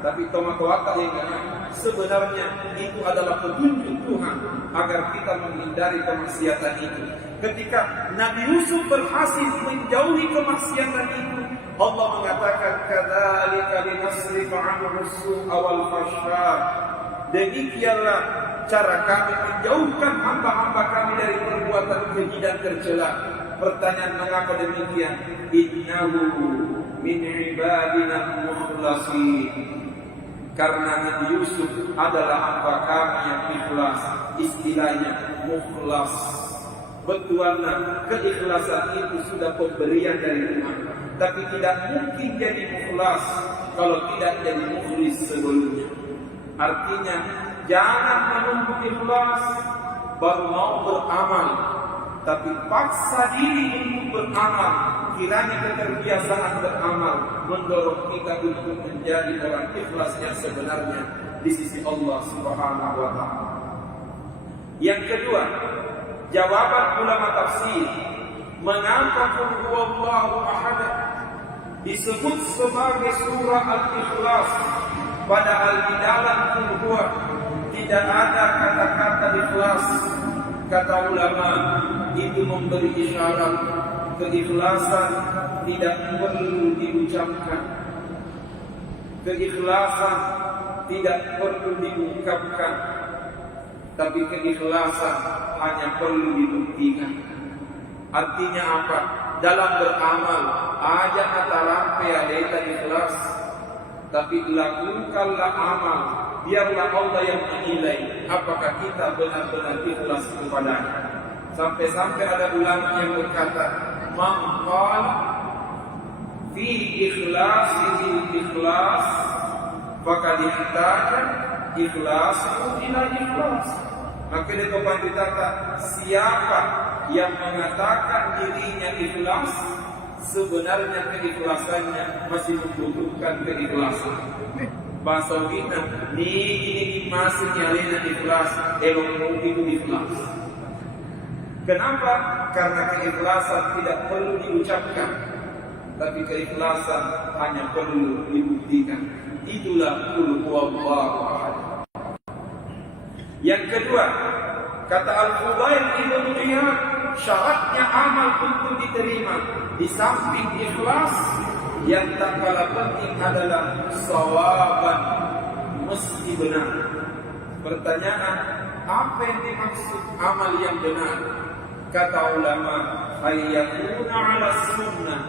tapi tomatoan yang ngarang. Sebenarnya itu adalah petunjuk Tuhan agar kita menghindari kemaksiatan itu. Ketika Nabi Yusuf berhasil menjauhi kemaksiatan itu, Allah mengatakan kadzalika linasrifa anhu as-su'a wal fahsya. Demikianlah cara kami menjauhkan hamba-hamba kami dari perbuatan keji dan tercela. Pertanyaan mengapa demikian? Innahu min ibadina mukhlasin. Karena Nabi Yusuf adalah hamba kami yang ikhlas. Istilahnya mukhlas. Betulnya keikhlasan itu sudah pemberian dari Tuhan. Tapi tidak mungkin jadi mukhlas kalau tidak jadi mukhlis sebelumnya. Artinya jangan menunggu ikhlas baru mau beramal, tapi paksa diri untuk beramal. Kiranya keterbiasaan beramal mendorong kita untuk menjadi orang ikhlas yang sebenarnya di sisi Allah Subhanahu wa Ta'ala. Yang kedua, jawaban ulama tafsir, mengapa qul huwallahu ahad disebut sebagai surah Al-Ikhlas, padahal di dalam qul huwa tidak ada kata-kata ikhlas. Kata ulama, itu memberi isyarat keikhlasan tidak perlu diucapkan, keikhlasan tidak perlu diungkapkan, tapi keikhlasan hanya perlu dibuktikan. Artinya apa? Dalam beramal aja kata rampe ada ikhlas, tapi lakukanlah amal, biarlah Allah yang menilai apakah kita benar-benar ikhlas kepadanya. Sampai-sampai ada ulama yang berkata, man qala fi ikhlasihi ikhlas faqad ihtaja ikhlasu ila ikhlas. Maka dia berkata, siapa yang mengatakan dirinya ikhlas, sebenarnya keikhlasannya masih membutuhkan keikhlasan. Bahasa kita ini masih nyalina ikhlas, elok itu ikhlas. Kenapa? Karena keikhlasan tidak perlu diucapkan, tapi keikhlasan hanya perlu dibuktikan. Itulah qul huwallahu ahad. Yang kedua, kata Al-Fudail Ibnu Iyad, syaratnya amal untuk diterima di samping ikhlas, yang tak kalah penting adalah sawaban, mesti benar. Pertanyaan, apa yang dimaksud amal yang benar? Kata ulama, hayyakuna ala sunnah,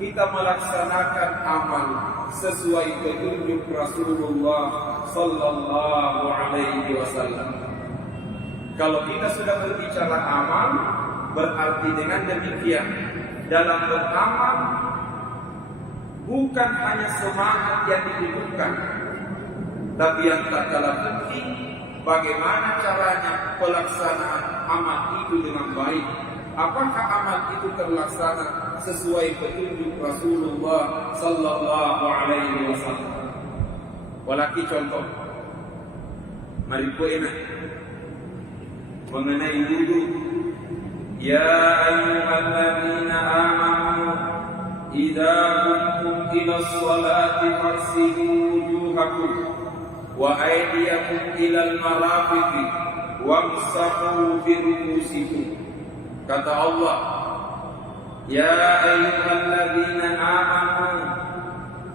kita melaksanakan amal sesuai petunjuk Rasulullah sallallahu alaihi wasallam. Kalau kita sudah berbicara amal, berarti dengan demikian dalam beramal bukan hanya semangat yang dibutuhkan, tapi yang tak kalah penting bagaimana caranya pelaksanaan amal itu dengan baik. Apakah amal itu terlaksana sesuai petunjuk Rasulullah sallallahu alaihi wasallam? Walaki contoh, mari ku enak mengenai wudu. Ya ayyuhalladzina amanu idza qumtum ila sholati faghsilu wujuhakum wa aydiyakum ilal marafiqi wamsahu bi ru'usikum. Kata Allah, ya ayyuhalladzina amanu,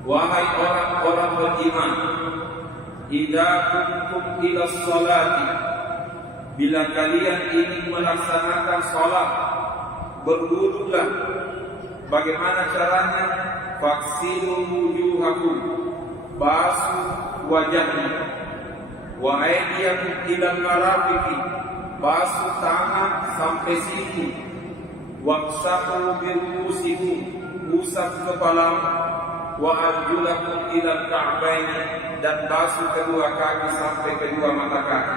wahai orang-orang beriman, idza qumtum ila sholati, bila kalian ingin melaksanakan salat, berwuduklah. Bagaimana caranya? Faghsilu wujuhakum, basuh wajahnya, wa aydiyakum ilal marafiqi, basuh tangan sampai siku, wamsahu bi ru'usikum, usap kepala, wa arjulakum ilal ka'baini, dan basuh kedua kaki sampai kedua mata kaki.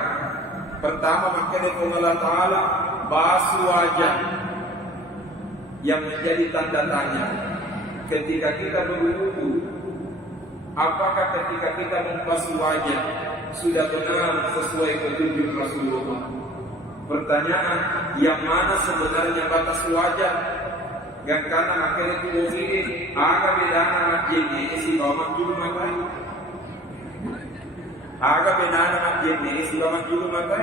Pertama, makanya Allah Ta'ala basuh wajah, yang menjadi tanda tanya ketika kita berwudu, apakah ketika kita membasuh wajah sudah benar sesuai petunjuk Rasulullah? Pertanyaan, yang mana sebenarnya batas wajah? Yang karena makanya itu ini agak beda anak jadi isi bawah dulu makai, agak beda anak jadi isi bawah dulu makai.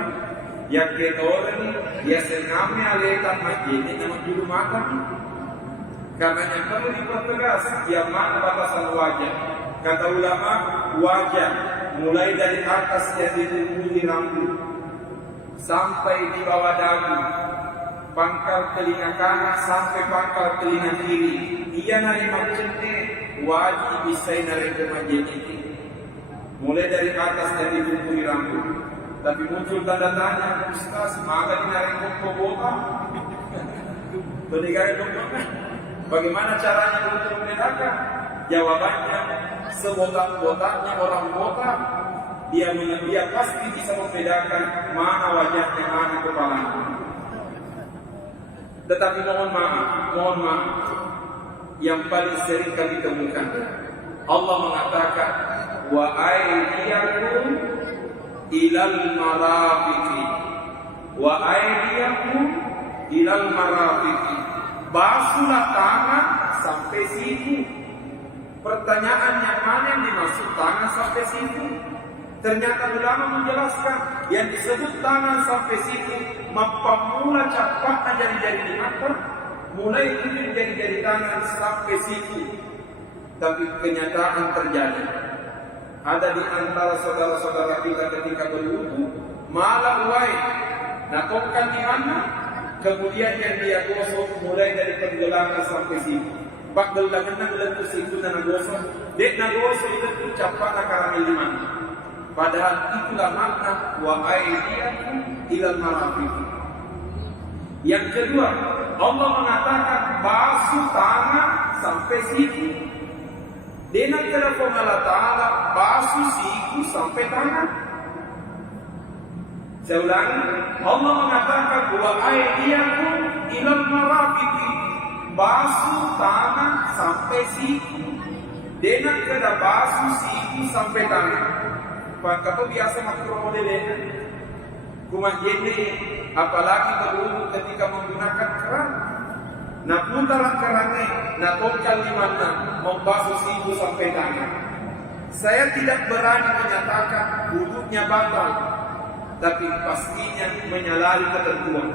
Yang kedua ni, dia sengamnya letak masjid ini nama dulu makan. Karena yang perlu dipertegas, yang mana batasan wajah? Kata ulama, wajah mulai dari atas yang ditutupi rambut sampai di bawah dagu, pangkal telinga kanan sampai pangkal telinga kiri. Ia nari macamnya wajib bisa nari ke masjid ini. Mulai dari atas yang ditutupi rambut. Tapi muncul tanda tanya, Ustaz, maka dinarik kobota? Berdikari kobota? Bagaimana caranya untuk membedakan? Jawabannya, sebotak-botaknya orang botak, dia pasti bisa membedakan mana wajahnya, mana kepalanya. Tetapi mohon maaf, yang paling sering kami temukan, Allah mengatakan, wa aydiyakum ilal marafiqi, wa aydiyakum ilal marafiqi. Basuhlah tangan sampai siku. Pertanyaannya, mana yang dimaksud tangan sampai siku? Ternyata ulama menjelaskan yang disebut tangan sampai siku mula capaknya jari-jari di atas, mulai ujung jari-jari tangan sampai siku. Tapi kenyataan terjadi. Ada di antara saudara-saudara kita ketika berwudu malah uai nakokkan di mana, kemudian yang dia gosok mulai dari pergelangan sampai siku. Pak gelangan lentur siku dan nagosok, dek nagosok itu capaknya karena liman. Padahal itulah makna wa aydiyakum ilal marafiq. Yang kedua, Allah mengatakan basuh tangan sampai siku. Dengan telepon Allah Ta'ala basuh siku sampai tangan. Saya ulangi, Allah mengatakan wa aydiyakum ilal marafiq, basuh tangan sampai siku. Dengan kena basuh siku sampai tangan. Pak kata biasa makro modelnya kumah jende, apalagi berwudu ketika menggunakan keran. Nah putaran kerannya, nah tokal di mana membasuh siku sampai tangan. Saya tidak berani menyatakan wudunya batal, tapi pastinya menyalahi ketentuan.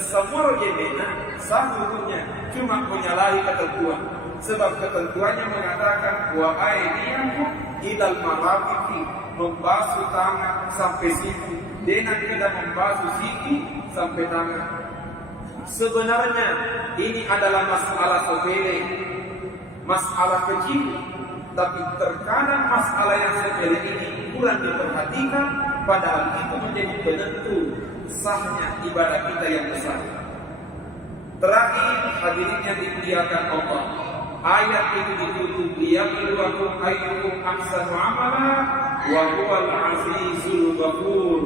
Semua jendena sah wudunya, cuma menyalahi ketentuan. Sebab ketentuannya mengatakan wa aydiyakum ilal marafiqi, membasuh tangan sampai siku. Dengan kita membasuh siku sampai tangan. Sebenarnya ini adalah masalah sepele, masalah kecil, tapi terkadang masalah yang sepele ini kurang diperhatikan, padahal itu menjadi penentu sahnya ibadah kita yang besar. Terakhir, hadirin yang dimuliakan Allah, ayat ini ditutup liyabluwakum ayyukum ahsanu amala wa huwal azizul ghafur.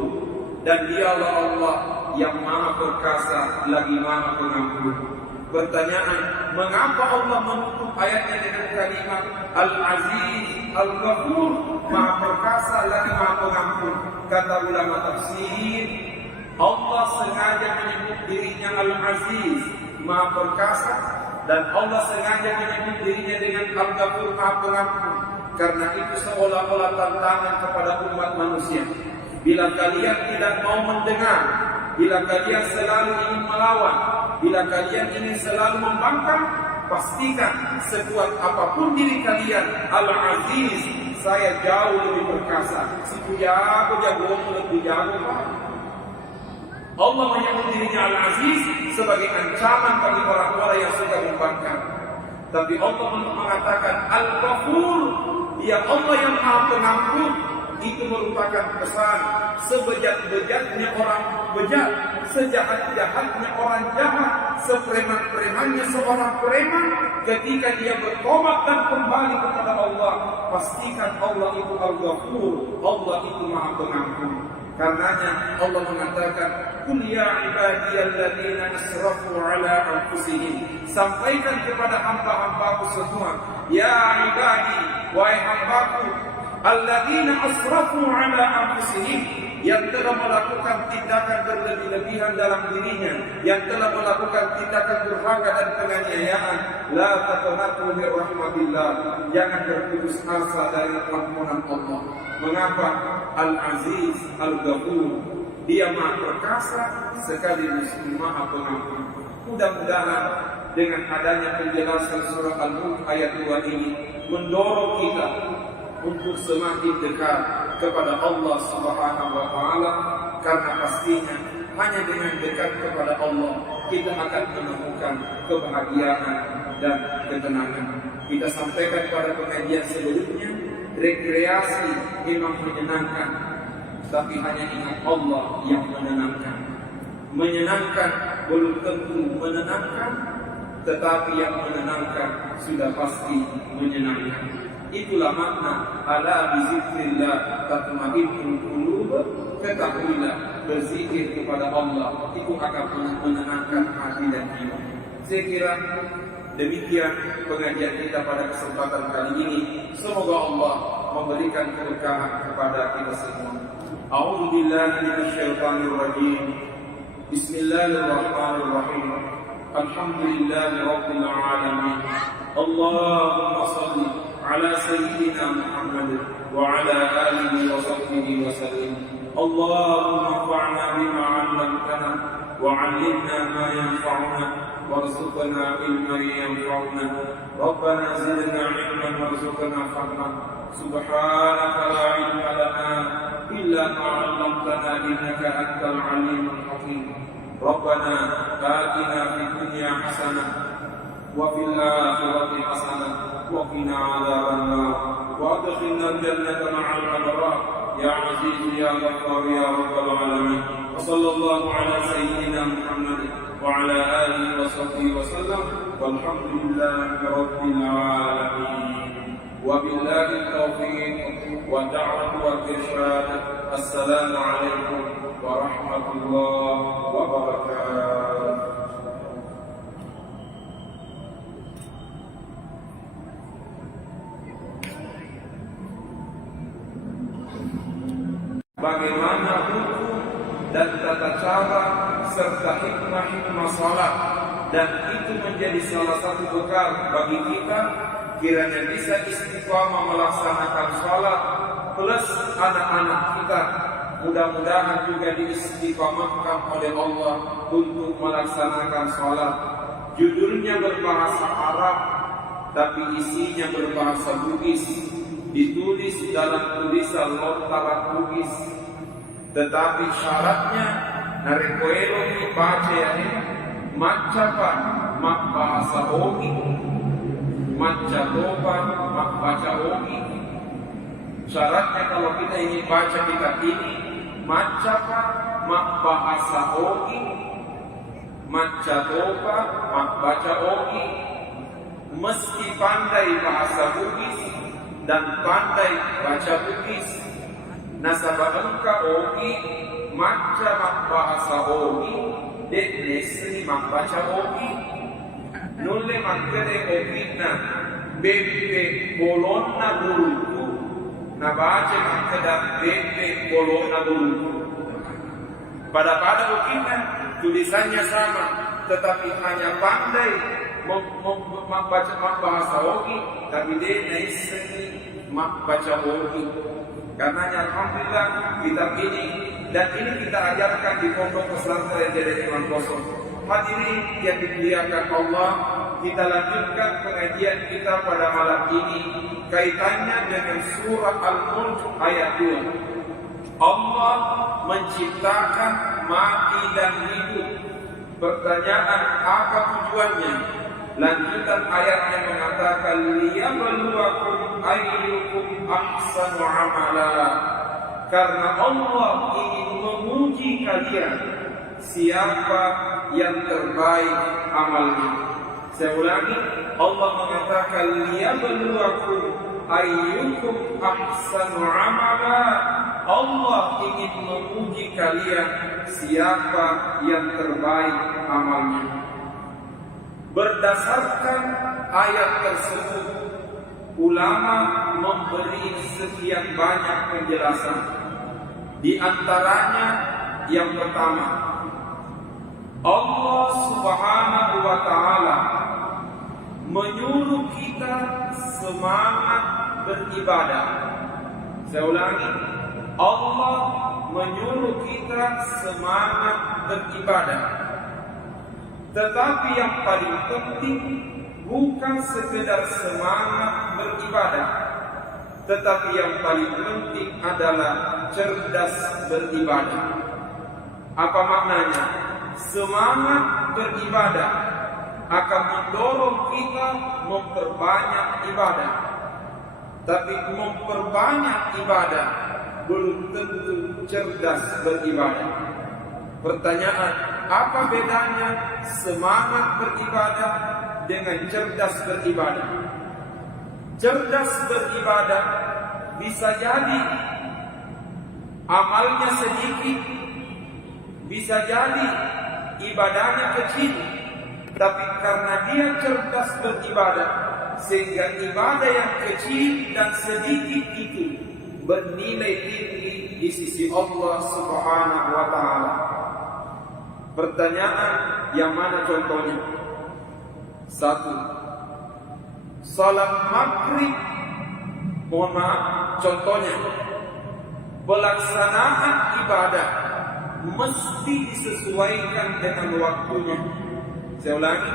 Dan dialah Allah yang maha perkasa lagi maha pengampun. Pertanyaan, mengapa Allah menutup ayatnya dengan kalimat Al-Aziz Al-Ghafur, maha perkasa lagi maha pengampun? Kata ulama tafsir, Allah sengaja menyebut dirinya Al-Aziz, maha perkasa, dan Allah sengaja menyebut dirinya dengan Al-Ghafur, maha pengampun. Karena itu seolah-olah tantangan kepada umat manusia. Bila kalian tidak mau mendengar, bila kalian selalu ingin melawan, bila kalian ingin selalu membangkang, pastikan sekuat apapun diri kalian, Al-Aziz, saya jauh lebih perkasa. Situ jago lebih jago Pak. Allah menyebut dirinya Al-Aziz sebagai ancaman bagi orang-orang yang suka membangkang. Tapi Allah mengatakan Al-Ghafur, dia Allah yang maha pengampun. Itu merupakan pesan sebejat-bejatnya orang bejat, sejahat-jahatnya orang jahat, sepreman-premannya seorang preman, ketika dia bertobat dan kembali kepada Allah, pastikan Allah itu Al-Ghafur, Allah itu maha pengampun. Karenanya Allah mengatakan, "Qul ya ibadiyalladzina asrafu ala anfusihim." Sampaikan kepada hamba-hambaku semua, ya ibadi, wahai hambaku, alladzina asrafu ala anfusihim, yang telah melakukan tindakan berlebih-lebihan dalam dirinya, yang telah melakukan tindakan durhaka dan penganiayaan, la taqnatu min rahmatillah, jangan berputus asa dari rahmat Allah. Mengapa? Al-Aziz Al-Ghafur, dia maha perkasa sekaligus maha pengampun. Mudah-mudahan dengan adanya penjelasan surah Al-Mulk ayat 2 ini mendorong kita untuk semakin dekat kepada Allah Subhanahu wa taala, karena pastinya hanya dengan dekat kepada Allah kita akan menemukan kebahagiaan dan ketenangan. Kita sampaikan pada pengajian sebelumnya, rekreasi memang menyenangkan, tapi hanya ingat Allah yang menenangkan. Menyenangkan belum tentu menenangkan, tetapi yang menenangkan sudah pasti menyenangkan. Itulah makna ala bizikrillah tatma'innul qulub. Ketahuilah berzikir kepada Allah itu akan menenangkan hati dan jiwa. Saya kira demikian pengajian kita pada kesempatan kali ini. Semoga Allah memberikan keberkahan kepada kita semua. A'udzu billahi minasyaitonir rajim. Bismillahirrahmanirrahim. Alhamdulillahi Rabbil Alamin. Allahumma salli ala Sayyidina Muhammad wa ala alihi wa sahbihi wa sallim. Allahumma anfa'na bima 'allamtana wa 'allimna ma yanfa'una warzuqna ilman yanfa'una. Rabbana zidna 'ilman warzuqna fahman. Subhanaka la 'ilma lana illa ma 'allamtana innaka antal 'alimul hakim. Rabbana atina fid dunya hasanah wa fil akhirati hasanah wa qina 'adzabannar wa adkhilna al-jannata ma'al abrar ya 'aziz ya ghaffar ya rabbal alamin. Wa sallallahu ala sayyidina Muhammad wa ala alihi wa sahbihi wa sallam walhamdulillahi rabbil alamin. Wa billahi taufiq wa da'wah wa irsyad. Assalamu alaikum warahmatullahi wabarakatuh. Bagaimana hukum dan tata cara serta hikmah salat, dan itu menjadi salah satu bekal bagi kita kiranya bisa istiqamah melaksanakan salat plus anak-anak kita. Mudah-mudahan juga diistiqamahkan oleh Allah untuk melaksanakan sholat. Judulnya berbahasa Arab, tapi isinya berbahasa Bugis. Ditulis dalam tulisan lontaran Bugis. Tetapi syaratnya, narekoelo dibaca ya, macapa mak bahasa Ogi, macatopa mak baca Ogi. Syaratnya kalau kita ingin baca kitab ini, macapa mak bahasa Ogi, macatopa mak baca Ogi, meski pandai bahasa Bugis dan pandai baca Bugis. Nasabah engka Ogi, maca mak bahasa Ogi, dek nesri mak baca Ogi, nulle mak kere Ogina, bebe bolonna buruku. Nah baca makada bebe bolona dulu. Pada ukina tulisannya sama, tetapi hanya pandai membaca bahasa Ogi, tapi dia naiseni baca Ogi. Karenanya alhamdulillah kitab ini dan ini kita ajarkan di pondok pesantren Jadi Iman Kosong. Hadirin yang dimuliakan Allah, kita lanjutkan pengajian kita pada malam ini kaitannya dengan surah Al-Mulk ayat 2. Allah menciptakan mati dan hidup. Pertanyaan, apa tujuannya? Lanjutan ayatnya mengatakan liyabluwakum ayyukum ahsanu amala. Karena Allah ingin menguji kalian siapa yang terbaik amalnya. Saya ulangi, Allah mengatakan liyabluwakum ayyukum ahsanu amala. Allah ingin menguji kalian siapa yang terbaik amalnya. Berdasarkan ayat tersebut, ulama memberi sekian banyak penjelasan. Di antaranya yang pertama, Allah Subhanahu wa Ta'ala menyuruh kita semangat beribadah. Saya ulangi, Allah menyuruh kita semangat beribadah. Tetapi yang paling penting bukan sekedar semangat beribadah, tetapi yang paling penting adalah cerdas beribadah. Apa maknanya? Semangat beribadah akan mendorong kita memperbanyak ibadah. Tapi memperbanyak ibadah belum tentu cerdas beribadah. Pertanyaan, apa bedanya semangat beribadah dengan cerdas beribadah? Cerdas beribadah bisa jadi amalnya sedikit, bisa jadi ibadahnya kecil, tapi karena dia cerdas beribadah, sehingga ibadah yang kecil dan sedikit itu bernilai tinggi di sisi Allah Subhanahu wa Ta'ala. Pertanyaan, yang mana contohnya? Satu, salat maghrib, mohon maaf, contohnya pelaksanaan ibadah mesti disesuaikan dengan waktunya. Saya ulangi,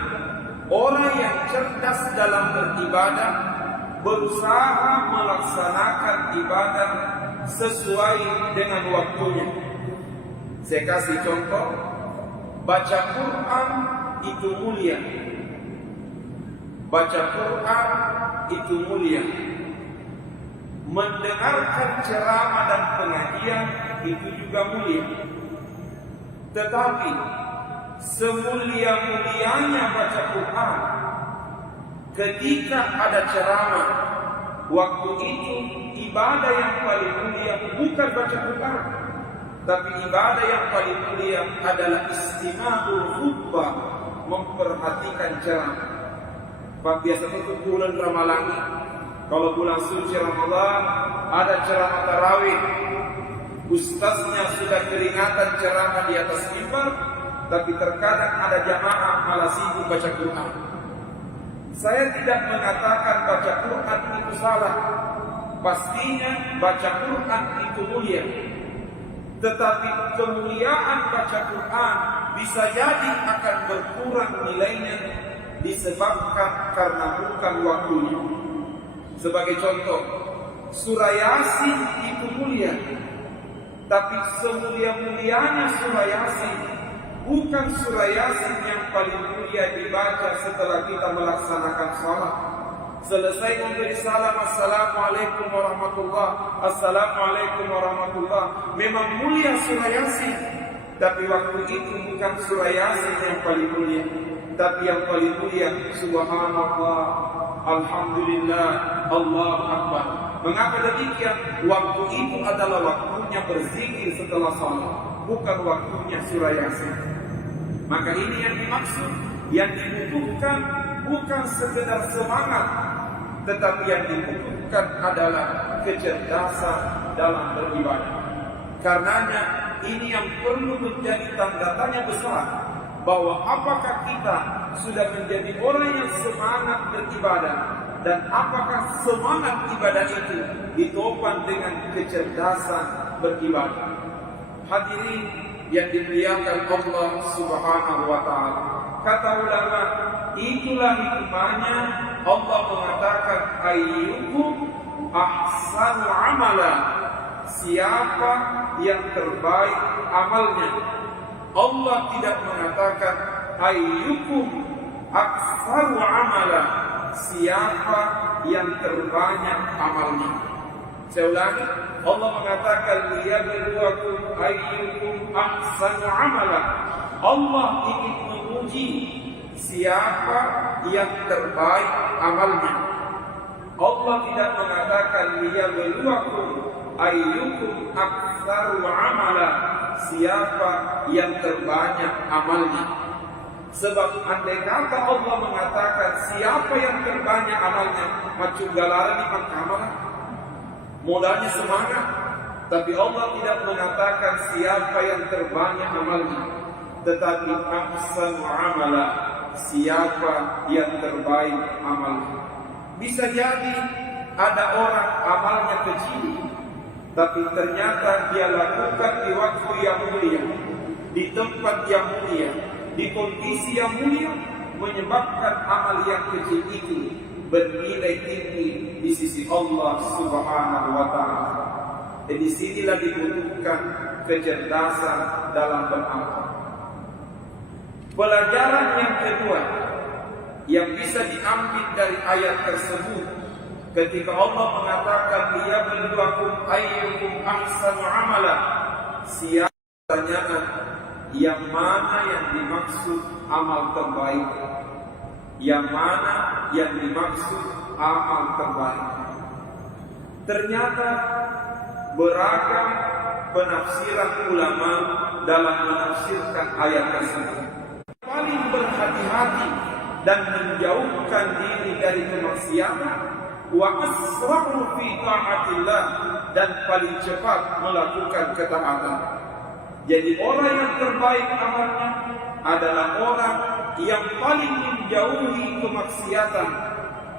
orang yang cerdas dalam beribadah berusaha melaksanakan ibadah sesuai dengan waktunya. Saya kasih contoh, baca Quran itu mulia. Baca Quran itu mulia. Mendengarkan ceramah dan pengajian itu juga mulia. Tetapi semulia-mulianya baca Quran, ketika ada ceramah, waktu itu ibadah yang paling mulia bukan baca Quran, tapi ibadah yang paling mulia adalah istima'ul khutbah, memperhatikan ceramah. Pak, biasa itu bulan Ramadan, kalau bulan suci Ramadan ada ceramah tarawih, ustaznya sudah keringatan ceramah di atas mimbar, tapi terkadang ada jamaah malah sibuk baca Quran. Saya tidak mengatakan baca Quran itu salah, pastinya baca Quran itu mulia. Tetapi kemuliaan baca Quran bisa jadi akan berkurang nilainya disebabkan karena bukan waktunya. Sebagai contoh, surah Yasin itu mulia, tapi semulia-mulianya surah Yasin bukan surah Yasin yang paling mulia dibaca setelah kita melaksanakan salat. Selesai memberi salam, assalamualaikum warahmatullah, assalamualaikum warahmatullah, memang mulia surah Yasin, tapi waktu itu bukan surah Yasin yang paling mulia, tapi yang paling mulia subhanallah, alhamdulillah, Allahu akbar. Mengapa demikian? Waktu itu adalah waktunya berzikir setelah salat, bukan waktunya surah Yasin. Maka ini yang dimaksud, yang dibutuhkan bukan sekedar semangat, tetapi yang dibutuhkan adalah kecerdasan dalam beribadah. Karenanya ini yang perlu menjadi tanda tanya besar, bahwa apakah kita sudah menjadi orang yang semangat beribadah, dan apakah semangat ibadah itu ditopang dengan kecerdasan beribadah. Hadirin yang dimuliakan Allah Subhanahu wa taala, kata ulama, itulah hikmahnya Allah mengatakan ayyukum ahsanu amala, siapa yang terbaik amalnya. Allah tidak mengatakan ayyukum aktsaru amala, siapa yang terbanyak amalnya. Saya ulangi, Allah mengatakan liyabluwakum ayyukum ahsanu amala. Allah ingin menguji siapa yang terbaik amalnya. Allah tidak mengatakan liyabluwakum ayyukum aktsaru amala, siapa yang terbanyak amalnya. Sebab andai kata Allah mengatakan siapa yang terbanyak amalnya, macam galaran di mahkamah, modalnya semangat. Tapi Allah tidak mengatakan siapa yang terbanyak amalnya, tetapi ahsanu amala, siapa yang terbaik amalnya. Bisa jadi ada orang amalnya kecil, tapi ternyata dia lakukan di waktu yang mulia, di tempat yang mulia, di kondisi yang mulia, menyebabkan amal yang kecil itu bernilai tinggi di sisi Allah Subhanahu wa taala. Dan di sinilah dibutuhkan kecerdasan dalam beramal. Pelajaran yang kedua yang bisa diambil dari ayat tersebut, ketika Allah mengatakan liyabluwakum ayyukum ahsanu amala, siapa pertanyaan yang mana yang dimaksud amal terbaik, yang mana yang dimaksud amal terbaik. Ternyata beragam penafsiran ulama dalam menafsirkan ayat tersebut. Paling berhati-hati dan menjauhkan diri dari kemaksiatan, wa asra'u fi ta'atillah, dan paling cepat melakukan ketaatan. Jadi orang yang terbaik amalnya adalah orang yang paling menjauhi kemaksiatan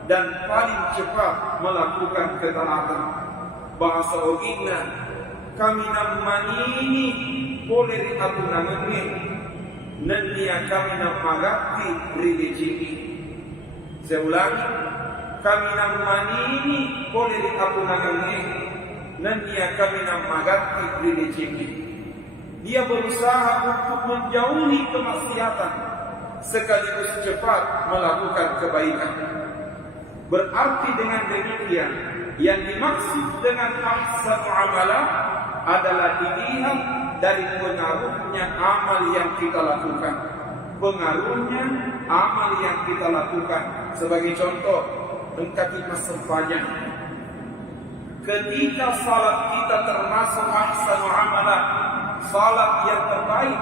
dan paling cepat melakukan ketaatan. Bahasa original, kami namanini boleh aku namanya, nanti kami namagati religioni. Saya ulangi, kami namanini boleh aku namanya, nanti kami namagati religioni. Dia berusaha untuk menjauhi kemaksiatan sekaligus cepat melakukan kebaikan. Berarti dengan demikian, yang dimaksud dengan ahsanu amalah adalah dilihat dari pengaruhnya amal yang kita lakukan. Pengaruhnya amal yang kita lakukan. Sebagai contoh, engkau sepanjang ketika salat kita termasuk ahsanu amalah, salat yang terbaik,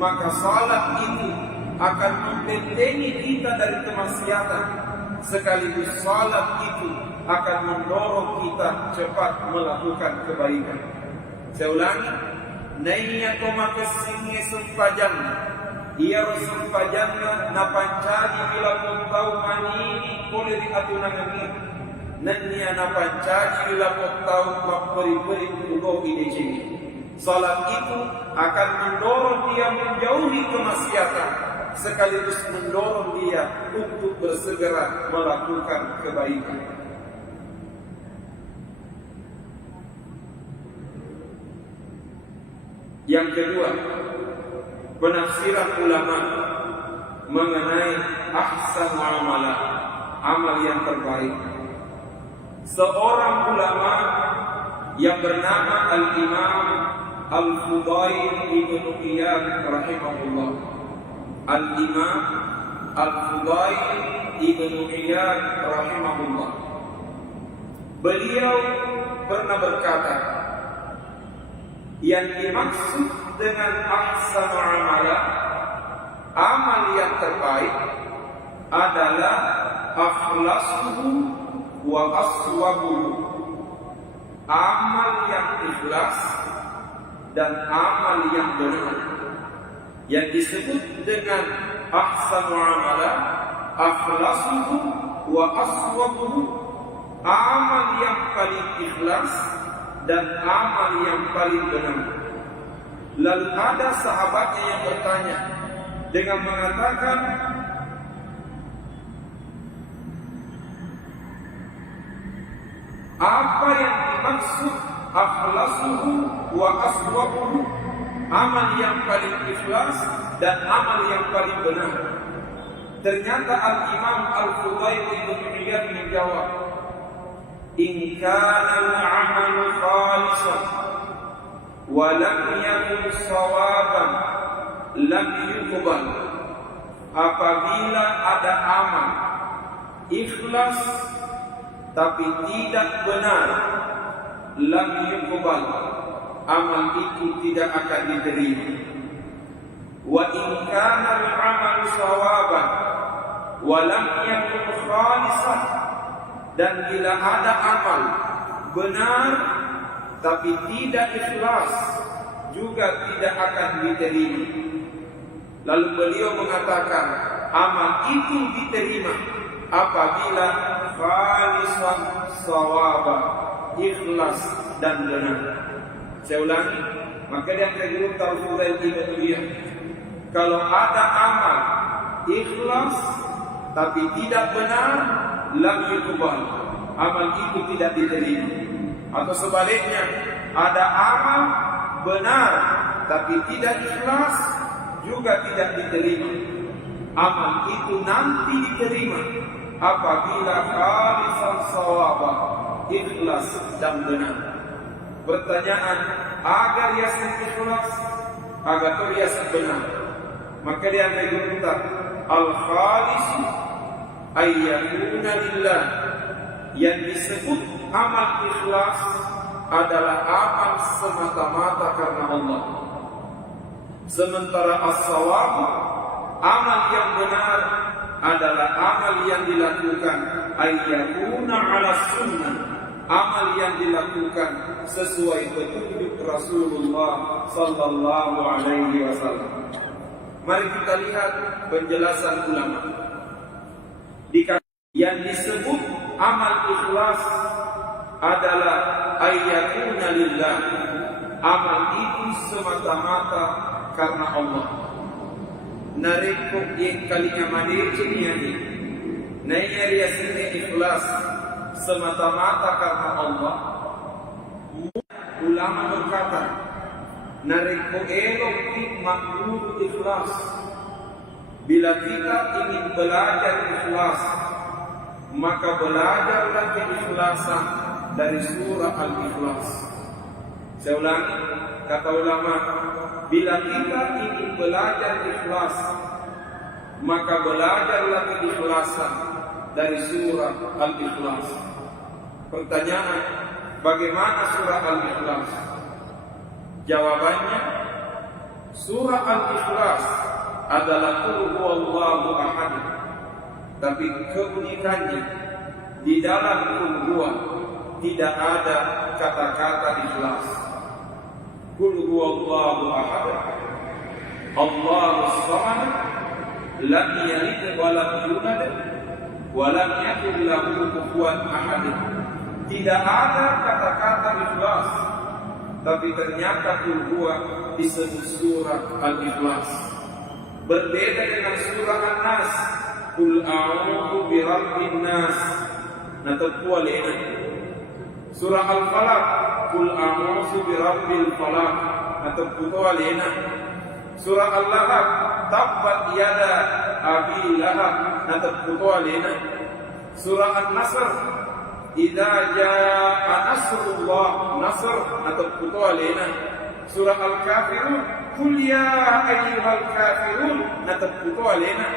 maka salat itu akan membentengi kita dari kemaksiatan, sekaligus salat itu akan mendorong kita cepat melakukan kebaikan. Saya ulangi, nainya koma kesini sempajang, ia sempajangnya napancari bila pun tahu manini boleh diatunang ini, nanya napancari bila pun tahu maperi-peri untuk ide cini. Salat itu akan mendorong dia menjauhi kemaksiatan, sekaligus mendorong dia untuk bersegera melakukan kebaikan. Yang kedua, penafsiran ulama mengenai ahsan amalah, amal yang terbaik. Seorang ulama yang bernama Al-Imam Al-Fudail Ibn Iyad rahimahullah. Al-Imam Al-Fudail Ibn Iyad rahimahullah, beliau pernah berkata, yang dimaksud dengan ahsanu amalah, amal yang terbaik adalah akhlasuhu wa aswabuhu, amal yang ikhlas dan amal yang benar. Yang disebut dengan ahsanu amalah, akhlasuhu wa aswabuhu, amal yang paling ikhlas dan amal yang paling benar. Lalu ada sahabatnya yang bertanya dengan mengatakan, apa yang dimaksud akhlasuhu wa aswabuhu, amal yang paling ikhlas dan amal yang paling benar? Ternyata Al-Imam Al-Fudail Ibn Iyad menjawab, in kana al-'amalu khalisan wa lam yakun sawaban lam yuqbal. Apabila ada amal ikhlas tapi tidak benar, lam yuqbal, amal itu tidak akan diterima. Wa in kana al-'amalu sawaban wa lam yakun khalisan, dan bila ada amal benar tapi tidak ikhlas, juga tidak akan diterima. Lalu beliau mengatakan, amal itu diterima apabila khalisan sawaba, ikhlas dan benar. Saya ulangi, maka yang kedua Al-Fudail Ibn Iyad, kalau ada amal ikhlas tapi tidak benar, lam yuqbal, amal itu tidak diterima. Atau sebaliknya, ada amal benar tapi tidak ikhlas, juga tidak diterima. Amal itu nanti diterima apabila khalisan sawaba, ikhlas dan benar. Pertanyaan, agar yasin ikhlas, agar yasin benar, maka dia berkata, al-khalisu ayyakuna lillah, yang disebut amal ikhlas adalah amal semata-mata karena Allah. Sementara as-sawab, amal yang benar adalah amal yang dilakukan ayyakuna ala sunnah, amal yang dilakukan sesuai petunjuk Rasulullah sallallahu alaihi wasallam. Mari kita lihat penjelasan ulama. Yang disebut amal ikhlas adalah ayyakuna lillah. Amal itu semata-mata karena Allah. Nareko yang kalinya madece niani. Naya riasnya ikhlas semata-mata karena Allah. Ulama berkata, nareko elok makhluk ikhlas. Bila kita ingin belajar ikhlas, maka belajarlah keikhlasan dari surah Al-Ikhlas. Saya ulangi, kata ulama, bila kita ingin belajar ikhlas, maka belajarlah keikhlasan dari surah Al-Ikhlas. Pertanyaan, bagaimana surah Al-Ikhlas? Jawabannya, surah Al-Ikhlas adalah Qul huwallahu ahad. Tapi keunikannya di dalam Qul huwa tidak ada kata-kata ikhlas. Qul huwallahu ahad, Allahus samad, lam yalid wa lam yulad wa lam yakul lahu kufuwan ahad. Tidak ada kata-kata ikhlas, tapi ternyata Qul huwa disebut surah Al-Ikhlas. Berbeda dengan surah An-Nas, Qul a'udzu birabbin nas, natabwa lena. Surah Al-Falaq, Qul a'udzu birabbil falaq, natabwa lena. Surah Al-Lahab, tabbat yada abi lahab, natabwa lena. Surah An-Nasr, idza jaa nasrullah, nasr, natabwa lena. Surah Al-Kafirun, Qul ya ayyuhal kafirun, natabwa lena.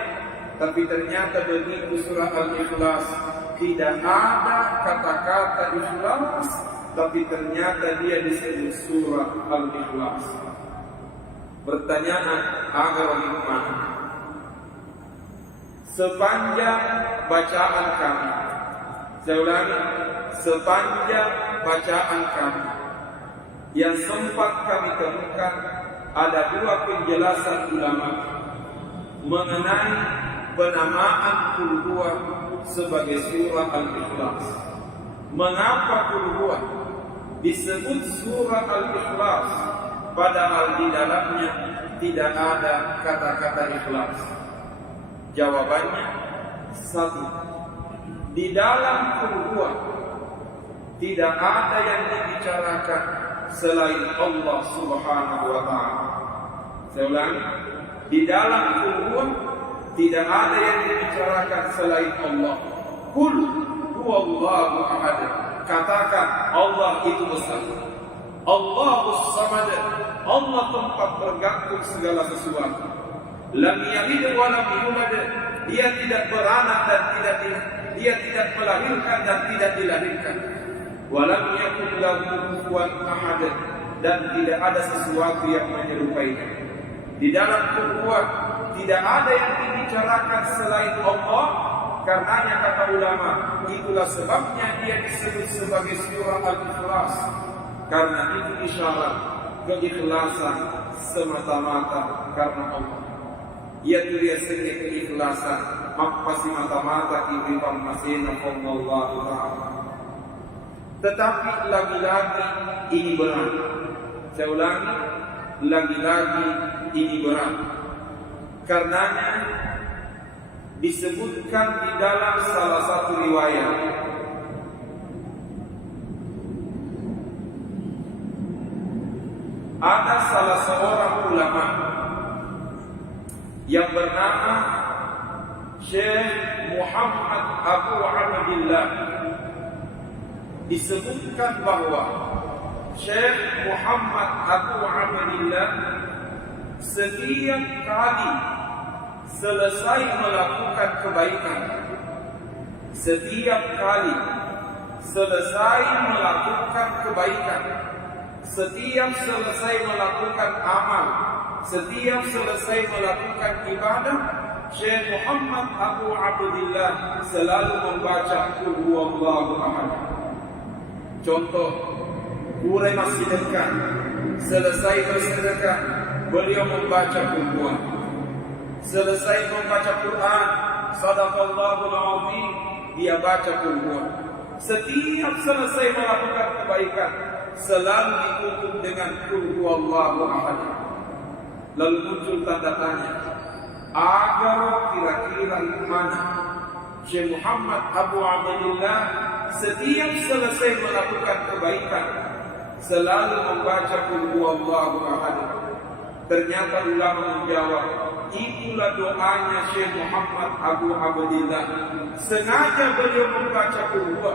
Tapi ternyata begitu surah Al-Ikhlas tidak ada kata-kata ikhlas, tapi ternyata dia disebut surah Al-Ikhlas. Pertanyaan, agar bagaimana? Sepanjang bacaan kami, saya ulangi, sepanjang bacaan kami yang sempat kami temukan, ada dua penjelasan ulama mengenai penamaan Qul huwa sebagai surah Al-Ikhlas. Mengapa Qul huwa disebut surah Al-Ikhlas padahal di dalamnya tidak ada kata-kata ikhlas? Jawabannya satu, di dalam Qul huwa tidak ada yang dibicarakan selain Allah Subhanahu wa ta'ala. Saya ulangi, di dalam Qul huwa tidak ada yang dibicarakan selain Allah. Qul huwallahu ahad. Katakan Allah itu besar. Allahus samad. Allah tempat bergantung segala sesuatu. Lam yalid wa lam yulad. Dia tidak beranak dan dia tidak melahirkan dan tidak dilahirkan. Wa lam yakul lahu kufuwan ahad. Dan tidak ada sesuatu yang menyerupainya. Di dalam Qul huwa tidak ada yang dibicarakan selain Allah. Karenanya kata ulama, itulah sebabnya dia disebut sebagai surah Al-Ikhlas. Karena itu isyarat keikhlasan semata-mata karena Allah. Yaitu dia sendiri keikhlasan mapasi mata-mata ibran masina Allah Ta'ala. Tetapi lagi-lagi ini berat. Saya ulangi, lagi-lagi ini berat. Karenanya disebutkan di dalam salah satu riwayat ada salah seorang ulama yang bernama Syekh Muhammad Abu Abdillah. Disebutkan bahwa Syekh Muhammad Abu Abdillah setiap kali selesai melakukan kebaikan, setiap kali selesai melakukan kebaikan, setiap selesai melakukan amal, setiap selesai melakukan ibadah, Syekh Muhammad Abu Abdillah selalu membaca Qul huwallahu ahad. Contoh, urai masih dekat, selesai bersedekah, beliau membaca Qul huwa. Selesai membaca Quran, sadaqallahul azim, dia baca qul huwa. Setiap selesai melakukan kebaikan, selalu ditutup dengan qul huwallahu ahad. Lalu muncul tanda tanya, agar kira-kira mana Syekh Muhammad Abu Abdillah setiap selesai melakukan kebaikan selalu membaca qul huwallahu ahad. Ternyata ulama menjawab, itulah doanya Syekh Muhammad Abu Abdillah. Sengaja beliau membaca qul huwa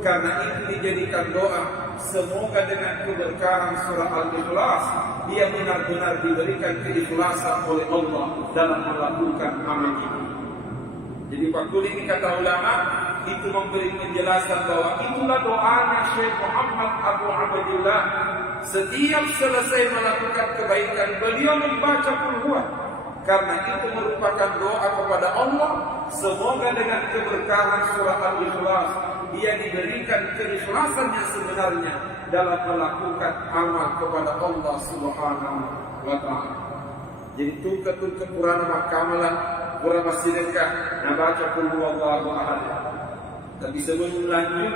karena itu dijadikan doa. Semoga dengan keberkahan surah Al-Ikhlas dia benar-benar diberikan keikhlasan oleh Allah dalam melakukan amal ini. Jadi waktu ini kata ulama itu memberi penjelasan bahwa itulah doanya Syekh Muhammad Abu Abdillah. Setiap selesai melakukan kebaikan beliau membaca qul huwa karena itu merupakan doa kepada Allah. Semoga dengan keberkahan surah Al-Ikhlas dia diberikan keikhlasan yang sebenarnya dalam melakukan amal kepada Allah Subhanahu wa ta'ala. Jadi itu ketul Quran makamalan Quran sedekah nabaca qul huwallahu ahad. Tapi sebelum lanjut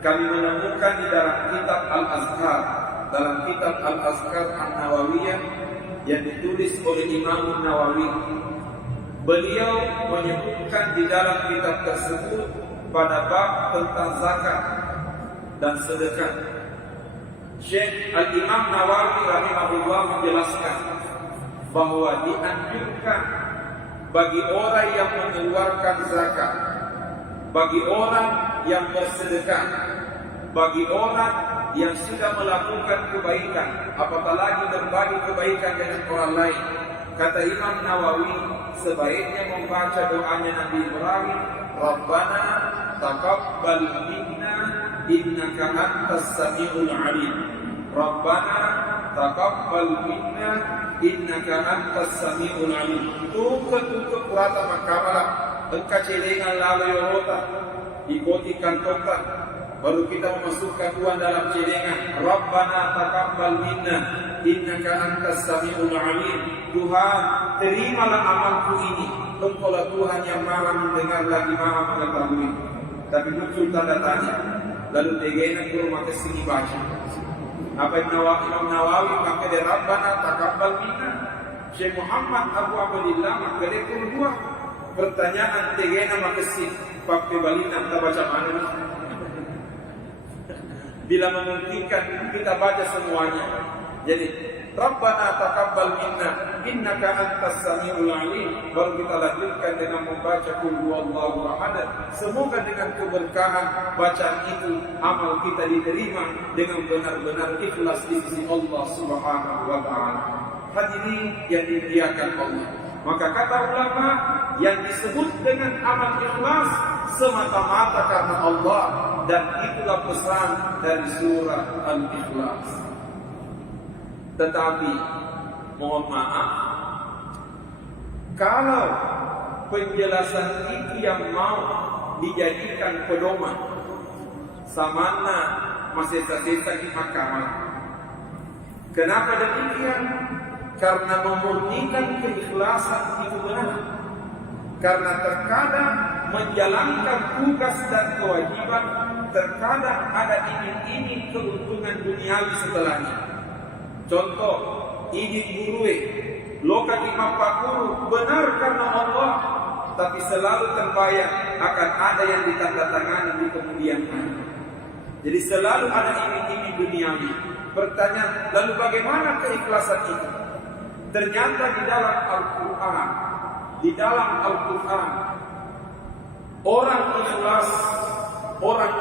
kami menemukan di dalam kitab Al-Azkar, dalam kitab Al-Azkar An-Nawawiyah yang ditulis oleh Imam Nawawi, beliau menyebutkan di dalam kitab tersebut pada bab tentang zakat dan sedekah. Syekh Al-Imam Nawawi rahimahullah menjelaskan bahwa dianjurkan bagi orang yang mengeluarkan zakat, bagi orang yang bersedekah, bagi orang yang sudah melakukan kebaikan, apatah lagi berbagi kebaikan dengan orang lain. Kata Imam Nawawi, sebaiknya membaca doanya Nabi Ibrahim, Rabbana taqabbal minna innaka antas samiul alim. Rabbana taqabbal minna innaka antas samiul alim. Tuka kurata makamalah engka celengan lalu yorota ikoti kantongkan, baru kita memasukkan uang dalam celengan. Rabbana taqabbal minna innaka antas samiul alim. Tuhan, terimalah amalku ini. Engkaulah Tuhan yang maha mendengar lagi maha mengetahui. Tapi muncul tanda tanya. Lalu tegena guru maka sini baca. Apa Imam Nawawi maka dari Rabbana taqabbal minna. Syekh Muhammad Abu Abdillah maka dari qul huwa. Pertanyaan tegena maka sini. Pakai balina kita baca mana? Bila memungkinkan kita baca semuanya. Jadi Rabbana taqabbal minna innaka antas samiul alim. Baru kita lanjutkan dengan membaca qul huwallahu ahad. Semoga dengan keberkahan bacaan itu amal kita diterima dengan benar-benar ikhlas di sisi Allah Subhanahu wa ta'ala. Hadirin yang dimuliakan Allah, maka kata ulama yang disebut dengan amal ikhlas semata-mata karena Allah, dan itulah pesan dari surah Al-Ikhlas. Tetapi mohon maaf, kalau penjelasan itu yang mau dijadikan pedoman, samana masih tersisa di mahkamah. Kenapa demikian? Karena memurnikan keikhlasan itu benar. Karena terkadang menjalankan tugas dan kewajiban, terkadang ada iming-iming keuntungan duniawi setelahnya. Contoh, ini gurue, loka imapakuru, benar karena Allah, tapi selalu terbayang akan ada yang ditandatangani di kemudian hari. Jadi selalu ada iming-iming duniawi. Pertanyaan, lalu bagaimana keikhlasan itu? Ternyata di dalam Al-Quran, orang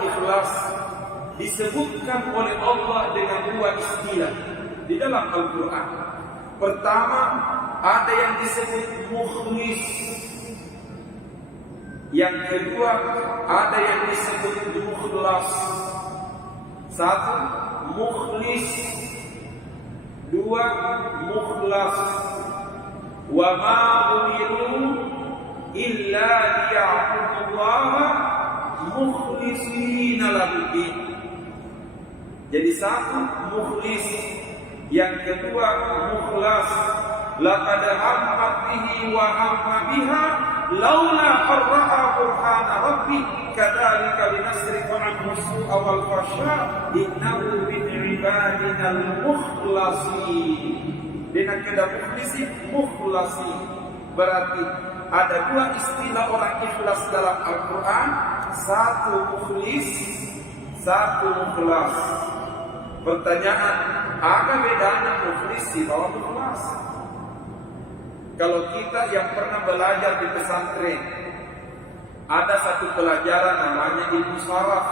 ikhlas disebutkan oleh Allah dengan dua istilah di dalam Al-Quran. Pertama, ada yang disebut mukhlis. Yang kedua, ada yang disebut mukhlas. Satu, mukhlis. Dua, mukhlas. Wa ma umiru illa liya'budullaha mukhlishina lahu-d-din. Jadi satu, mukhlis. Yang kedua, mukhlas. laqad hammat bihi wa hamma biha laula ra'a burhana rabbi kadzalika linasrifa anhu su'a wal fahsya innahu min ibadina al-mukhlasin. Dengan kata mukhlasin berarti ada dua istilah orang ikhlas dalam Al-Quran, satu mukhlis, satu mukhlas. Pertanyaan, apa bedanya mukhlis di bawah mukhlas? Kalau kita yang pernah belajar di pesantren, ada satu pelajaran namanya ilmu saraf.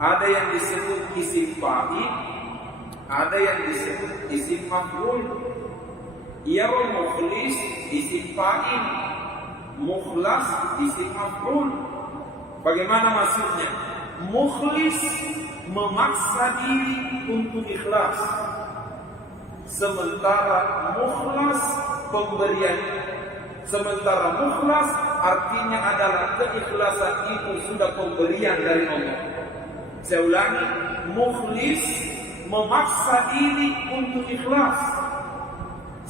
Ada yang disebut isim fa'il, ada yang disebut isim maf'ul. Ya mukhlis isim fa'il, mukhlas isim maf'ul. Bagaimana maksudnya? Mukhlis memaksa diri untuk ikhlas, sementara mukhlas pemberian. Sementara mukhlas artinya adalah keikhlasan itu sudah pemberian dari Allah. Saya ulangi, mukhlis memaksa diri untuk ikhlas,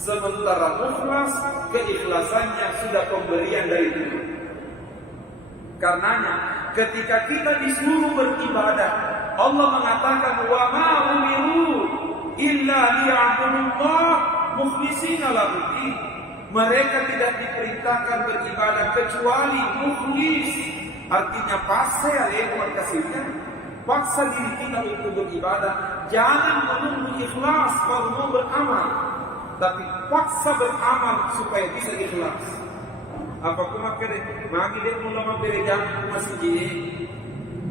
sementara mukhlas keikhlasannya sudah pemberian dari Tuhan. Karenanya ketika kita disuruh beribadah, Allah mengatakan wa ma umiru illa liya'budullah mukhlishina lahu din. Mereka tidak diperintahkan beribadah kecuali mukhlis, artinya paksa lewat kasihnya. Paksa diri kita untuk beribadah. Jangan menunggu ikhlas baru mau beramal, tapi paksa beramal supaya bisa ikhlas. Apa kuma kere magi dek mulama bere jam masih gini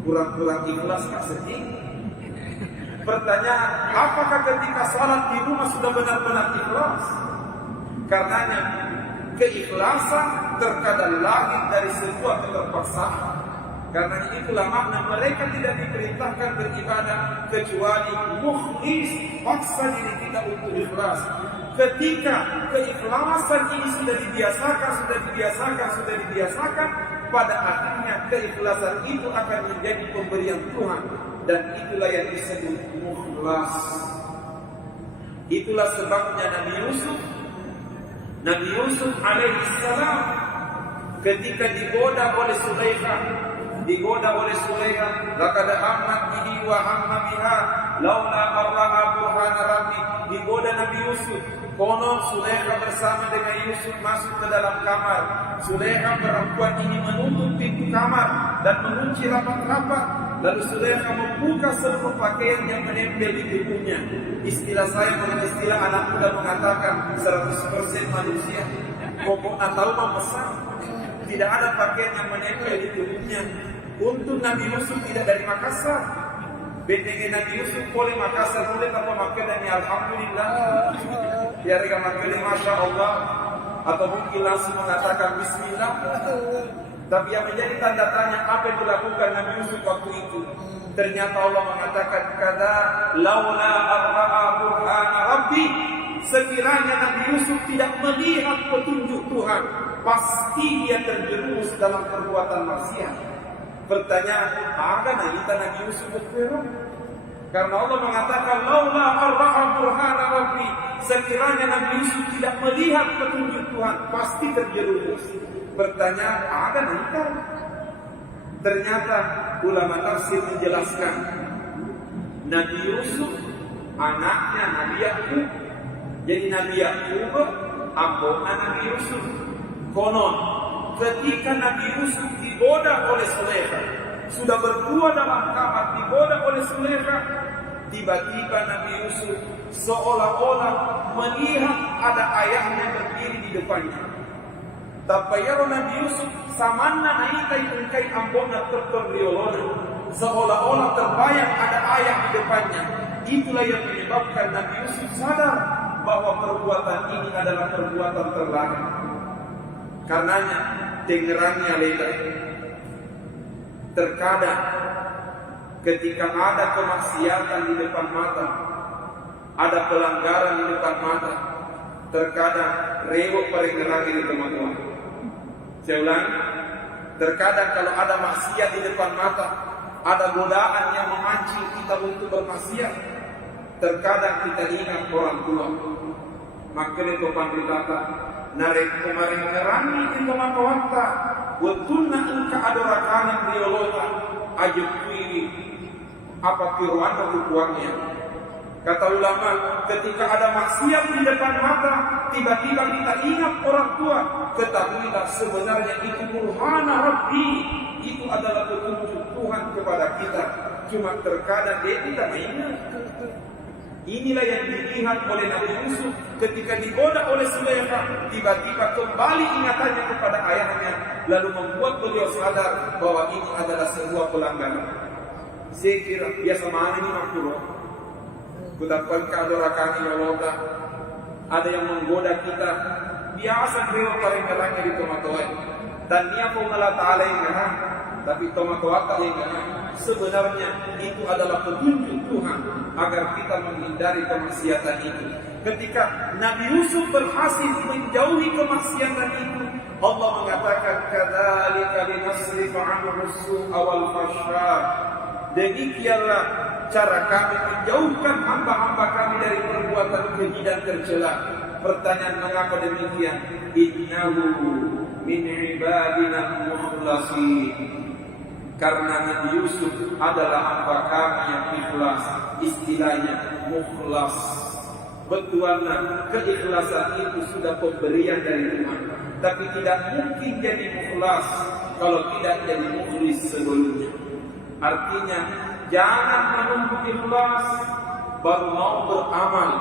kurang-kurang ikhlas tak sedih. Pertanyaan, apakah ketika salat di rumah sudah benar-benar ikhlas? Karenanya keikhlasan terkadang lahir dari sebuah keterpaksaan. Karena itulah makna mereka tidak diperintahkan beribadah kecuali mukhlis, paksa diri kita untuk ikhlas. Ketika keikhlasan ini sudah dibiasakan, pada akhirnya keikhlasan itu akan menjadi pemberian Tuhan, dan itulah yang disebut mukhlas. Itulah sebabnya Nabi Yusuf alaihissalam ketika digoda oleh Sulaikha, laqad hammat bihi wa hamma biha laula ra'a burhana rabbi. Digoda Nabi Yusuf. Konon Sulaikha bersama dengan Yusuf masuk ke dalam kamar. Sulaikha perempuan ini menutup pintu kamar dan mengunci rapat-rapat. Lalu Sulaikha membuka seluruh pakaian yang menempel di tubuhnya. Istilah saya dengan istilah anak muda mengatakan 100% manusia. Pokoknya tahu memesan. Tidak ada pakaian yang menempel di tubuhnya. Untuk Nabi Yusuf tidak dari Makassar. Bedanya Nabi Yusuf boleh Makassar, boleh tanpa makanannya alhamdulillah. Biar mereka makan masya Allah, atau mungkin langsung mengatakan Bismillah. Tapi yang menjadi tanda tanya apa yang dilakukan Nabi Yusuf waktu itu. Ternyata Allah mengatakan kada laula ra'a burhana rabbi. Sekiranya Nabi Yusuf tidak melihat petunjuk Tuhan, pasti dia terjerumus dalam perbuatan maksiat. Pertanyaan, ada Nabi Yusuf berperang? Karena Allah mengatakan laula ra'a burhana rabbi. Sekiranya Nabi Yusuf tidak melihat petunjuk Tuhan, pasti terjerumus. Pertanyaan, ada nikah? Ternyata ulama tafsir menjelaskan Nabi Yusuf anaknya Nabi Yakub. Jadi Nabi Yakub ampun Nabi Yusuf. Konon ketika Nabi Yusuf digoda oleh Sulaikha, sudah berdua dalam kamar digoda oleh Sulaikha, tiba-tiba Nabi Yusuf seolah-olah melihat ada ayahnya berdiri di depannya. Tapayaro Nabi Yusuf samanna naikai tungkai ambona tertoriolona, seolah-olah terbayang ada ayah di depannya. Itulah yang menyebabkan Nabi Yusuf sadar bahwa perbuatan ini adalah perbuatan terlarang. Karenanya dengerannya lebar. Terkadang ketika ada kemaksiatan di depan mata, ada pelanggaran di depan mata, terkadang rewok paling ngeragi di teman-teman. Saya ulangi, terkadang kalau ada maksiat di depan mata, ada godaan yang memancing kita untuk bermaksiat, terkadang kita ingat orang tua. Maka itu panditata narek kemarin ngerani itu makawata wetulna engka adorakana biolota ajib kuiri apa kiruan ukuannya. Kata ulama, ketika ada maksiat di depan mata, tiba-tiba kita ingat orang tua, ketahuilah sebenarnya itu burhana Rabbi, itu adalah petunjuk Tuhan kepada kita. Cuma terkadang dia tidak ingat. Inilah yang dilihat oleh Nabi Yusuf ketika digoda oleh Sulaikha, tiba-tiba kembali ingatannya kepada ayahnya, lalu membuat beliau sadar bahwa ini adalah sebuah pelanggaran. Saya kira biasa mana ini makhluk. Kutakan keadorakan Allah, ada yang menggoda kita, biasa beliau paling-palingnya di tomatoan. Dan dia pun Allah Ta'ala yang ngarang, tapi tomatoan tak yang ngarang. Sebenarnya itu adalah petunjuk Tuhan agar kita menghindari kemaksiatan itu. Ketika Nabi Yusuf berhasil menjauhi kemaksiatan itu, Allah mengatakan kadzalika linasrifa 'anhu as-su'a wal fahsya. Demikianlah cara kami menjauhkan hamba-hamba kami dari perbuatan keji dan tercela. Pertanyaan mengapa demikian? Innahu min ibadina mukhlasin. Karena Nabi Yusuf adalah hamba kami yang ikhlas. Istilahnya mukhlas. Betulnya keikhlasan itu sudah pemberian dari Tuhan. Tapi tidak mungkin jadi mukhlas kalau tidak jadi mukhlis sebelumnya. Artinya jangan menunggu ikhlas baru mau beramal,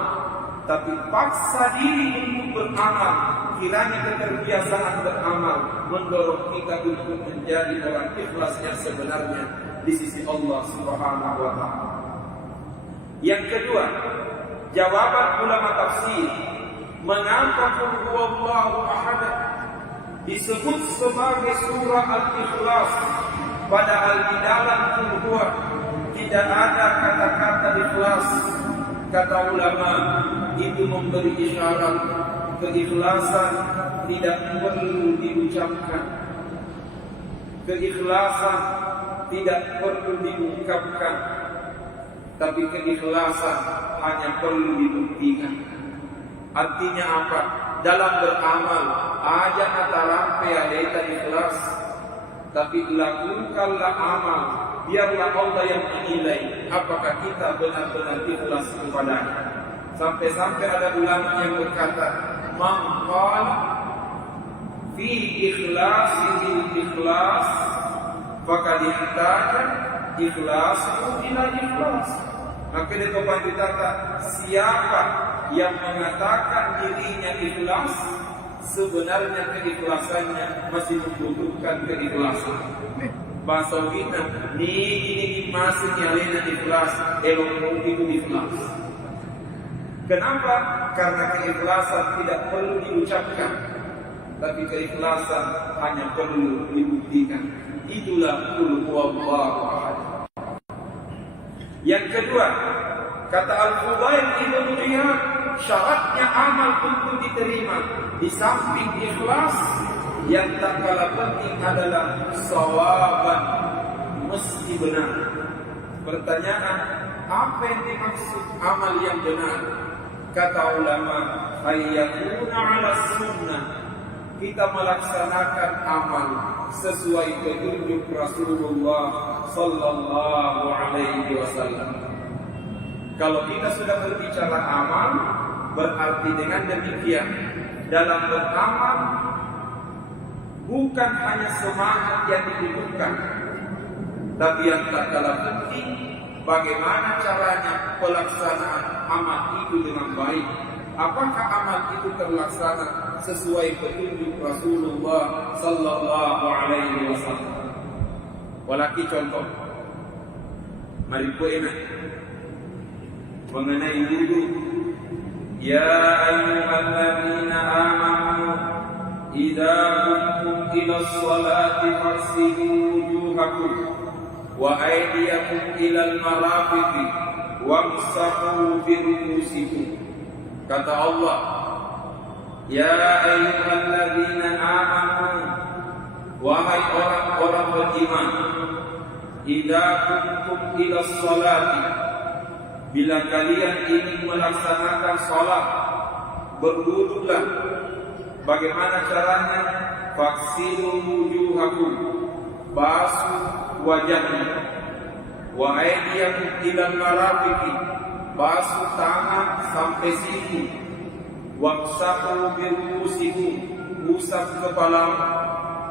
tapi paksa diri untuk beramal. Kiranya keterbiasaan beramal mendorong kita untuk menjadi orang ikhlas yang sebenarnya di sisi Allah Subhanahu wa Ta'ala. Yang kedua, jawaban ulama tafsir, mengapa qul huwallahu ahad disebut sebagai surah Al-Ikhlas, padahal di dalam qul huwa tidak ada kata-kata ikhlas. Kata ulama, itu memberi isyarat keikhlasan tidak perlu diucapkan. Keikhlasan tidak perlu diungkapkan. Tapi keikhlasan hanya perlu dibuktikan. Artinya apa? Dalam beramal, aja kata rampai ada ikhlas. Tapi lakukanlah amal, biarlah Allah yang menilai apakah kita benar-benar ikhlas kepadanya. Sampai-sampai ada ulama yang berkata, man qala fi ikhlasihi ikhlas faqad ihtaja ikhlasu ila ikhlas. Maka dia berkata, siapa yang mengatakan dirinya ikhlas, sebenarnya keikhlasannya masih membutuhkan keikhlasan. Bahasa kita, ini masih nyalina ikhlas, elok itu ikhlas. Kenapa? Karena keikhlasan tidak perlu diucapkan, tapi keikhlasan hanya perlu dibuktikan. Itulah qul huwallahu ahad. Yang kedua, kata Al-Fudail Ibn Iyad, syaratnya amal untuk diterima di samping ikhlas, yang tak kalah penting adalah sawaban, mesti benar. Pertanyaan, apa yang dimaksud amal yang benar? Kata ulama, ayyakuna 'ala sunnah, kita melaksanakan amal sesuai petunjuk Rasulullah sallallahu alaihi wasallam. Kalau kita sudah berbicara amal, berarti dengan demikian dalam beramal bukan hanya semangat yang dibutuhkan, tapi yang tak kalah penting bagaimana caranya pelaksanaan amal itu dengan baik. Apakah amal itu terlaksana sesuai petunjuk Rasulullah sallallahu alaihi wasallam? Walaki contoh, mari ku enak mengenai wudu. Ya ayyuhalladzina amanu idza qumtum ila sholati faghsilu wujuhakum wa aydiyakum ila al-marafiqi wamsahu bi ru'usikum. Kata Allah, ya ayyuhalladzina amanu, wahai orang-orang beriman, idza qumtum ila sholati, bila kalian ingin melaksanakan salat, berwuduklah. Bagaimana caranya? Faksilu wujuhakum, basuh wajahnya, wa aydiyakum ilal marafiqi, basuh tangan sampai siku, wamsahu birusikum, usap kepala,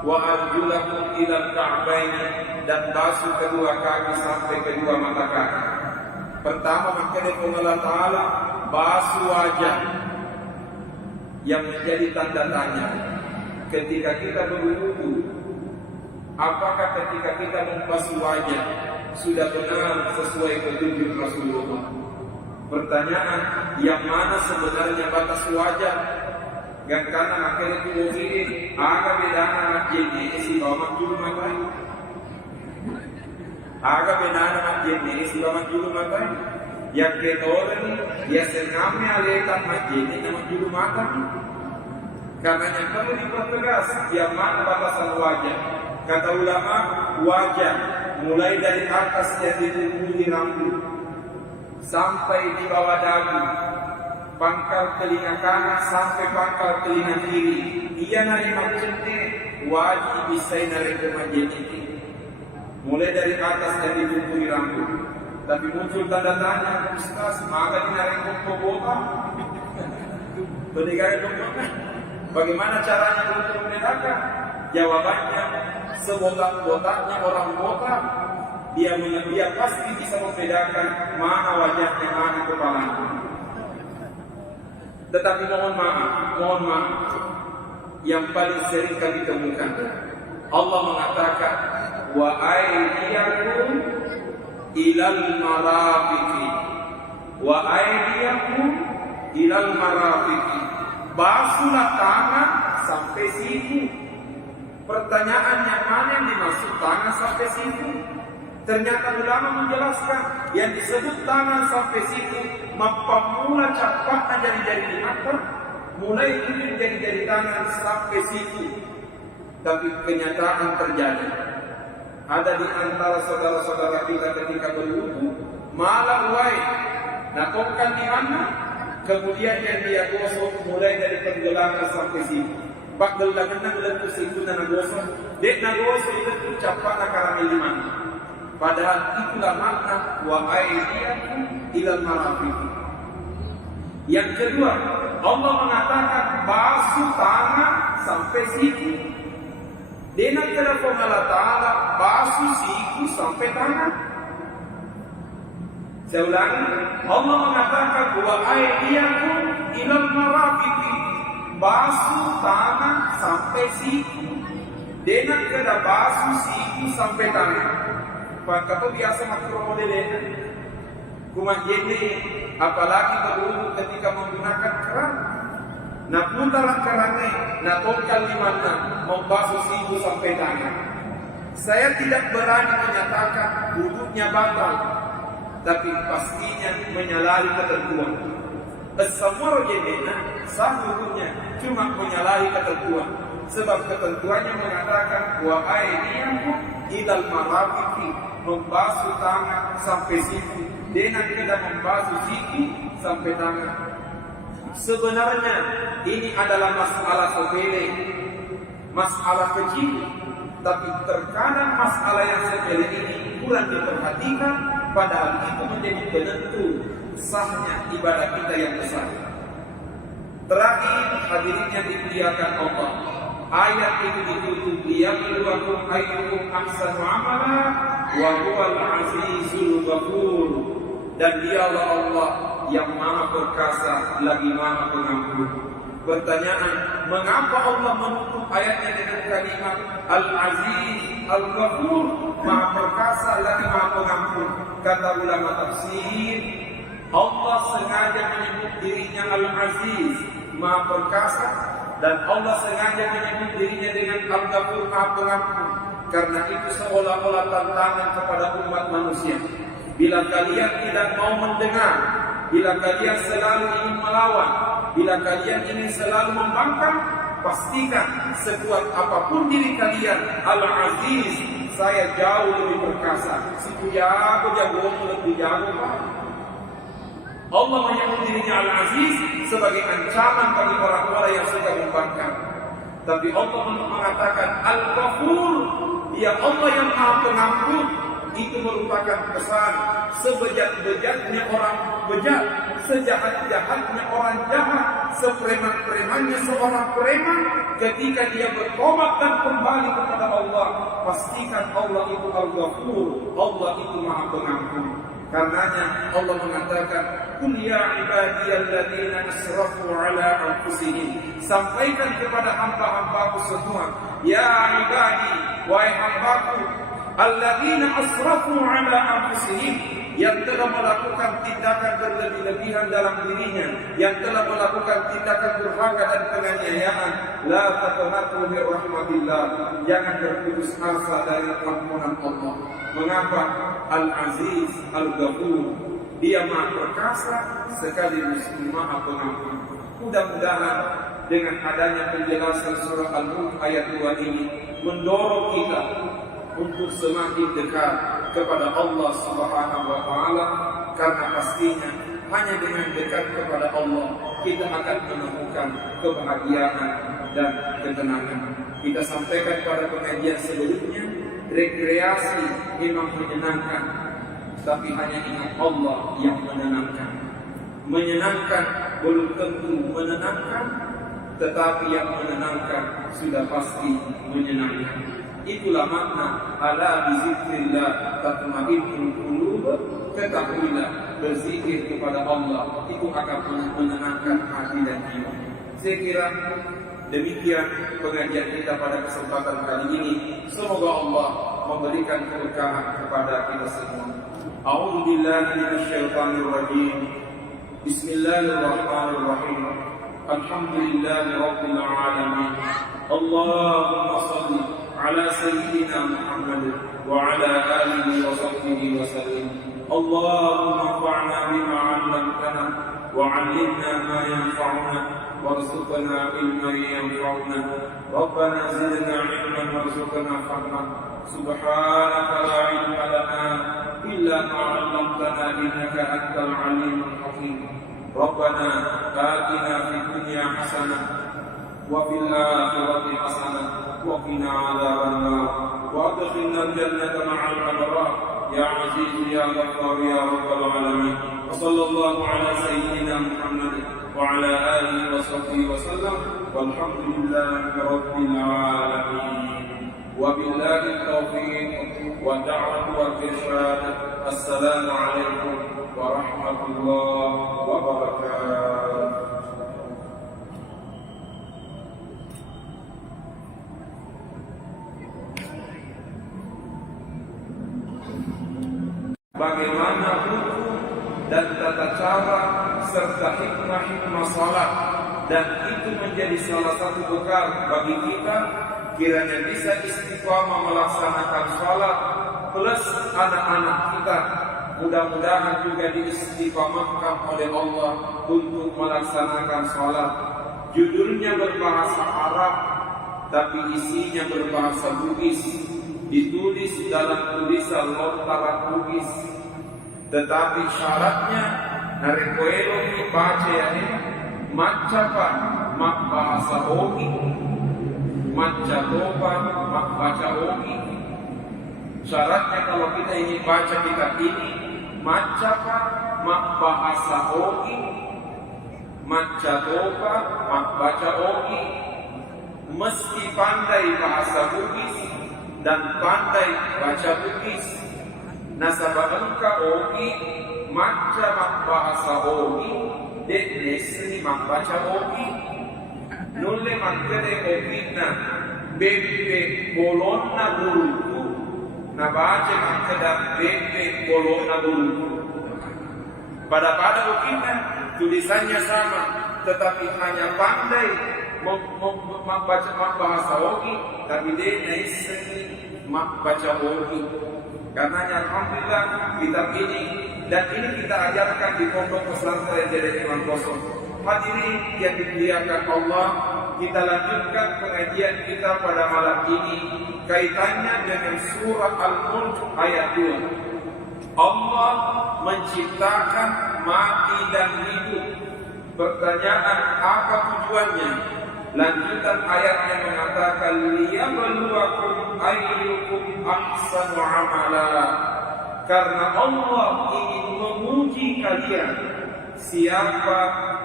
wa arjulakum ilal ka'baini, dan basuh kedua kaki sampai kedua mata kaki. Pertama makanya Allah Ta'ala basuh wajah, yang menjadi tanda tanya ketika kita berwudu, apakah ketika kita membasuh wajah sudah benar sesuai petunjuk Rasulullah? Pertanyaan, yang mana sebenarnya batas wajah? Yang karena akhirnya tubuh ini agak beda anak jadi isi bawah dulu makai, agak beda anak jadi isi bawah dulu makai. Yang kedua ini, ya sengamnya letak masjid ini nama dulu makan. Karena yang perlu dipertegas, yang mana batasan wajah? Kata ulama, wajah mulai dari atas yang ditutupi rambut sampai di bawah dagu, pangkal telinga kanan sampai pangkal telinga kiri. Ia nari maksudnya wajib bisa nari ke masjid ini. Mulai dari atas yang ditutupi rambut. Tapi muncul tanda tanya, Ustaz, maka dinarik boba? Berdikari boba? Bagaimana caranya untuk membedakan? Jawabannya, sebotak-botaknya orang botak, dia pasti bisa membedakan mana wajahnya, mana kepalanya. Tetapi mohon maaf, yang paling sering kami temukan, Allah mengatakan, wa aydiyakum ilal marafiqi, wa aydiyakum ilal marafiqi, basuhlah tangan sampai siku. Pertanyaan, yang mana yang dimaksud tangan sampai siku? Ternyata ulama menjelaskan yang disebut tangan sampai siku mula capaknya jari-jari mata, mulai ini jari-jari tangan sampai siku. Tapi kenyataan terjadi, ada di antara saudara-saudara kita ketika berwudu malah uai nakokkan di mana, kemudian yang dia gosok mulai dari pergelangan sampai sini. Pak gelangan lentur siku dan gosok, dek nagosok itu capak nakaramil di mana. Padahal itulah makna wa aydiyakum ilal marafiq. Yang kedua, Allah mengatakan basuh tangan sampai siku. Dengan telepon Allah Ta'ala basuh siku sampai tangan. Saya ulangi, Allah mengatakan wa aydiyakum ilal marafiqi, basuh tangan sampai siku. Dengan kena basuh siku sampai tangan. Maka biasa makro modelnya kumah jadi, apalagi berwudu ketika menggunakan keran. Nah putaran kerannya, nah tongkal di mana membasuh siku sampai tangan. Saya tidak berani menyatakan wudunya batal, tapi pastinya menyalahi ketentuan. Semua rojena sah wudunya, cuma menyalahi ketentuan. Sebab ketentuannya mengatakan wa aydiyakum ilal marafiqi, membasuh tangan sampai siku. Dengan tidak membasuh siku sampai tangan. Sebenarnya ini adalah masalah sepele, masalah kecil, tapi terkadang masalah yang sepele ini kurang diperhatikan, padahal itu menjadi penentu sahnya ibadah kita yang besar. Terakhir, hadirin yang dimuliakan Allah, ayat ini ditutup liyabluwakum ayyukum ahsanu amala wa huwal azizul ghafur, dan dialah Allah yang maha perkasa lagi maha pengampun. Pertanyaan, mengapa Allah menutup ayatnya dengan kalimat Al-Aziz Al-Ghafur, maha perkasa lagi maha pengampun? Kata ulama tafsir, Allah sengaja menyebut dirinya Al-Aziz, maha perkasa, dan Allah sengaja menyebut dirinya dengan Al-Ghafur, maha pengampun, karena itu seolah-olah tantangan kepada umat manusia. Bila kalian tidak mau mendengar, bila kalian selalu ingin melawan, bila kalian ingin selalu membangkang, pastikan sekuat apapun diri kalian, Al-Aziz, saya jauh lebih perkasa. Siku jago lebih jago Pak. Allah menyebut dirinya Al-Aziz sebagai ancaman bagi orang-orang yang suka membangkang. Tapi Allah mengatakan Al-Ghafur, ya Allah yang Maha Pengampun. Itu merupakan pesan sebejat-bejatnya orang bejat, sejahat-jahatnya orang jahat, sepreman-premannya seorang preman. Ketika dia bertobat dan kembali kepada Allah, pastikan Allah itu Al-Ghafur, Allah itu Maha Pengampun. Karenanya Allah mengatakan, "Qul ya ibadiyalladzina asrafu ala anfusihim." Sampaikan kepada hamba-hambaku semua, ya ibadi, wahai hambaku, alladzina asrafu ala anfusihim, yang telah melakukan tindakan berlebih-lebihan dalam dirinya, yang telah melakukan tindakan durhaka dan penganiayaan, la taqnatu min rahmatillah, jangan berputus asa dari ampunan Allah. Mengapa? Al-Aziz, Al-Ghafur, Dia Maha Perkasa sekaligus Maha Pengampun. Mudah-mudahan dengan adanya penjelasan surah Al-Mulk ayat 2 ini mendorong kita untuk semakin dekat kepada Allah Subhanahu wa taala, karena pastinya hanya dengan dekat kepada Allah kita akan menemukan kebahagiaan dan ketenangan. Kita sampaikan pada pengajian sebelumnya, rekreasi memang menyenangkan, tapi hanya ingat Allah yang menenangkan. Menyenangkan belum tentu menenangkan, tetapi yang menenangkan sudah pasti menyenangkan. Itulah makna ala bizikrillah tatma'innul qulub. Ketahuilah berzikir kepada Allah itu akan menenangkan hati dan jiwa. Saya kira demikian pengajian kita pada kesempatan kali ini. Semoga Allah memberikan keberkahan kepada kita semua. A'udzu billahi minasyaitonir rajim. Bismillahirrahmanirrahim. Alhamdulillahi rabbil alamin. Allahumma shalli ala sayyidina Muhammad wa ala alihi wa sahbihi wa sallim. Allahumma anfa'na bima 'allamtana wa 'allimna ma yanfa'una warzuqna ilman yanfa'una. Rabbana zidna 'ilman warzuqna fahma. Subhanaka la 'ilma lana illa ma 'allamtana innaka antal 'alimul hakim. Rabbana atina fid dunya hasanah wa fil akhirati hasanah wa qina 'adzabannar wa adkhilna al-jannata ma'al abrar ya 'aziz ya ghaffar ya rabbal alamin. Wa sallallahu ala sayyidina Muhammad wa ala alihi wa sahbihi wa sallam walhamdulillahi rabbil alamin. Wa billahi taufiq wa da'watu wal irsyad. Assalamu alaikum warahmatullahi wabarakatuh. Bagaimana hukum dan tata cara serta hikmah-hikmah salat, dan itu menjadi salah satu bekal bagi kita kiranya bisa istiqamah melaksanakan salat plus anak-anak kita. Mudah-mudahan juga diistiqamahkan oleh Allah untuk melaksanakan salat. Judulnya berbahasa Arab, tapi isinya berbahasa Bugis. Ditulis dalam tulisan lontaran Bugis. Tetapi syaratnya narekoelo dibaca ya ini macapa mak bahasa Ogi, maca toba mak baca Ogi. Syaratnya kalau kita ingin baca kitab ini, macapa mak bahasa Ogi, maca toba mak baca Ogi. Meski pandai bahasa Bugis dan pandai baca Bugis, nasabah engka Ogi, maca mak bahasa Ogi, dek nesni mak baca Ogi. Nulle mak kede Ogi na bebe bolonna buruku, na baca mak keda bebe bolonna buruku. Pada Ogi na tulisannya sama, tetapi hanya pandai membaca bahasa Ogi, tapi dia nesni mak baca Ogi. Karenanya alhamdulillah kitab ini dan ini kita ajarkan di pondok pesantren Jadi Imam Kosong. Hadirin yang dimuliakan Allah, kita lanjutkan pengajian kita pada malam ini kaitannya dengan surah Al-Mulk ayat 2. Allah menciptakan mati dan hidup. Pertanyaan, apa tujuannya? Lanjutan ayatnya mengatakan, liyabluwakum ayyukum ahsanu amala. Karena Allah ingin menguji kalian siapa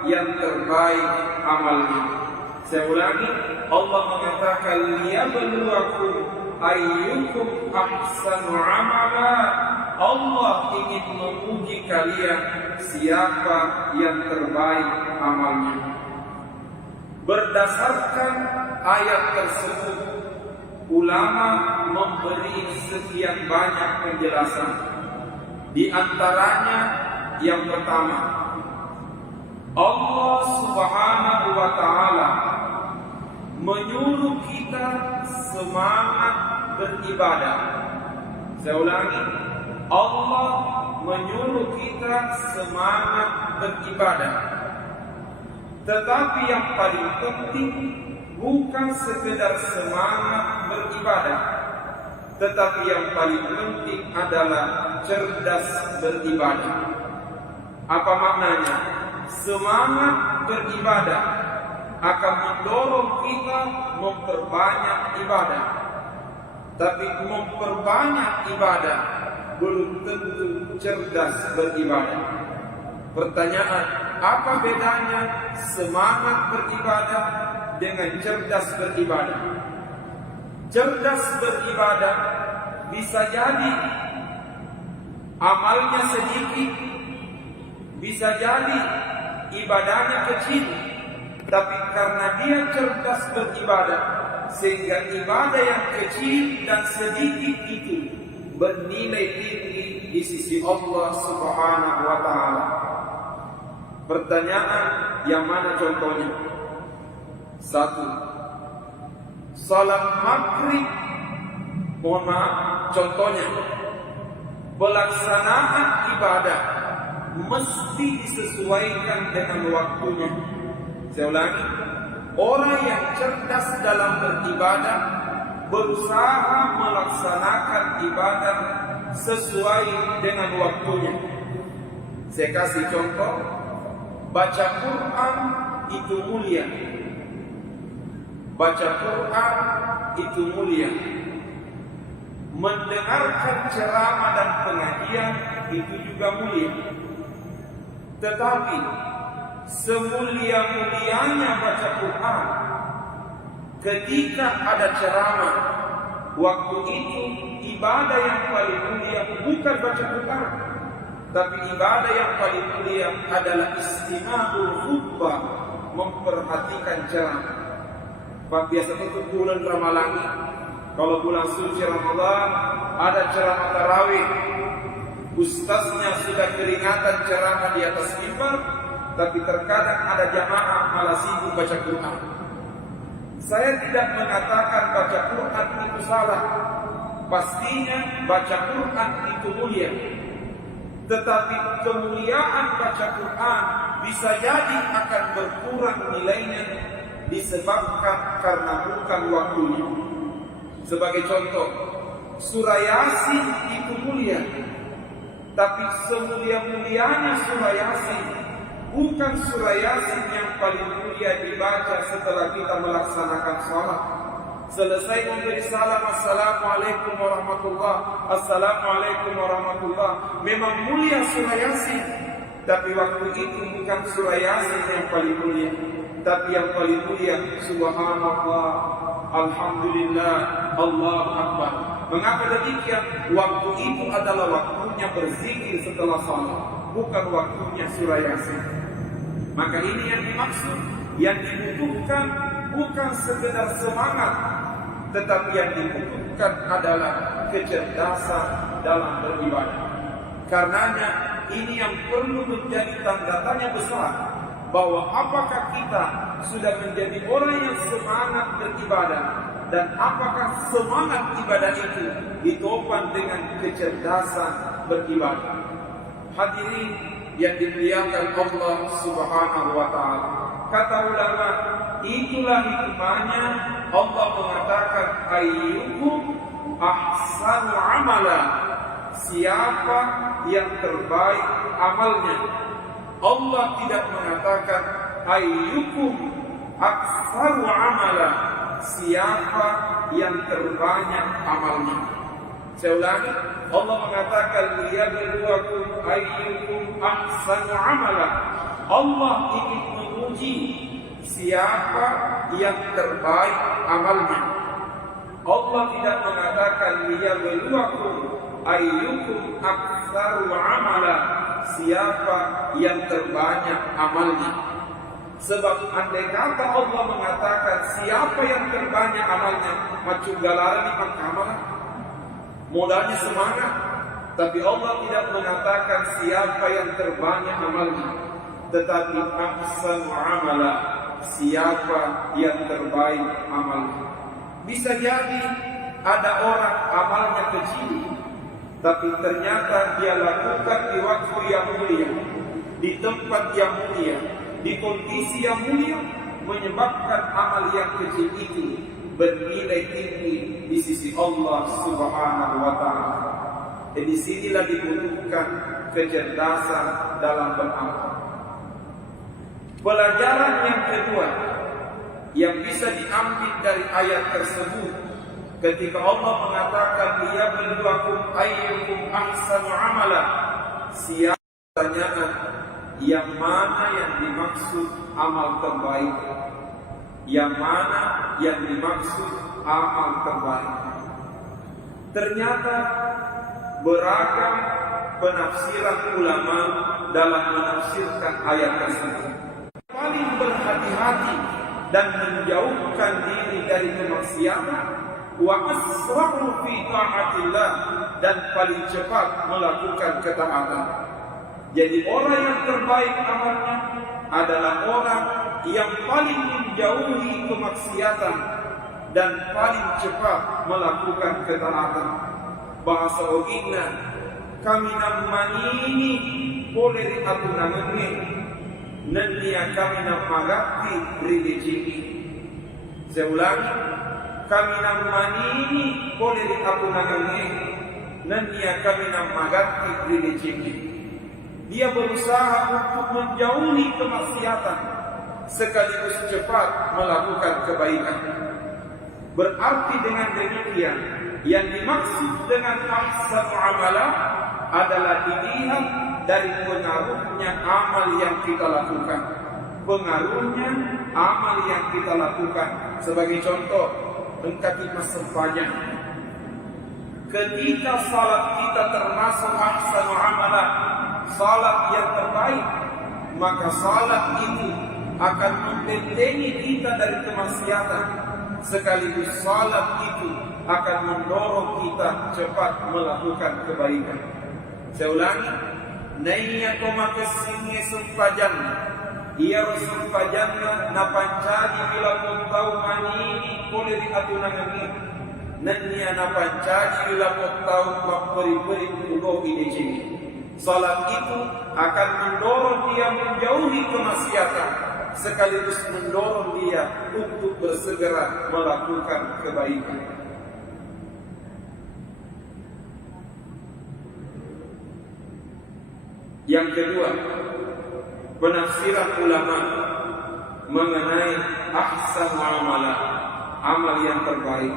yang terbaik amalnya. Saya ulangi, Allah mengatakan liyabluwakum ayyukum ahsanu amala. Allah ingin menguji kalian siapa yang terbaik amalnya. Berdasarkan ayat tersebut, ulama memberi sekian banyak penjelasan. Di antaranya yang pertama, Allah Subhanahu wa Ta'ala menyuruh kita semangat beribadah. Saya ulangi, Allah menyuruh kita semangat beribadah. Tetapi yang paling penting bukan sekedar semangat beribadah, tetapi yang paling penting adalah cerdas beribadah. Apa maknanya? Semangat beribadah akan mendorong kita memperbanyak ibadah. Tapi memperbanyak ibadah belum tentu cerdas beribadah. Pertanyaan, apa bedanya semangat beribadah dengan cerdas beribadah? Cerdas beribadah bisa jadi amalnya sedikit, bisa jadi ibadahnya kecil, tapi karena dia cerdas beribadah, sehingga ibadah yang kecil dan sedikit itu bernilai tinggi di sisi Allah Subhanahu wa Ta'ala. Pertanyaan, yang mana contohnya? Satu, salat maghrib, mohon maaf, contohnya pelaksanaan ibadah mesti disesuaikan dengan waktunya. Saya ulangi, orang yang cerdas dalam beribadah berusaha melaksanakan ibadah sesuai dengan waktunya. Saya kasih contoh, baca Quran itu mulia. Baca Quran itu mulia. Mendengarkan ceramah dan pengajian itu juga mulia. Tetapi semulia-mulianya baca Quran, ketika ada ceramah, waktu itu ibadah yang paling mulia bukan baca Quran, tapi ibadah yang paling mulia adalah istima'ul khutbah, memperhatikan ceramah. Pak, biasa tutup bulan Ramadan, kalau bulan suci Ramadan ada ceramah tarawih, ustaznya sudah keringatan ceramah di atas mimbar, tapi terkadang ada jamaah malah sibuk baca Quran. Saya tidak mengatakan baca Quran itu salah, pastinya baca Quran itu mulia. Tetapi kemuliaan baca Quran bisa jadi akan berkurang nilainya disebabkan karena bukan waktunya. Sebagai contoh, surah Yasin itu mulia, tapi semulia-mulianya surah Yasin bukan surah Yasin yang paling mulia dibaca setelah kita melaksanakan sholat. Selesai memberi salam, assalamualaikum warahmatullah, assalamualaikum warahmatullah. Memang mulia surah Yasin, tapi waktu itu bukan surah Yasin yang paling mulia, tapi yang paling mulia subhanallah, alhamdulillah, Allahu akbar. Mengapa demikian? Waktu itu adalah waktunya berzikir setelah salat, bukan waktunya surah Yasin. Maka ini yang dimaksud, yang dibutuhkan bukan sekedar semangat, tetapi yang dibutuhkan adalah kecerdasan dalam beribadah. Karenanya ini yang perlu menjadi tanda tanya besar, bahwa apakah kita sudah menjadi orang yang semangat beribadah, dan apakah semangat ibadah itu ditopang dengan kecerdasan beribadah. Hadirin yang dimuliakan Allah Subhanahu wa Ta'ala, kata ulama, itulah hikmahnya Allah mengatakan ayyukum ahsanu amala, siapa yang terbaik amalnya. Allah tidak mengatakan ayyukum aktsaru amala, siapa yang terbanyak amalnya. Saya ulangi, Allah mengatakan liyabluwakum ayyukum ahsanu amala. Allah ingin menguji siapa yang terbaik amalnya. Allah tidak mengatakan liyabluwakum ayyukum aktsaru amala, siapa yang terbanyak amalnya. Sebab andai kata Allah mengatakan siapa yang terbanyak amalnya, macam galaran di pangkamalan, modalnya semangat. Tapi Allah tidak mengatakan siapa yang terbanyak amalnya, tetapi ahsanu amala, siapa yang terbaik amalnya. Bisa jadi ada orang amalnya kecil, tapi ternyata dia lakukan di waktu yang mulia, di tempat yang mulia, di kondisi yang mulia, menyebabkan amal yang kecil itu bernilai tinggi di sisi Allah Subhanahu wa Ta'ala. Dan di sinilah dibutuhkan kecerdasan dalam beramal. Pelajaran yang kedua yang bisa diambil dari ayat tersebut, ketika Allah mengatakan liyabluwakum ayyukum ahsanu amala, siapa pertanyaan yang mana yang dimaksud amal terbaik, yang mana yang dimaksud amal terbaik. Ternyata beragam penafsiran ulama dalam menafsirkan ayat tersebut. Paling berhati-hati dan menjauhkan diri dari kemaksiatan, wa asra'u fi ta'atillah, dan paling cepat melakukan ketaatan. Jadi orang yang terbaik amalnya adalah orang yang paling menjauhi kemaksiatan dan paling cepat melakukan ketaatan. Bahasa original, kami namanini boleh diatunangannya, nanti kami namagati religioni. Saya ulangi, kami namanini boleh diatunangannya, nanti kami namagati religioni. Dia berusaha untuk menjauhi kemaksiatan sekaligus cepat melakukan kebaikan. Berarti dengan demikian, yang dimaksud dengan ahsanu amala adalah dilihat dari pengaruhnya amal yang kita lakukan. Pengaruhnya amal yang kita lakukan. Sebagai contoh, engkau masuk pajak. Ketika salat kita termasuk ahsanu amala, salat yang terbaik, maka salat itu akan membentengi kita dari kemaksiatan, sekaligus salat itu akan mendorong kita cepat melakukan kebaikan. Saya ulangi, nainya koma kesini sempajan, ia sempajannya napancari bila pun tahu manini boleh diatunangan ini, nanya napancari bila pun tahu memperi-peri ulo ini cini. Salat itu akan mendorong dia menjauhi kemaksiatan, sekaligus mendorong dia untuk bersegera melakukan kebaikan. Yang kedua, penafsiran ulama mengenai ahsan amala, amal yang terbaik.